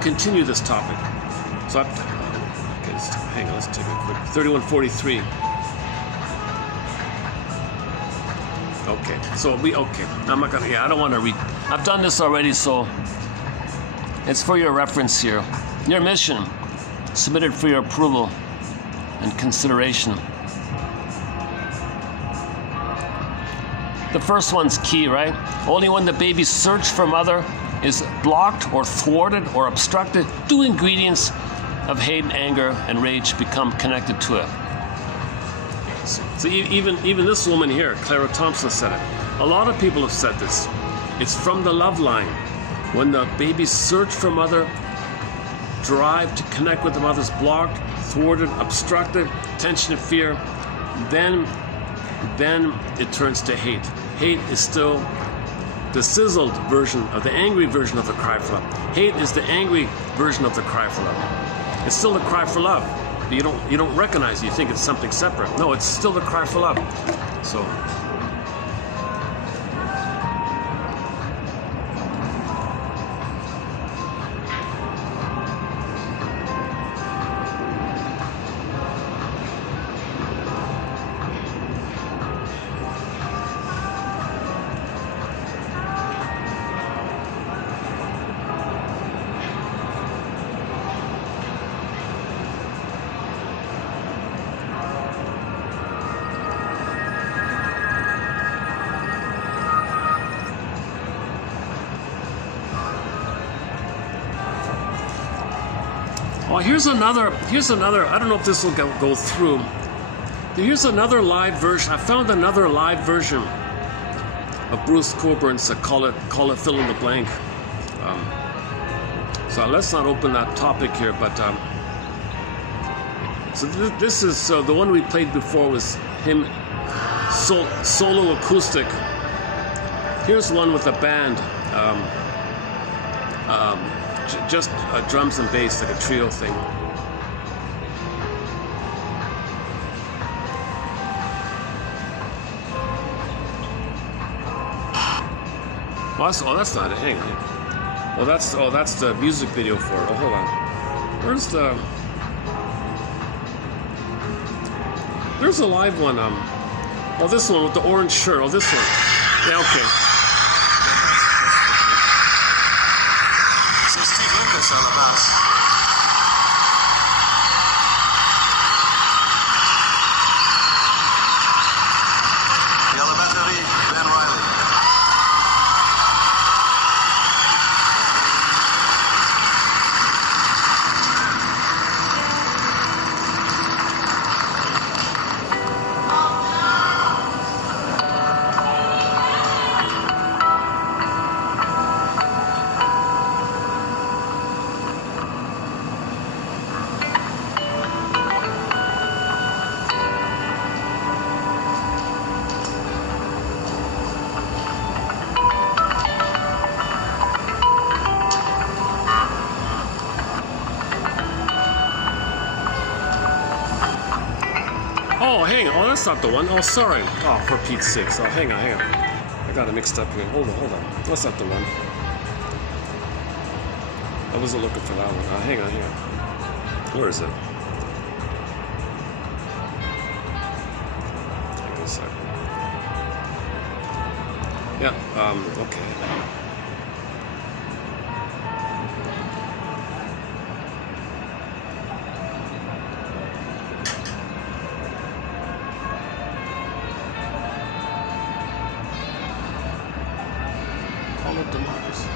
continue this topic. So okay, hang on, let's take a quick 31:43. Okay, so I'm not gonna. Yeah, I don't want to read. I've done this already, so it's for your reference here. Your mission submitted for your approval and consideration. The first one's key, right? Only when the baby's search for mother is blocked or thwarted or obstructed do ingredients of hate, anger, and rage become connected to it. So even this woman here, Clara Thompson, said it. A lot of people have said this. It's from the love line. When the baby's search for mother, drive to connect with the mother's blocked, thwarted, obstructed, tension and fear, then it turns to hate. Hate is still the sizzled version of the angry version of the cry for love. Hate is the angry version of the cry for love. It's still the cry for love. You don't recognize it. You think it's something separate. No, it's still the cry for love. So. Well, here's another, I don't know if this will go through. Here's another live version. I found another live version of Bruce Coburn's Call It Fill in the Blank. So let's not open that topic here, but so this is the one we played before was him solo acoustic. Here's one with a band. Just drums and bass, like a trio thing. Oh, that's not it. Hang on. Well, that's the music video for it. Oh, hold on. There's a live one. Oh, this one with the orange shirt. Oh, this one. Yeah, okay. It's all about. The elementary, Ben Riley. Oh, hang on. Oh, that's not the one. Oh, sorry. Oh, for Pete's sakes. Oh, hang on. I got it mixed up here. Hold on. That's not the one. I wasn't looking for that one. Hang on. Where is it? Hang on a second. Yeah, okay. Call it democracy.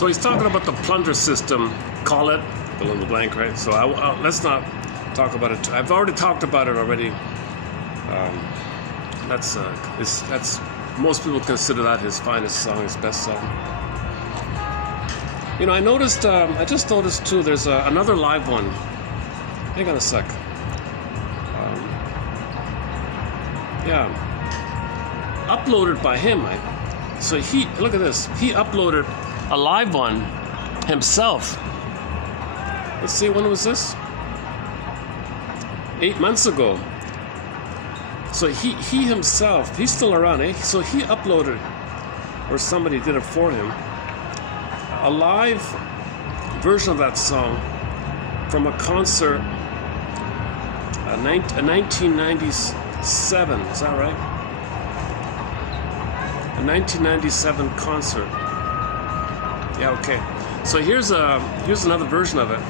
So he's talking about the plunder system, call it, fill in the blank, right? So let's not talk about it. I've already talked about it already. That's most people consider that his finest song, his best song. You know, I just noticed too, there's another live one. Hang on a sec. Uploaded by him. So look at this. He uploaded a live one himself. Let's see, when was this? 8 months ago. So he himself, he's still around, eh? So he uploaded, or somebody did it for him, a live version of that song from a concert, a 1997, is that right? A 1997 concert. Yeah, okay. So here's another version of it.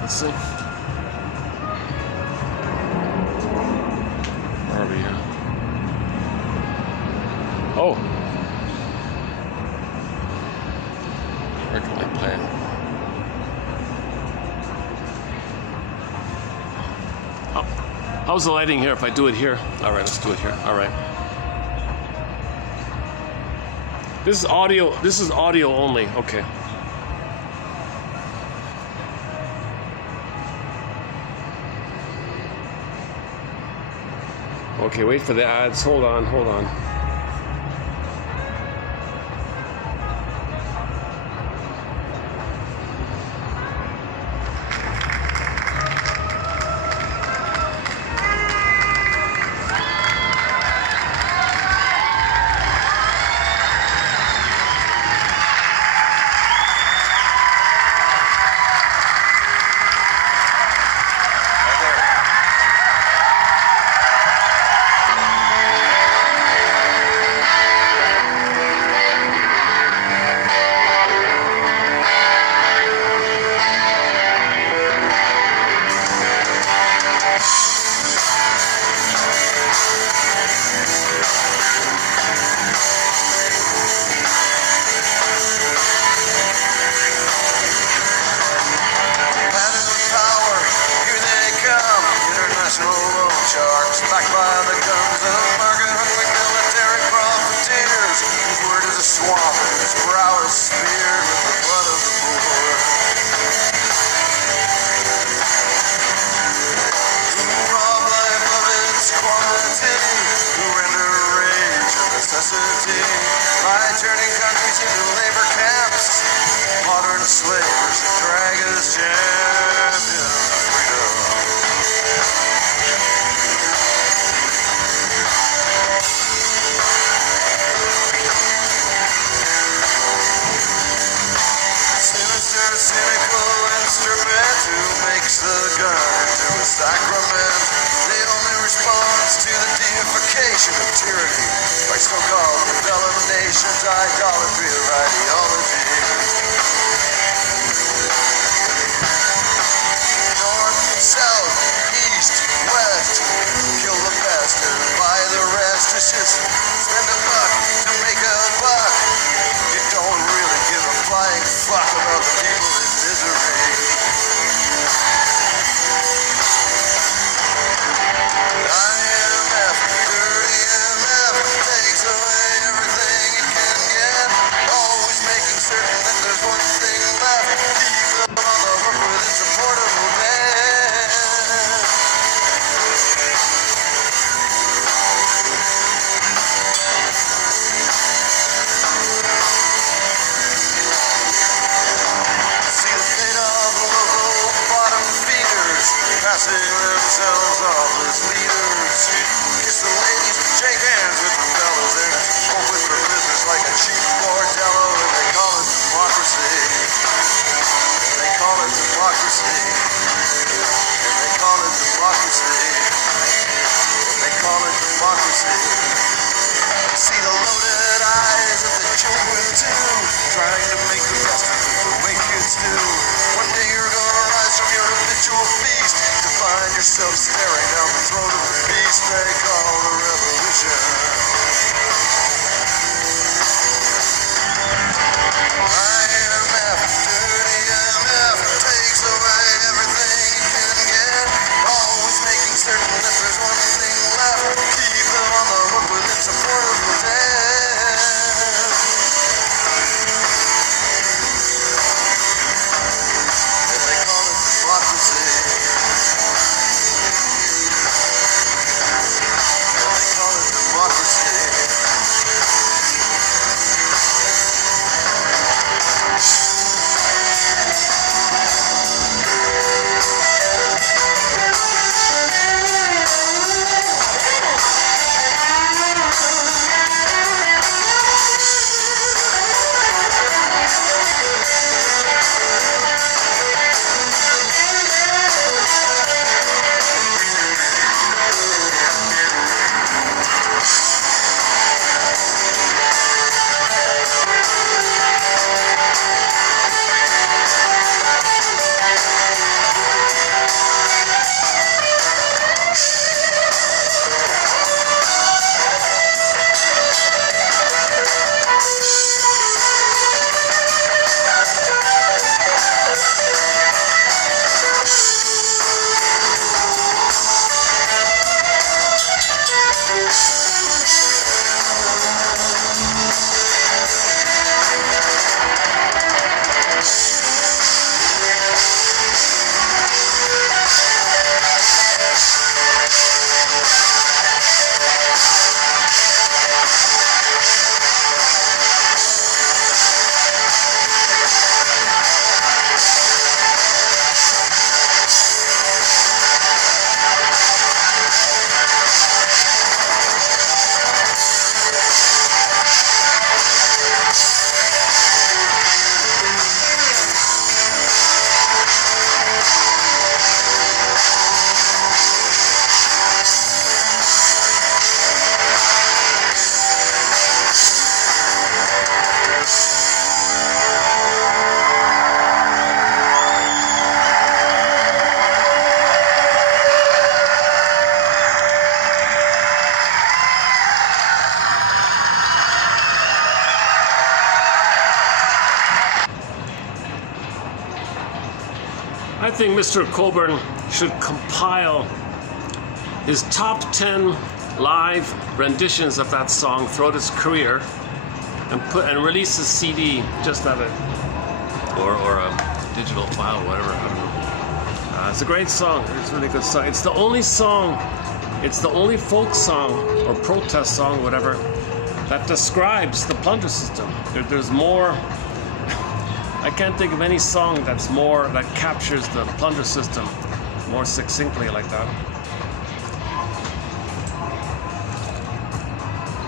Let's see. Where are we here? Oh. Where can I play it? Oh. How's the lighting here if I do it here? All right, let's do it here. All right. This is audio. This is audio only. Okay. Okay, wait for the ads. Hold on. Staring down the throat of the beast they call the revolution. I think Mr. Coburn should compile his top 10 live renditions of that song throughout his career and release a CD just of it, or a digital file, whatever. I don't know. It's a great song. It's a really good song. It's the only song. It's the only folk song or protest song, whatever, that describes the plunder system. There's more. I can't think of any song that captures the plunder system more succinctly like that.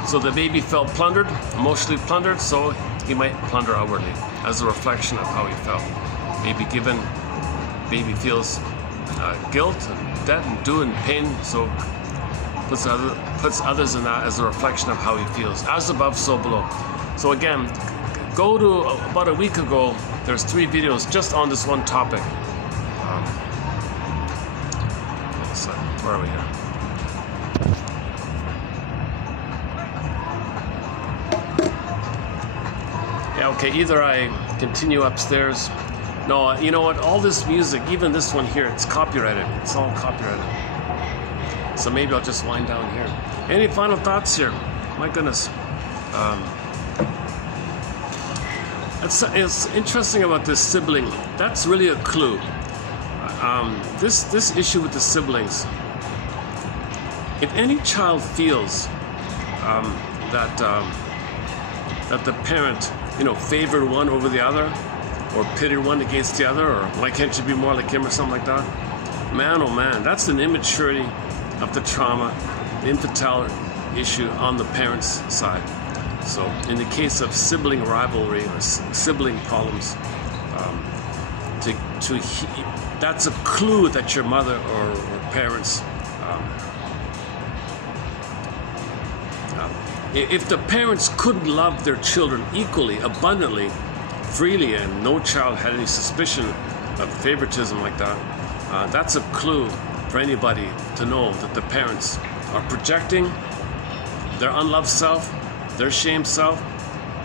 So the baby felt plundered, emotionally plundered, so he might plunder outwardly as a reflection of how he felt. Baby feels guilt and debt and due and pain, so puts others in that as a reflection of how he feels. As above, so below. So again, go to about a week ago. There's 3 videos just on this one topic. So where are we here? Yeah, okay, either I continue upstairs. No, you know what? All this music, even this one here, it's copyrighted. It's all copyrighted. So maybe I'll just wind down here. Any final thoughts here? My goodness. It's interesting about this sibling. That's really a clue. This issue with the siblings. If any child feels that the parent, favored one over the other, or pitted one against the other, or why can't you be more like him, or something like that, man, oh man, that's an immaturity of the trauma, the infantile issue on the parents' side. So in the case of sibling rivalry or sibling problems, that's a clue that your mother or parents, if the parents couldn't love their children equally, abundantly, freely, and no child had any suspicion of favoritism like that, that's a clue for anybody to know that the parents are projecting their unloved self, their shamed self,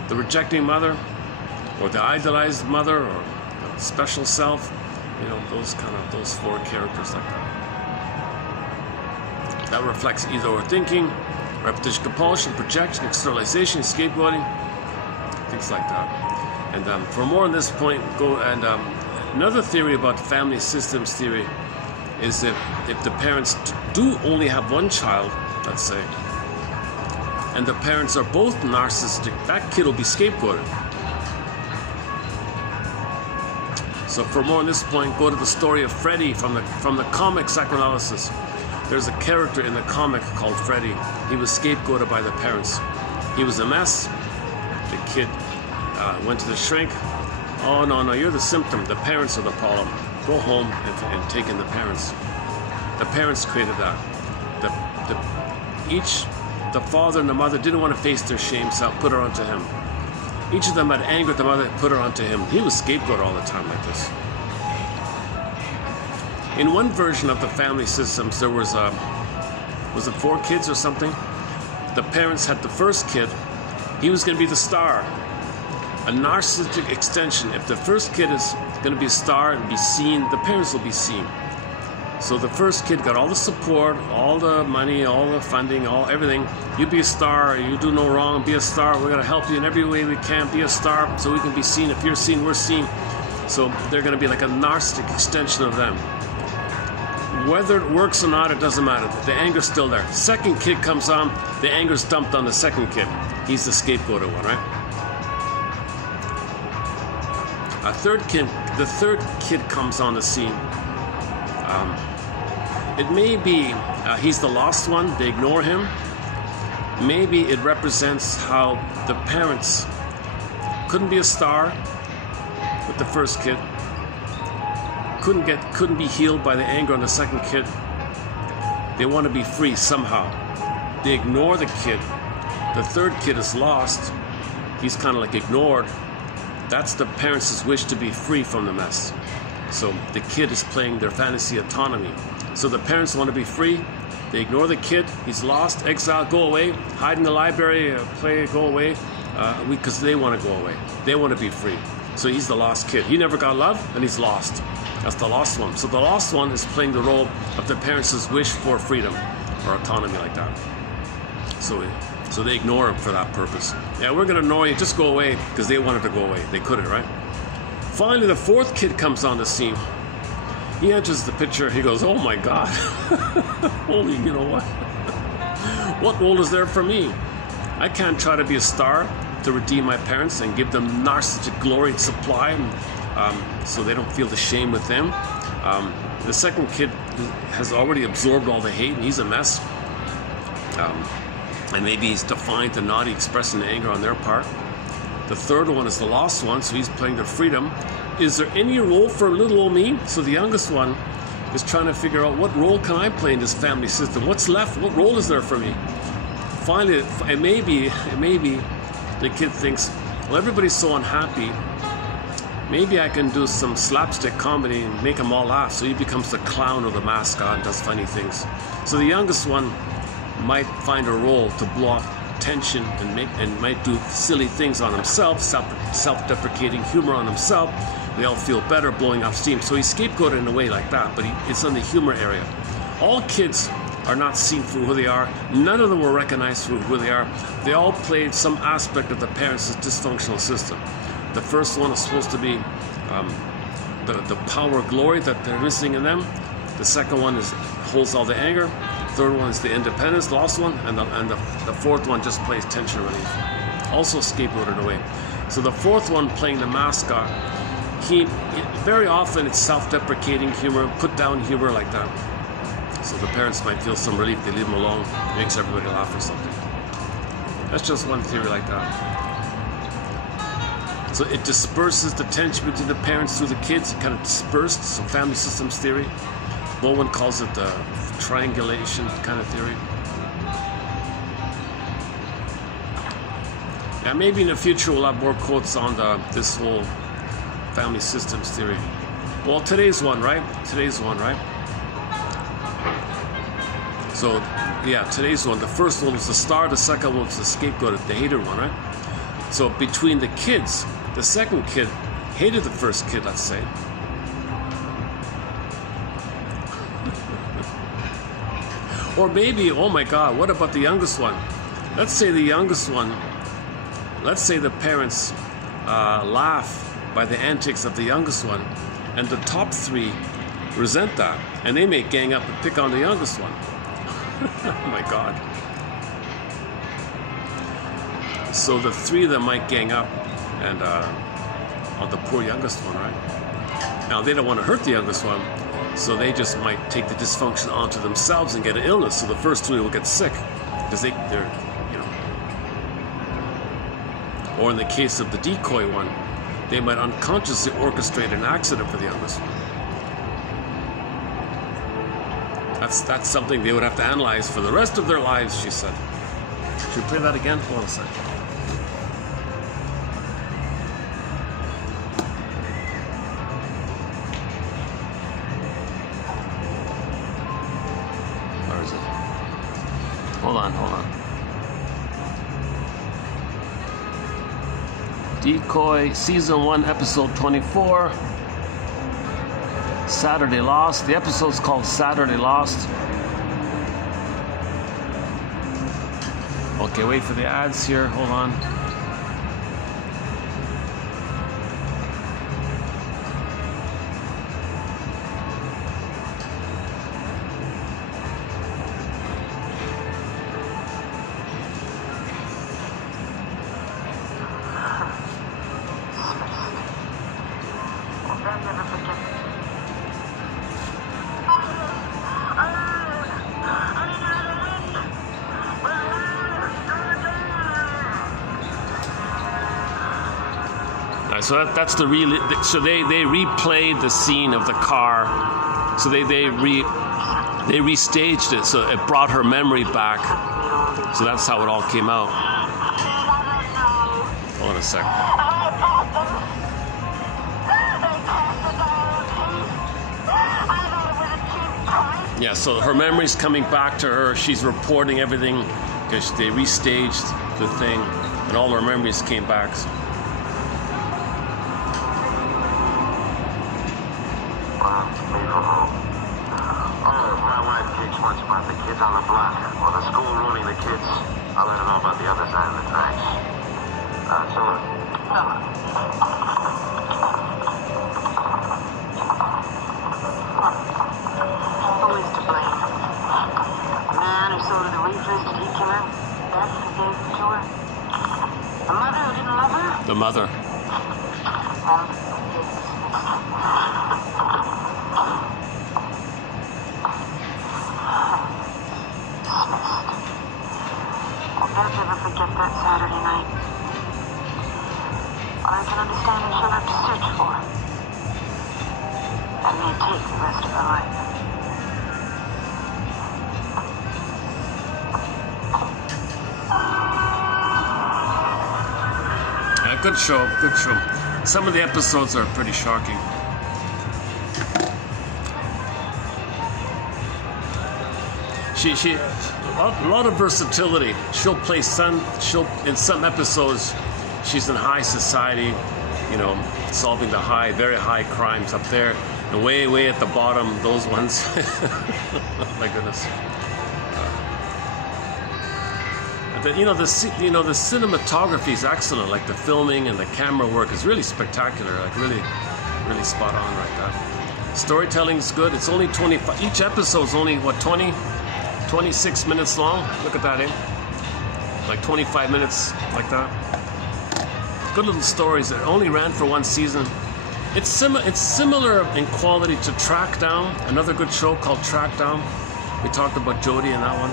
the rejecting mother, or the idolized mother, or special self, those 4 characters like that. That reflects either overthinking, repetition, compulsion, projection, externalization, scapegoating, things like that. And for more on this point, go and another theory about family systems theory is if the parents do only have one child, let's say, and the parents are both narcissistic, that kid will be scapegoated. So for more on this point, go to the story of Freddy from the comic Psychoanalysis. There's a character in the comic called Freddy. He was scapegoated by the parents. He was a mess. The kid went to the shrink. Oh, no, you're the symptom. The parents are the problem. Go home and take in the parents. The parents created that. The father and the mother didn't want to face their shame, so put her onto him. Each of them had anger at the mother, put her onto him. He was scapegoated all the time like this. In one version of the family systems, there was it 4 kids or something? The parents had the first kid. He was going to be the star. A narcissistic extension. If the first kid is going to be a star and be seen, the parents will be seen. So the first kid got all the support, all the money, all the funding, everything. You be a star, you do no wrong, be a star. We're going to help you in every way we can. Be a star so we can be seen. If you're seen, we're seen. So they're going to be like a narcissistic extension of them. Whether it works or not, it doesn't matter. The anger's still there. Second kid comes on, the anger's dumped on the second kid. He's the scapegoated one, right? The third kid comes on the scene. It may be he's the lost one, they ignore him. Maybe it represents how the parents couldn't be a star with the first kid, couldn't be healed by the anger on the second kid. They want to be free somehow. They ignore the kid. The third kid is lost. He's kind of like ignored. That's the parents' wish to be free from the mess. So the kid is playing their fantasy autonomy. So the parents want to be free. They ignore the kid. He's lost, exiled, go away, hide in the library, go away, because they want to go away. They want to be free. So he's the lost kid. He never got love, and he's lost. That's the lost one. So the lost one is playing the role of the parents' wish for freedom or autonomy, like that. So they ignore him for that purpose. Yeah, we're gonna ignore you, just go away, because they wanted to go away. They couldn't, right? Finally, the fourth kid comes on the scene. He enters the picture, he goes, oh my God, holy, you know what? What role is there for me? I can't try to be a star to redeem my parents and give them narcissistic glory and supply, so they don't feel the shame with them. The second kid has already absorbed all the hate and he's a mess. And maybe he's defiant and naughty, expressing the anger on their part. The third one is the lost one, so he's playing their freedom. Is there any role for little old me? So the youngest one is trying to figure out, what role can I play in this family system? What's left? What role is there for me? Finally, it may be the kid thinks, well, everybody's so unhappy. Maybe I can do some slapstick comedy and make them all laugh. So he becomes the clown or the mascot and does funny things. So the youngest one might find a role to blow off tension and might do silly things on himself, self-deprecating humor on himself. They all feel better, blowing off steam. So he's scapegoated in a way like that, but it's in the humor area. All kids are not seen for who they are. None of them were recognized for who they are. They all played some aspect of the parents' dysfunctional system. The first one is supposed to be the power, glory that they're missing in them. The second one holds all the anger. Third one is the independence, the lost one, and the fourth one just plays tension relief. Also scapegoated away. So the fourth one, playing the mascot, very often it's self-deprecating humor, put down humor like that. So the parents might feel some relief, they leave them alone, makes everybody laugh or something. That's just one theory like that. So it disperses the tension between the parents through the kids, it kind of dispersed, so family systems theory. Bowen calls it the triangulation kind of theory. Yeah, maybe in the future we'll have more quotes on this whole family systems theory. Well, today's one, right? So, yeah, today's one. The first one was the star, the second one was the scapegoat, the hater one, right? So between the kids, the second kid hated the first kid, let's say. Or maybe, oh my God, what about the youngest one? Let's say the parents laugh by the antics of the youngest one, and the top three resent that, and they may gang up and pick on the youngest one. Oh my God. So the three of them might gang up and on the poor youngest one, right? Now they don't want to hurt the youngest one, so they just might take the dysfunction onto themselves and get an illness. So the first three will get sick because they're, you know. Or in the case of the decoy one, they might unconsciously orchestrate an accident for the youngest one. That's something they would have to analyze for the rest of their lives, she said. Should we play that again? Hold on a second. Where is it? Hold on. Decoy, Season 1, Episode 24. Saturday Lost. The episode's called Saturday Lost. Okay, wait for the ads here. Hold on. So that's the real. So they replayed the scene of the car. So they restaged it. So it brought her memory back. So that's how it all came out. Hold on a sec. Yeah. So her memory's coming back to her. She's reporting everything because they restaged the thing, and all her memories came back. Wow, Leave her home. Oh, if my wife kicks once about the kids on the block, or the school ruining the kids, I'll let her know about the other side of the tracks. So look. Who is to blame? The man who sold her the reefers, did he kill her? Beth who gave them to her? The mother who didn't love her? The mother. I'll never forget that Saturday night. I can understand that she'll have to search for it. And may take the rest of her life. Yeah, good show, good show. Some of the episodes are pretty shocking. She a lot of versatility. She'll play in some episodes she's in high society, you know, solving the very high crimes up there, and way at the bottom, those ones. My goodness. The cinematography is excellent. Like the filming and the camera work is really spectacular. Like really spot on like that. Storytelling's good. It's only 25. Each episode's only 26 minutes long. Look at that, eh? Like 25 minutes, like that. Good little stories that only ran for one season. It's similar in quality to Track Down, another good show called Track Down. We talked about Jodie in that one.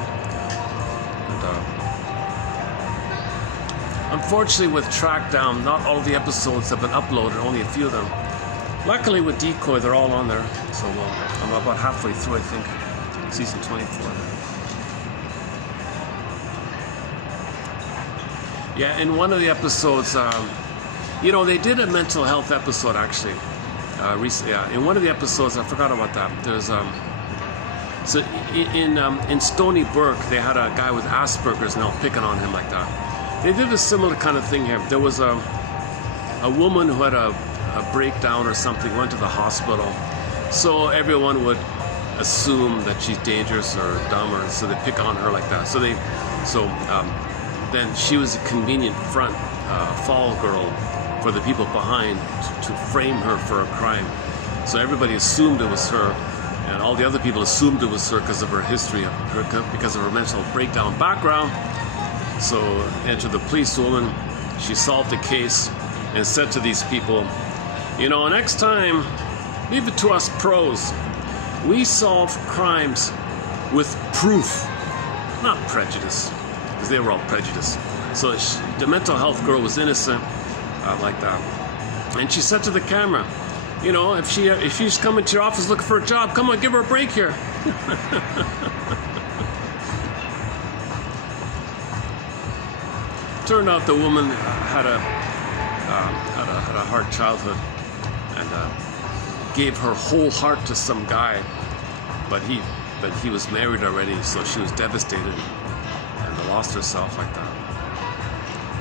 And unfortunately, with Track Down, not all the episodes have been uploaded, only a few of them. Luckily, with Decoy, they're all on there. So I'm about halfway through, I think, season 24. Yeah, in one of the episodes, they did a mental health episode actually. Recently, yeah. In one of the episodes, I forgot about that. There's so in Stony Brook, they had a guy with Asperger's now picking on him like that. They did a similar kind of thing here. There was a woman who had a breakdown or something, went to the hospital. So everyone would assume that she's dangerous or dumb, or so they pick on her like that. Then she was a convenient front fall girl for the people behind to frame her for a crime. So everybody assumed it was her, and all the other people assumed it was her because of her history, because of her mental breakdown background. So entered the policewoman. She solved the case and said to these people, next time, leave it to us pros. We solve crimes with proof, not prejudice. Because they were all prejudiced. So the mental health girl was innocent, like that. And she said to the camera, if she's coming to your office looking for a job, come on, give her a break here. Turned out the woman had a hard childhood and gave her whole heart to some guy, but he was married already, so she was devastated. Lost herself like that.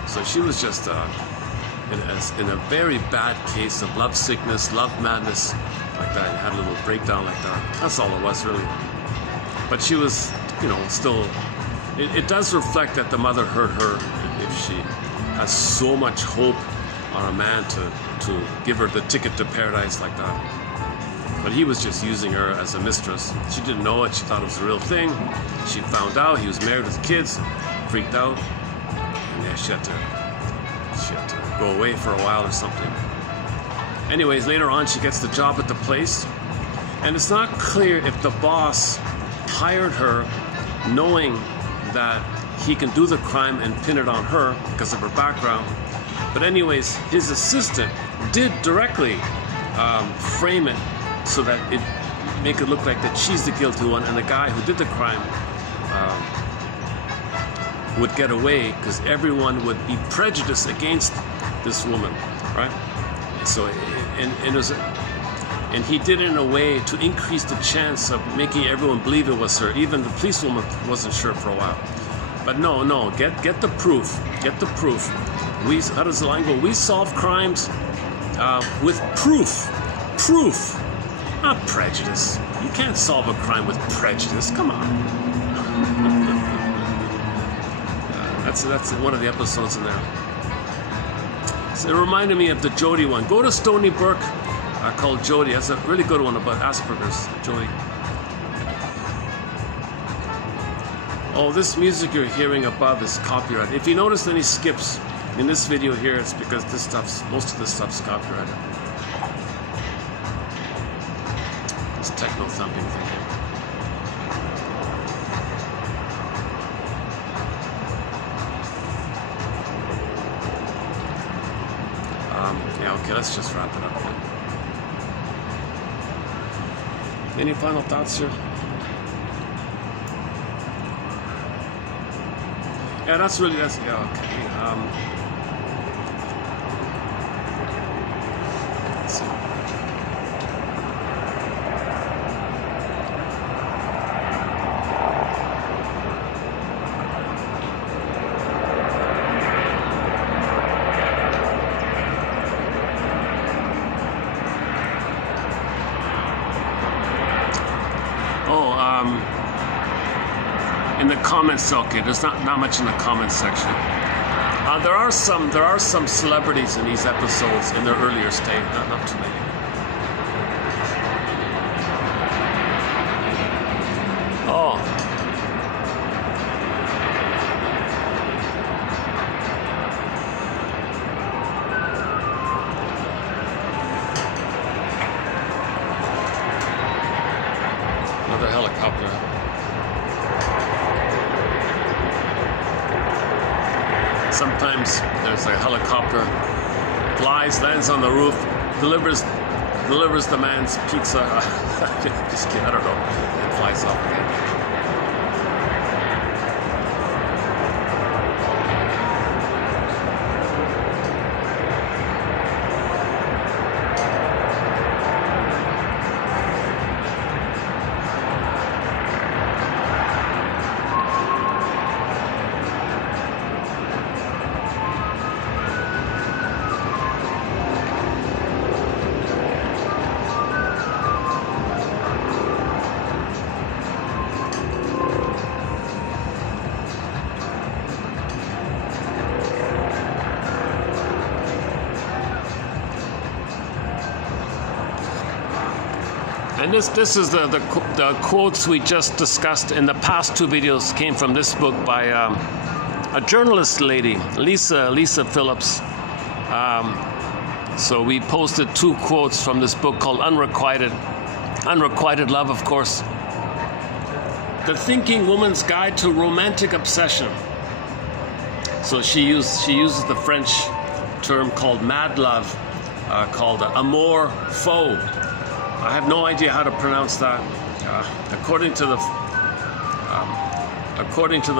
So she was just in a very bad case of love sickness, love madness, like that. And had a little breakdown like that. That's all it was, really. But she was, still. It does reflect that the mother hurt her if she has so much hope on a man to give her the ticket to paradise like that. But he was just using her as a mistress. She didn't know it. She thought it was a real thing. She found out he was married with kids, freaked out, and yeah, she had to go away for a while or something. Anyways, later on, she gets the job at the place, and it's not clear if the boss hired her knowing that he can do the crime and pin it on her because of her background. But anyways, his assistant did directly frame it so that it make it look like that she's the guilty one, and the guy who did the crime would get away because everyone would be prejudiced against this woman, right? So, and he did it in a way to increase the chance of making everyone believe it was her. Even the policewoman wasn't sure for a while. But no, get the proof. Get the proof. How does the line go? We solve crimes with proof. Proof. Not prejudice. You can't solve a crime with prejudice. Come on. That's one of the episodes in there. So it reminded me of the Jody one. Go to Stony Brook, called Jody. That's a really good one about Asperger's. Jody. Oh, this music you're hearing above is copyrighted. If you notice any skips in this video here, it's because most of this stuff's copyrighted. This techno thumping thing here. Yeah, okay, let's just wrap it up then. Any final thoughts here? Yeah, yeah, okay. Let's see. In the comments, okay, there's not much in the comments section. There are some celebrities in these episodes in their earlier state, not too many. Oh. Another helicopter. Sometimes there's a helicopter, flies, lands on the roof, delivers the man's pizza. Just kidding, I don't know, and flies off again. And this is the quotes we just discussed in the past two videos came from this book by a journalist lady, Lisa Phillips. So we posted two quotes from this book called Unrequited Love, of course. The Thinking Woman's Guide to Romantic Obsession. So she uses the French term called mad love, called amour faux. I have no idea how to pronounce that. According to the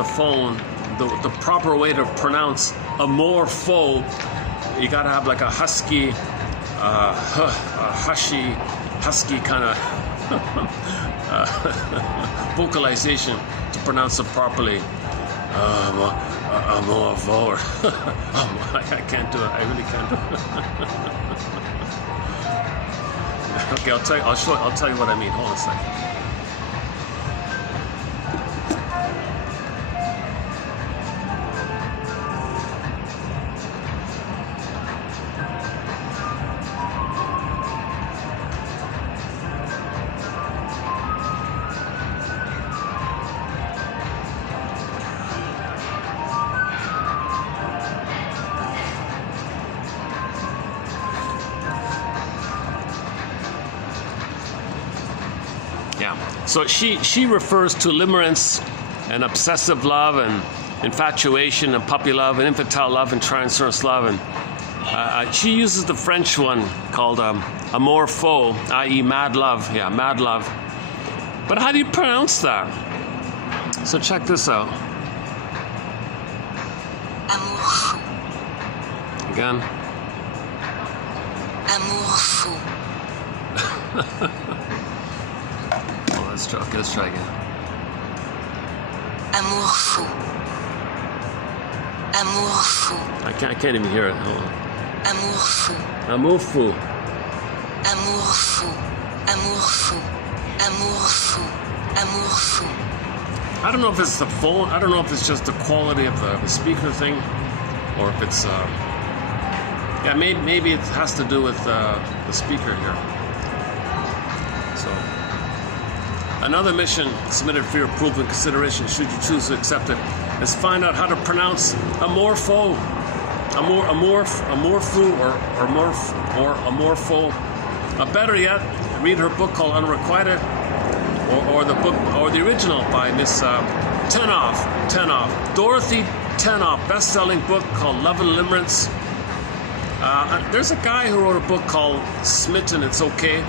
phone, the proper way to pronounce amour faux, you gotta have like a husky, husky kind of vocalization to pronounce it properly. Amour faux. I can't do it. I really can't do it. Okay, I'll tell you what I mean. Hold on a second. So she refers to limerence and obsessive love and infatuation and puppy love and infantile love and transference love, and she uses the French one called amour faux, i.e. mad love. Yeah, mad love. But how do you pronounce that? So check this out. Amour fou. Again. Amour fou. Let's try again. Amour fou. Amour fou. I can't even hear it. Hold on. Amour fou. Amour fou. Amour fou. Amour fou. Amour fou. Amour fou. I don't know if it's the phone. I don't know if it's just the quality of the speaker thing, or if it's yeah, maybe it has to do with the speaker here. So another mission submitted for your approval and consideration, should you choose to accept it, is find out how to pronounce amorpho, amorpho. Better yet, read her book called Unrequited, or the book, or the original by Miss Dorothy Tenoff, best-selling book called Love and Limerence. There's a guy who wrote a book called Smitten, It's Okay.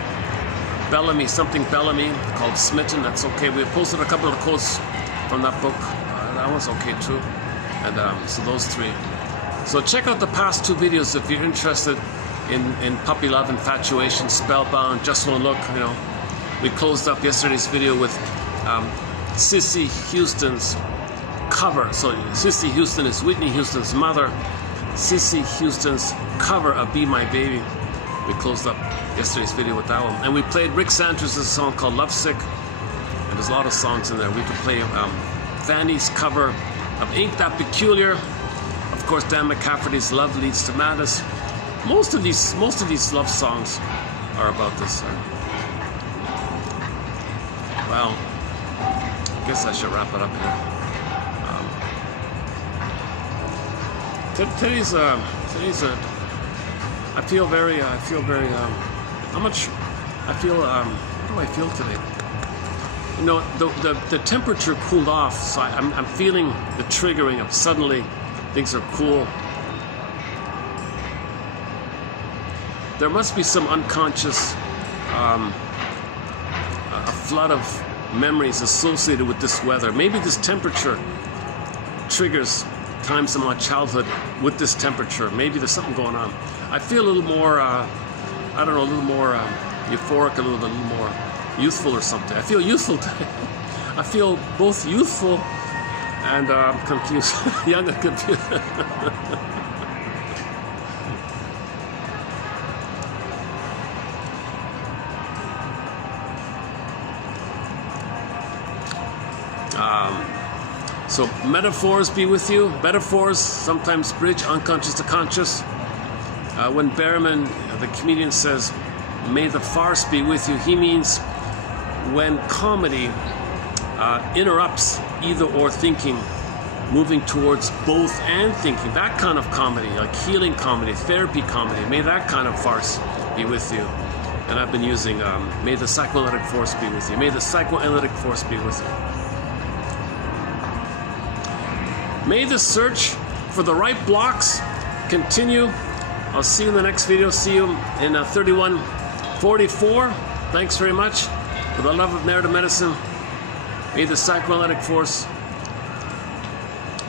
Bellamy, called Smitten, That's Okay. We posted a couple of quotes from that book. That one's okay too. And so those three. So check out the past two videos if you're interested in puppy love, infatuation, spellbound, just one look. You know, we closed up yesterday's video with Sissy Houston's cover. So Sissy Houston is Whitney Houston's mother. Sissy Houston's cover of Be My Baby. We closed up yesterday's video with that one. And we played Rick Santos' song called Lovesick. And there's a lot of songs in there. We could play Fanny's cover of Ain't That Peculiar. Of course, Dan McCafferty's Love Leads to Madness. Most of these love songs are about this. Well, I guess I should wrap it up here. Today's I feel very how do I feel today? You know, the temperature cooled off, so I'm feeling the triggering of suddenly things are cool. There must be some unconscious a flood of memories associated with this weather. Maybe this temperature triggers times in my childhood with this temperature. Maybe there's something going on. I feel a little more, I don't know, a little more euphoric, a little more youthful or something. I feel youthful today. I feel both youthful and confused, young and confused. So metaphors be with you. Metaphors sometimes bridge unconscious to conscious. When Berman, the comedian, says, "May the farce be with you," he means when comedy interrupts either or thinking, moving towards both and thinking. That kind of comedy, like healing comedy, therapy comedy. May that kind of farce be with you. And I've been using, may the psychoanalytic force be with you. May the psychoanalytic force be with you. May the search for the right blocks continue. I'll see you in the next video. See you in 3144. Thanks very much. For the love of narrative medicine, may the psychoanalytic force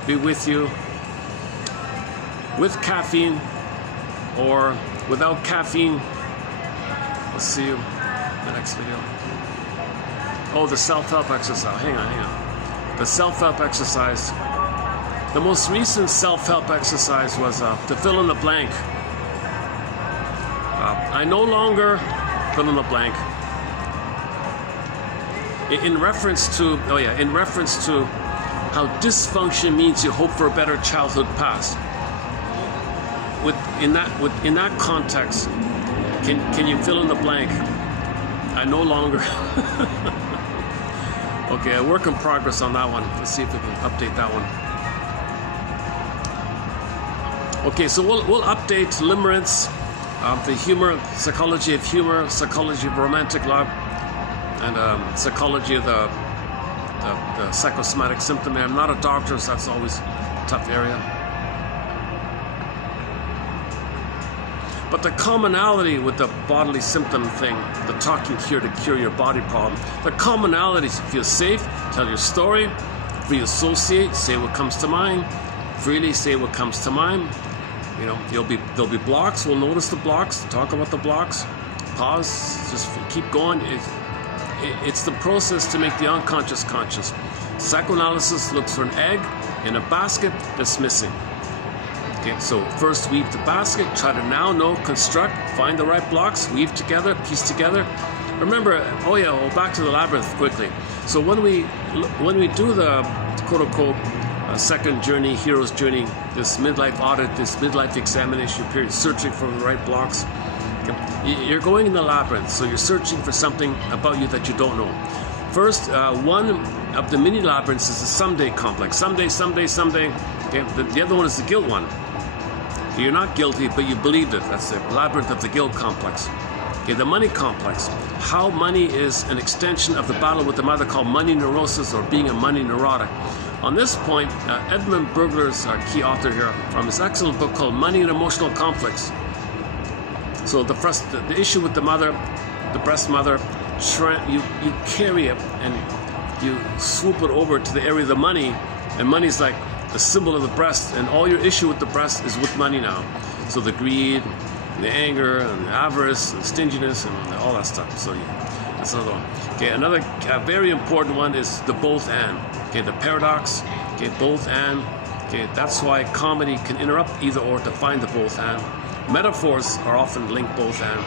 be with you. With caffeine or without caffeine. I'll see you in the next video. Oh, the self-help exercise. Hang on. The self-help exercise. The most recent self-help exercise was to fill in the blank. I no longer fill in the blank. In reference to how dysfunction means you hope for a better childhood past. In that context, can you fill in the blank? I no longer. Okay, a work in progress on that one. Let's see if we can update that one. Okay, so we'll update limerence, the humor, psychology of humor, psychology of romantic love, and psychology of the psychosomatic symptom. I'm not a doctor, so that's always a tough area. But the commonality with the bodily symptom thing, the talking cure to cure your body problem, the commonality is you feel safe, tell your story, free associate, say what comes to mind, freely say what comes to mind. You know, there'll be blocks. We'll notice the blocks. Talk about the blocks. Pause. Just keep going. It's the process to make the unconscious conscious. Psychoanalysis looks for an egg in a basket that's missing. Okay, so first weave the basket. Try to now know, construct, find the right blocks, weave together, piece together, remember, oh yeah, well, back to the labyrinth quickly. So when we do the quote-unquote second journey, hero's journey, this midlife audit, this midlife examination period, searching for the right blocks, you're going in the labyrinth, so you're searching for something about you that you don't know. First, one of the mini labyrinths is the someday complex. Someday. Okay? The other one is the guilt one. Okay, you're not guilty, but you believed it. That's the labyrinth of the guilt complex. Okay, the money complex. How money is an extension of the battle with the mother, called money neurosis, or being a money neurotic. On this point, Edmund Burglar's our key author here, from his excellent book called Money and Emotional Conflicts. So the issue with the mother, the breast mother, you carry it and you swoop it over to the area of the money, and money's like the symbol of the breast, and all your issue with the breast is with money now. So the greed, and the anger, and the avarice, and stinginess, and all that stuff. So yeah, that's another one. Okay, another very important one is the both and. Okay, the paradox. Okay, both and. Okay, that's why comedy can interrupt either or to find the both and. Metaphors are often linked both and.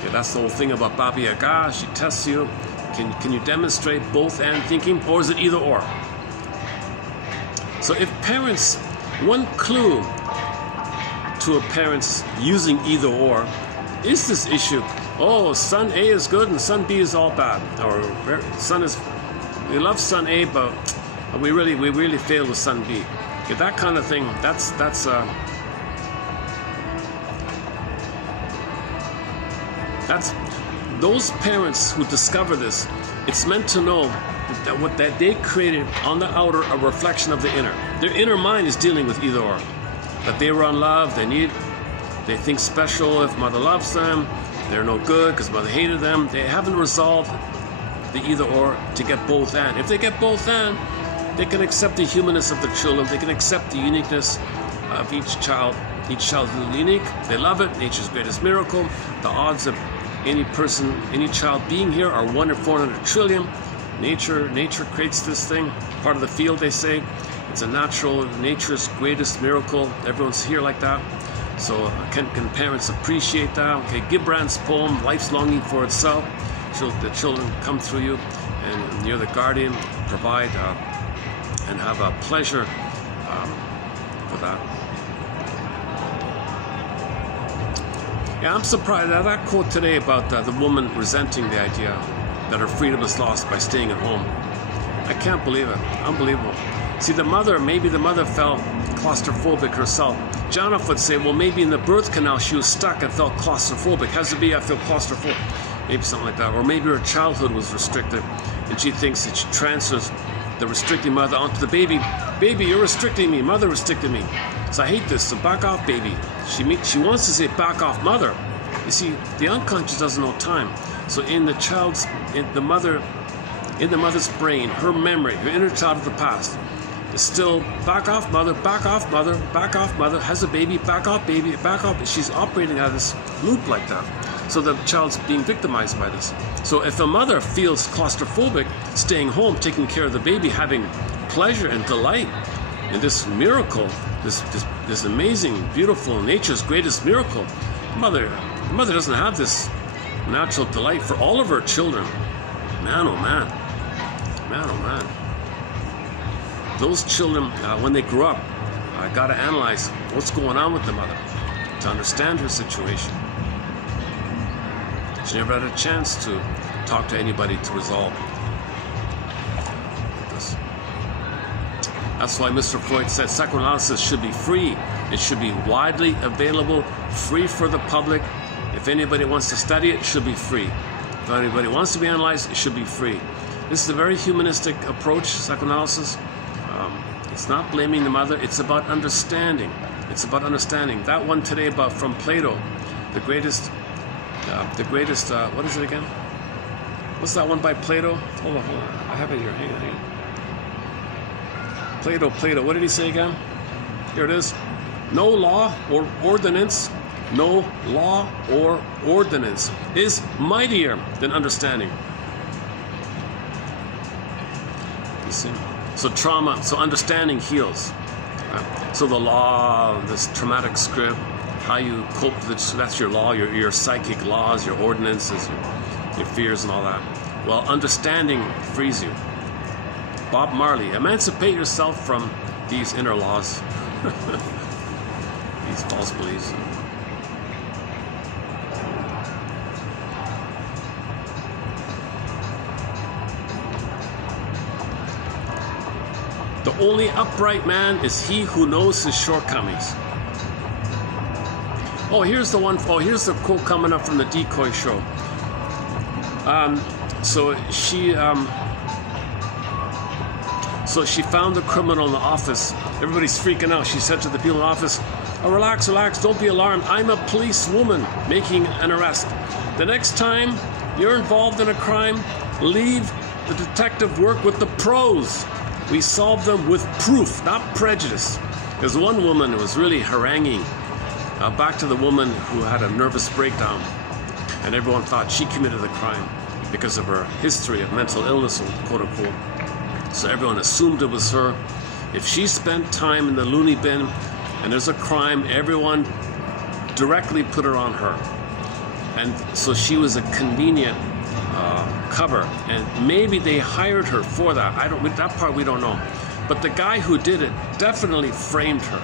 Okay, that's the whole thing about Baba Yaga. She tests you. Can you demonstrate both and thinking, or is it either or? So if parents, one clue to a parent's using either or is this issue, oh, son A is good and son B is all bad, or we love son A, but we really failed with son B. Okay, that kind of thing, that's those parents who discover this, it's meant to know that what that they created on the outer a reflection of the inner. Their inner mind is dealing with either or. That they were unloved, they think special if mother loves them, they're no good because mother hated them. They haven't resolved the either or to get both and. If they get both and, they can accept the humanness of the children, they can accept the uniqueness of each child. Each child is unique, they love it, nature's greatest miracle. The odds of any person, any child being here are 1 in 400 trillion. Nature creates this thing, part of the field, they say. It's a natural, nature's greatest miracle. Everyone's here like that. So can parents appreciate that? Okay, Gibran's poem, Life's Longing for Itself. The children come through you, and you're the guardian, provide and have a pleasure for that. Yeah, I'm surprised at that quote today about the woman resenting the idea that her freedom is lost by staying at home. I can't believe it. Unbelievable. See, maybe the mother felt claustrophobic herself. Jonathan would say, well, maybe in the birth canal she was stuck and felt claustrophobic. Has to be, I feel claustrophobic. Maybe something like that. Or maybe her childhood was restricted and she thinks that she transfers the restricting mother onto the baby. Baby, you're restricting me. Mother restricted me. So I hate this, so back off, baby. She wants to say back off, mother. You see, the unconscious doesn't know time. So in the mother's brain, her memory, her inner child of the past, is still back off, mother, back off, mother, back off, mother, has a baby, back off, baby, back off. She's operating out of this loop like that. So the child's being victimized by this. So if a mother feels claustrophobic, staying home, taking care of the baby, having pleasure and delight in this miracle, this amazing, beautiful, nature's greatest miracle, the mother doesn't have this natural delight for all of her children. Man, oh man. Man, oh man. Those children, when they grow up, got to analyze what's going on with the mother to understand her situation. She never had a chance to talk to anybody to resolve this. That's why Mr. Freud said psychoanalysis should be free. It should be widely available, free for the public. If anybody wants to study it, it should be free. If anybody wants to be analyzed, it should be free. This is a very humanistic approach, psychoanalysis. It's not blaming the mother, it's about understanding. It's about understanding. That one today from Plato, the greatest, what is it again? What's that one by Plato? Hold on. I have it here, hang on. Plato, what did he say again? Here it is. No law or ordinance, no law or ordinance is mightier than understanding. You see? So understanding heals. Right? So the law, this traumatic script, how you cope with it. That's your law, your psychic laws, your ordinances, your fears and all that. Well, understanding frees you. Bob Marley, emancipate yourself from these inner laws, these false beliefs. The only upright man is he who knows his shortcomings. Oh, here's the one. Oh, here's the quote coming up from the Decoy show. So she found the criminal in the office. Everybody's freaking out. She said to the people in the office, "Oh, relax, don't be alarmed. I'm a policewoman making an arrest. The next time you're involved in a crime, leave the detective work with the pros. We solve them with proof, not prejudice." There's one woman who was really haranguing back to the woman who had a nervous breakdown, and everyone thought she committed the crime because of her history of mental illness, quote unquote. So everyone assumed it was her. If she spent time in the loony bin and there's a crime, everyone directly put her on her. And so she was a convenient cover, and maybe they hired her for that. That part we don't know. But the guy who did it definitely framed her.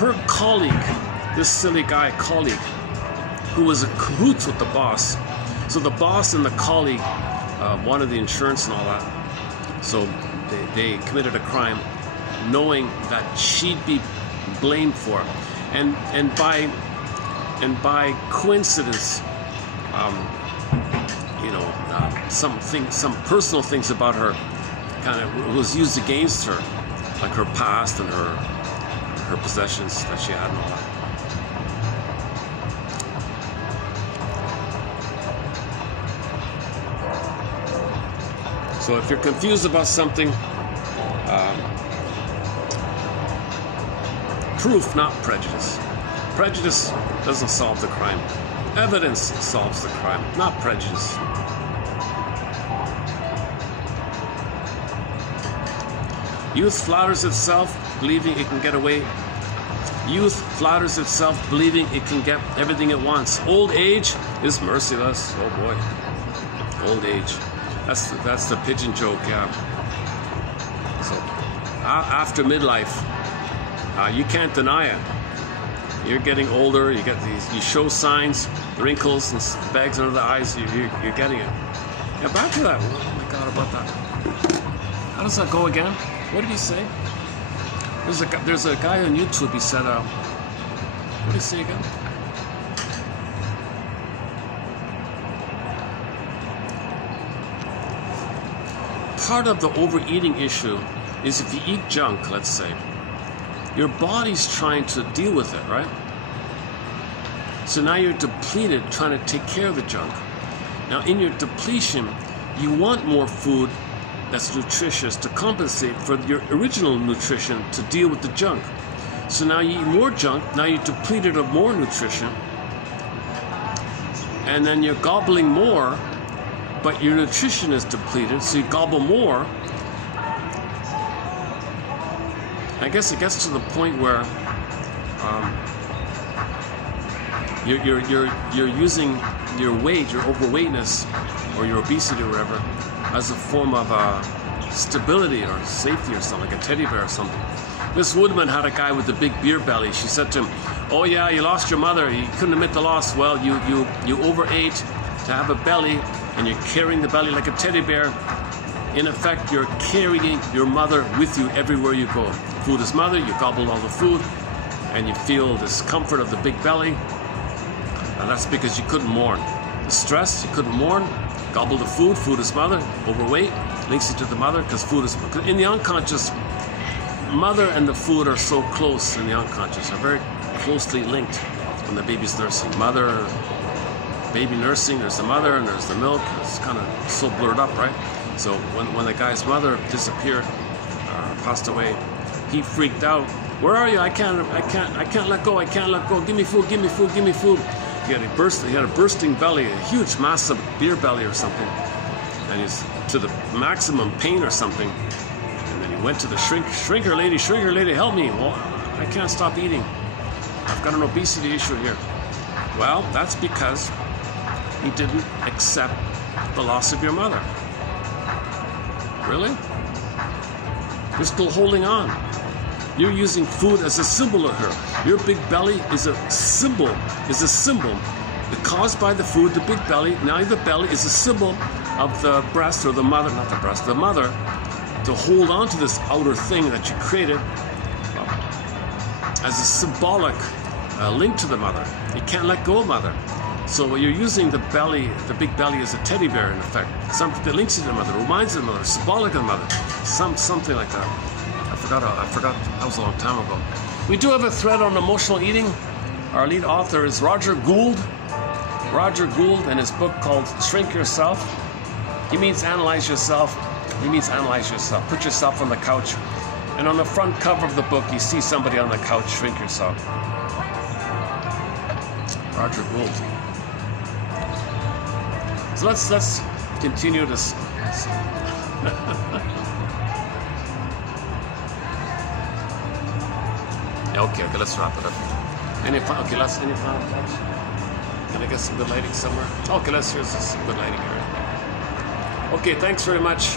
Her colleague, this silly guy colleague, who was in cahoots with the boss. So the boss and the colleague wanted the insurance and all that. So they committed a crime knowing that she'd be blamed for it. And by coincidence, some personal things about her kind of was used against her, like her past and her possessions that she had and all that. So if you're confused about something, proof, not prejudice. Prejudice doesn't solve the crime. Evidence solves the crime, not prejudice. Youth flatters itself, believing it can get away. Youth flatters itself, believing it can get everything it wants. Old age is merciless. Oh boy, old age. That's the pigeon joke, yeah. So after midlife, you can't deny it. You're getting older. You get these. You show signs, wrinkles, and bags under the eyes. You're getting it. Yeah, back to that. Oh my God, about that. How does that go again? What did he say? There's a guy on YouTube. He said, what did he say again? Part of the overeating issue is if you eat junk, let's say, your body's trying to deal with it, right? So now you're depleted trying to take care of the junk. Now in your depletion, you want more food that's nutritious to compensate for your original nutrition to deal with the junk. So now you eat more junk, now you're depleted of more nutrition, and then you're gobbling more, but your nutrition is depleted, so you gobble more. I guess it gets to the point where you're using your weight, your overweightness, or your obesity or whatever, as a form of stability or safety or something, like a teddy bear or something. Miss Woodman had a guy with a big beer belly. She said to him, "Oh yeah, you lost your mother. You couldn't admit the loss. Well, you overate to have a belly, and you're carrying the belly like a teddy bear. In effect, you're carrying your mother with you everywhere you go. Food is mother. You gobble all the food, and you feel this comfort of the big belly. And that's because you couldn't mourn. The stress, you couldn't mourn. Gobble the food. Food is mother. Overweight links you to the mother because food is in the unconscious. Mother and the food are so close in the unconscious. Are very closely linked when the baby's nursing. Mother, baby nursing. There's the mother and there's the milk. It's kind of so blurred up, right? So when the guy's mother disappeared, passed away, he freaked out. "Where are you? I can't let go. I can't let go. Give me food. Give me food. Give me food." He had a bursting belly, a huge, massive beer belly or something, and he's to the maximum pain or something. And then he went to the shrinker lady, help me. Well, I can't stop eating. I've got an obesity issue here. Well, that's because you didn't accept the loss of your mother. Really? You're still holding on. You're using food as a symbol of her. Your big belly is a symbol, caused by the food, the big belly. Now the belly is a symbol of the breast, or the mother, not the breast, the mother, to hold on to this outer thing that you created as a symbolic link to the mother. You can't let go of mother. So you're using the belly, the big belly, as a teddy bear in effect. Something that links you to the mother, reminds you of the mother, symbolic of the mother. Something like that. I forgot, that was a long time ago. We do have a thread on emotional eating. Our lead author is Roger Gould. Roger Gould, in his book called Shrink Yourself. He means analyze yourself. Put yourself on the couch. And on the front cover of the book, you see somebody on the couch, shrink yourself. Roger Gould. So let's continue this. Okay, let's wrap it up. Any final thoughts? Can I get some good lighting somewhere? Okay, here's some good lighting here. Okay, thanks very much.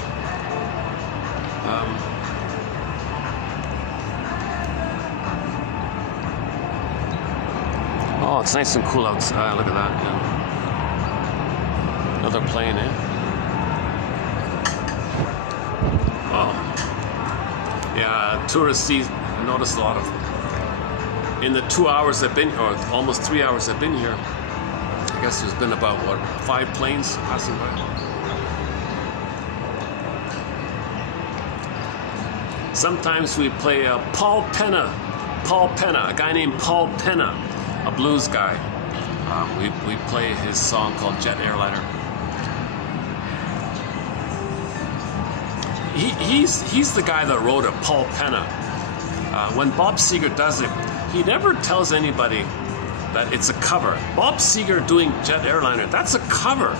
Oh, it's nice and cool outside. Look at that. Yeah. Another plane, eh? Oh. Yeah, tourists see, I noticed a lot of, in the 2 hours I've been, or almost 3 hours I've been here, I guess there's been about, 5 planes passing by. Sometimes we play Paul Penna, a guy named Paul Penna, a blues guy. We play his song called Jet Airliner. He's the guy that wrote it, Paul Penna. When Bob Seger does it, he never tells anybody that it's a cover. Bob Seger doing Jet Airliner, that's a cover.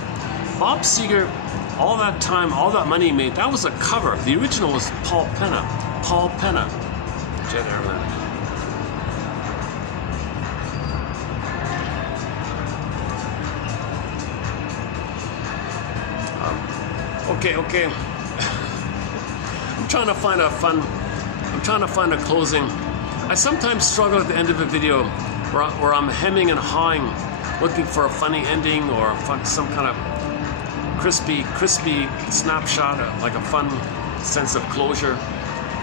Bob Seger, all that time, all that money he made, that was a cover. The original was Paul Penna, Jet Airliner. Okay. I'm trying to find a closing. I sometimes struggle at the end of a video where I'm hemming and hawing, looking for a funny ending or some kind of crispy snapshot, like a fun sense of closure.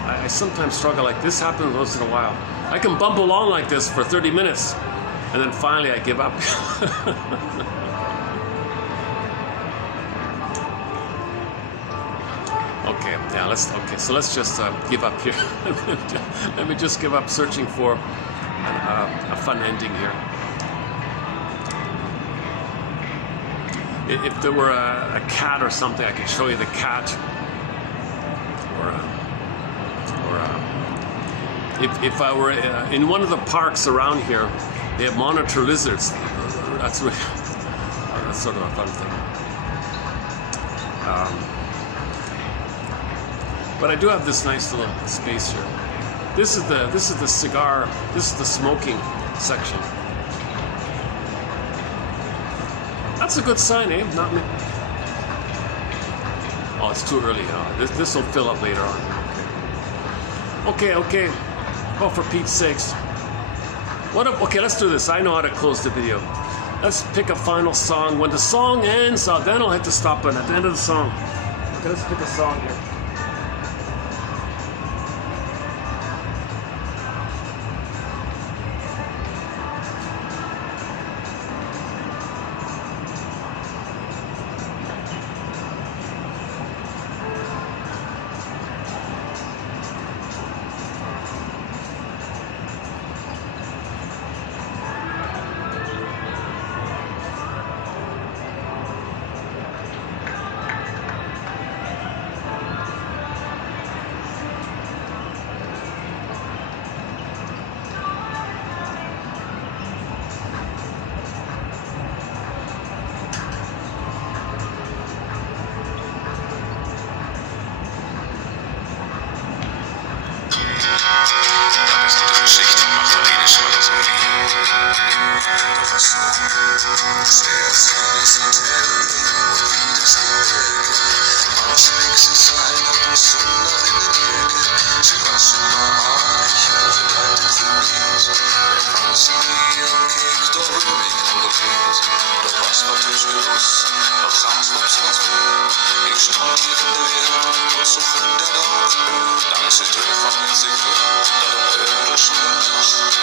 I sometimes struggle like this happens once in a while. I can bumble along like this for 30 minutes, and then finally I give up. So let's just give up here. Let me just give up searching for a fun ending here. If there were a cat or something, I could show you the cat. If I were in one of the parks around here, they have monitor lizards. That's sort of a fun thing. But I do have this nice little space here. This is the cigar. This is the smoking section. That's a good sign, eh? Not me. Oh, it's too early. This will fill up later on. Okay. Oh, for Pete's sakes. Okay, let's do this. I know how to close the video. Let's pick a final song. When the song ends, then I'll hit the stop button at the end of the song. Okay, let's pick a song here. Doch es noch schwer vieles enthält und vieles Gebirge. Manche Wichse sein und Sünder in den Bergen. Sie waschen mal an, ich höre deine Promis. Wer kann sie nie umkickt, doch ruhig und okay. Doch was hat ich gewusst, doch ganz was will. Ich stand hier in der Welt und so von der Dag. Dann sitter jag fast med sig själv, där de över sina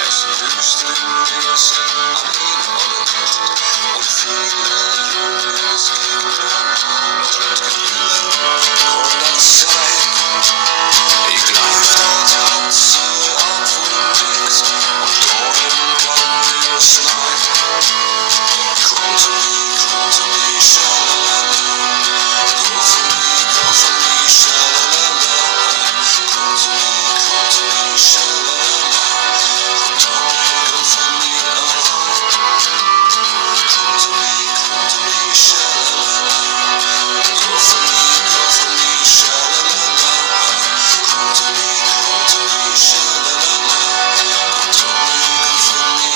är så ljust i ljuset, alene av en natt. Och fyra jordens himlen, något kan kolla sig. Ich gleich dort hat sie aufgelegt und dahin kann mir schneien. Komm zu mir, schalalala. Go for me, schalalala. Come to me, sha-la-la-la. Go for me, Come to me, sha-la-la-la. Go for me, sha-la-la-la. Come to me, sha-la-la-la. Go for me,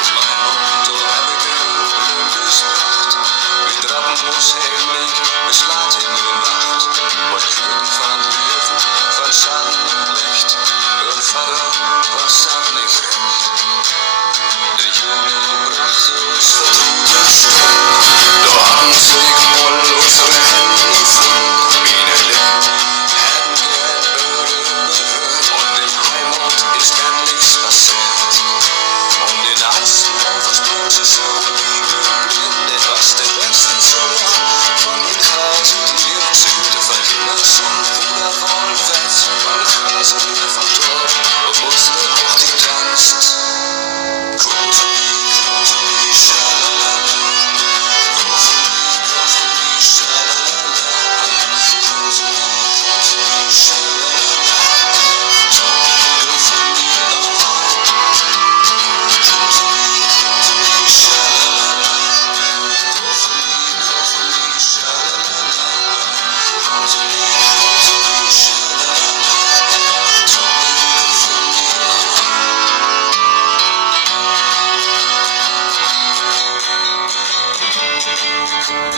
Ich mein Mund och Abigail, Lundes Pracht. Wir trappen uns heimlich bis laat in die Nacht. Und König van Leven, van Schatten und Licht. Hun Vater was dat nicht recht. Der Junge brachte uns vertraute Stunden. Da hatten sich wohl unsere Hände voll. Meine Lippen hätten gern Öre berührt. Und in Heimat ist endlich passiert. Und den Arzt versprach sie so wie geblieben. Etwas der besten Sommer von den Hasen lebt. Sie hüte verhindert zum Bruder Wohlwärts. Weil es Hase wieder von dort und musste auch die tanzt. Come to me, sha-la-la-la. Go for me, sha-la-la-la. Come to me, sha-la-la-la. Go for me, Come to me, sha-la-la-la. Go for me, sha-la-la-la. Come to me, sha-la-la-la. Go for me,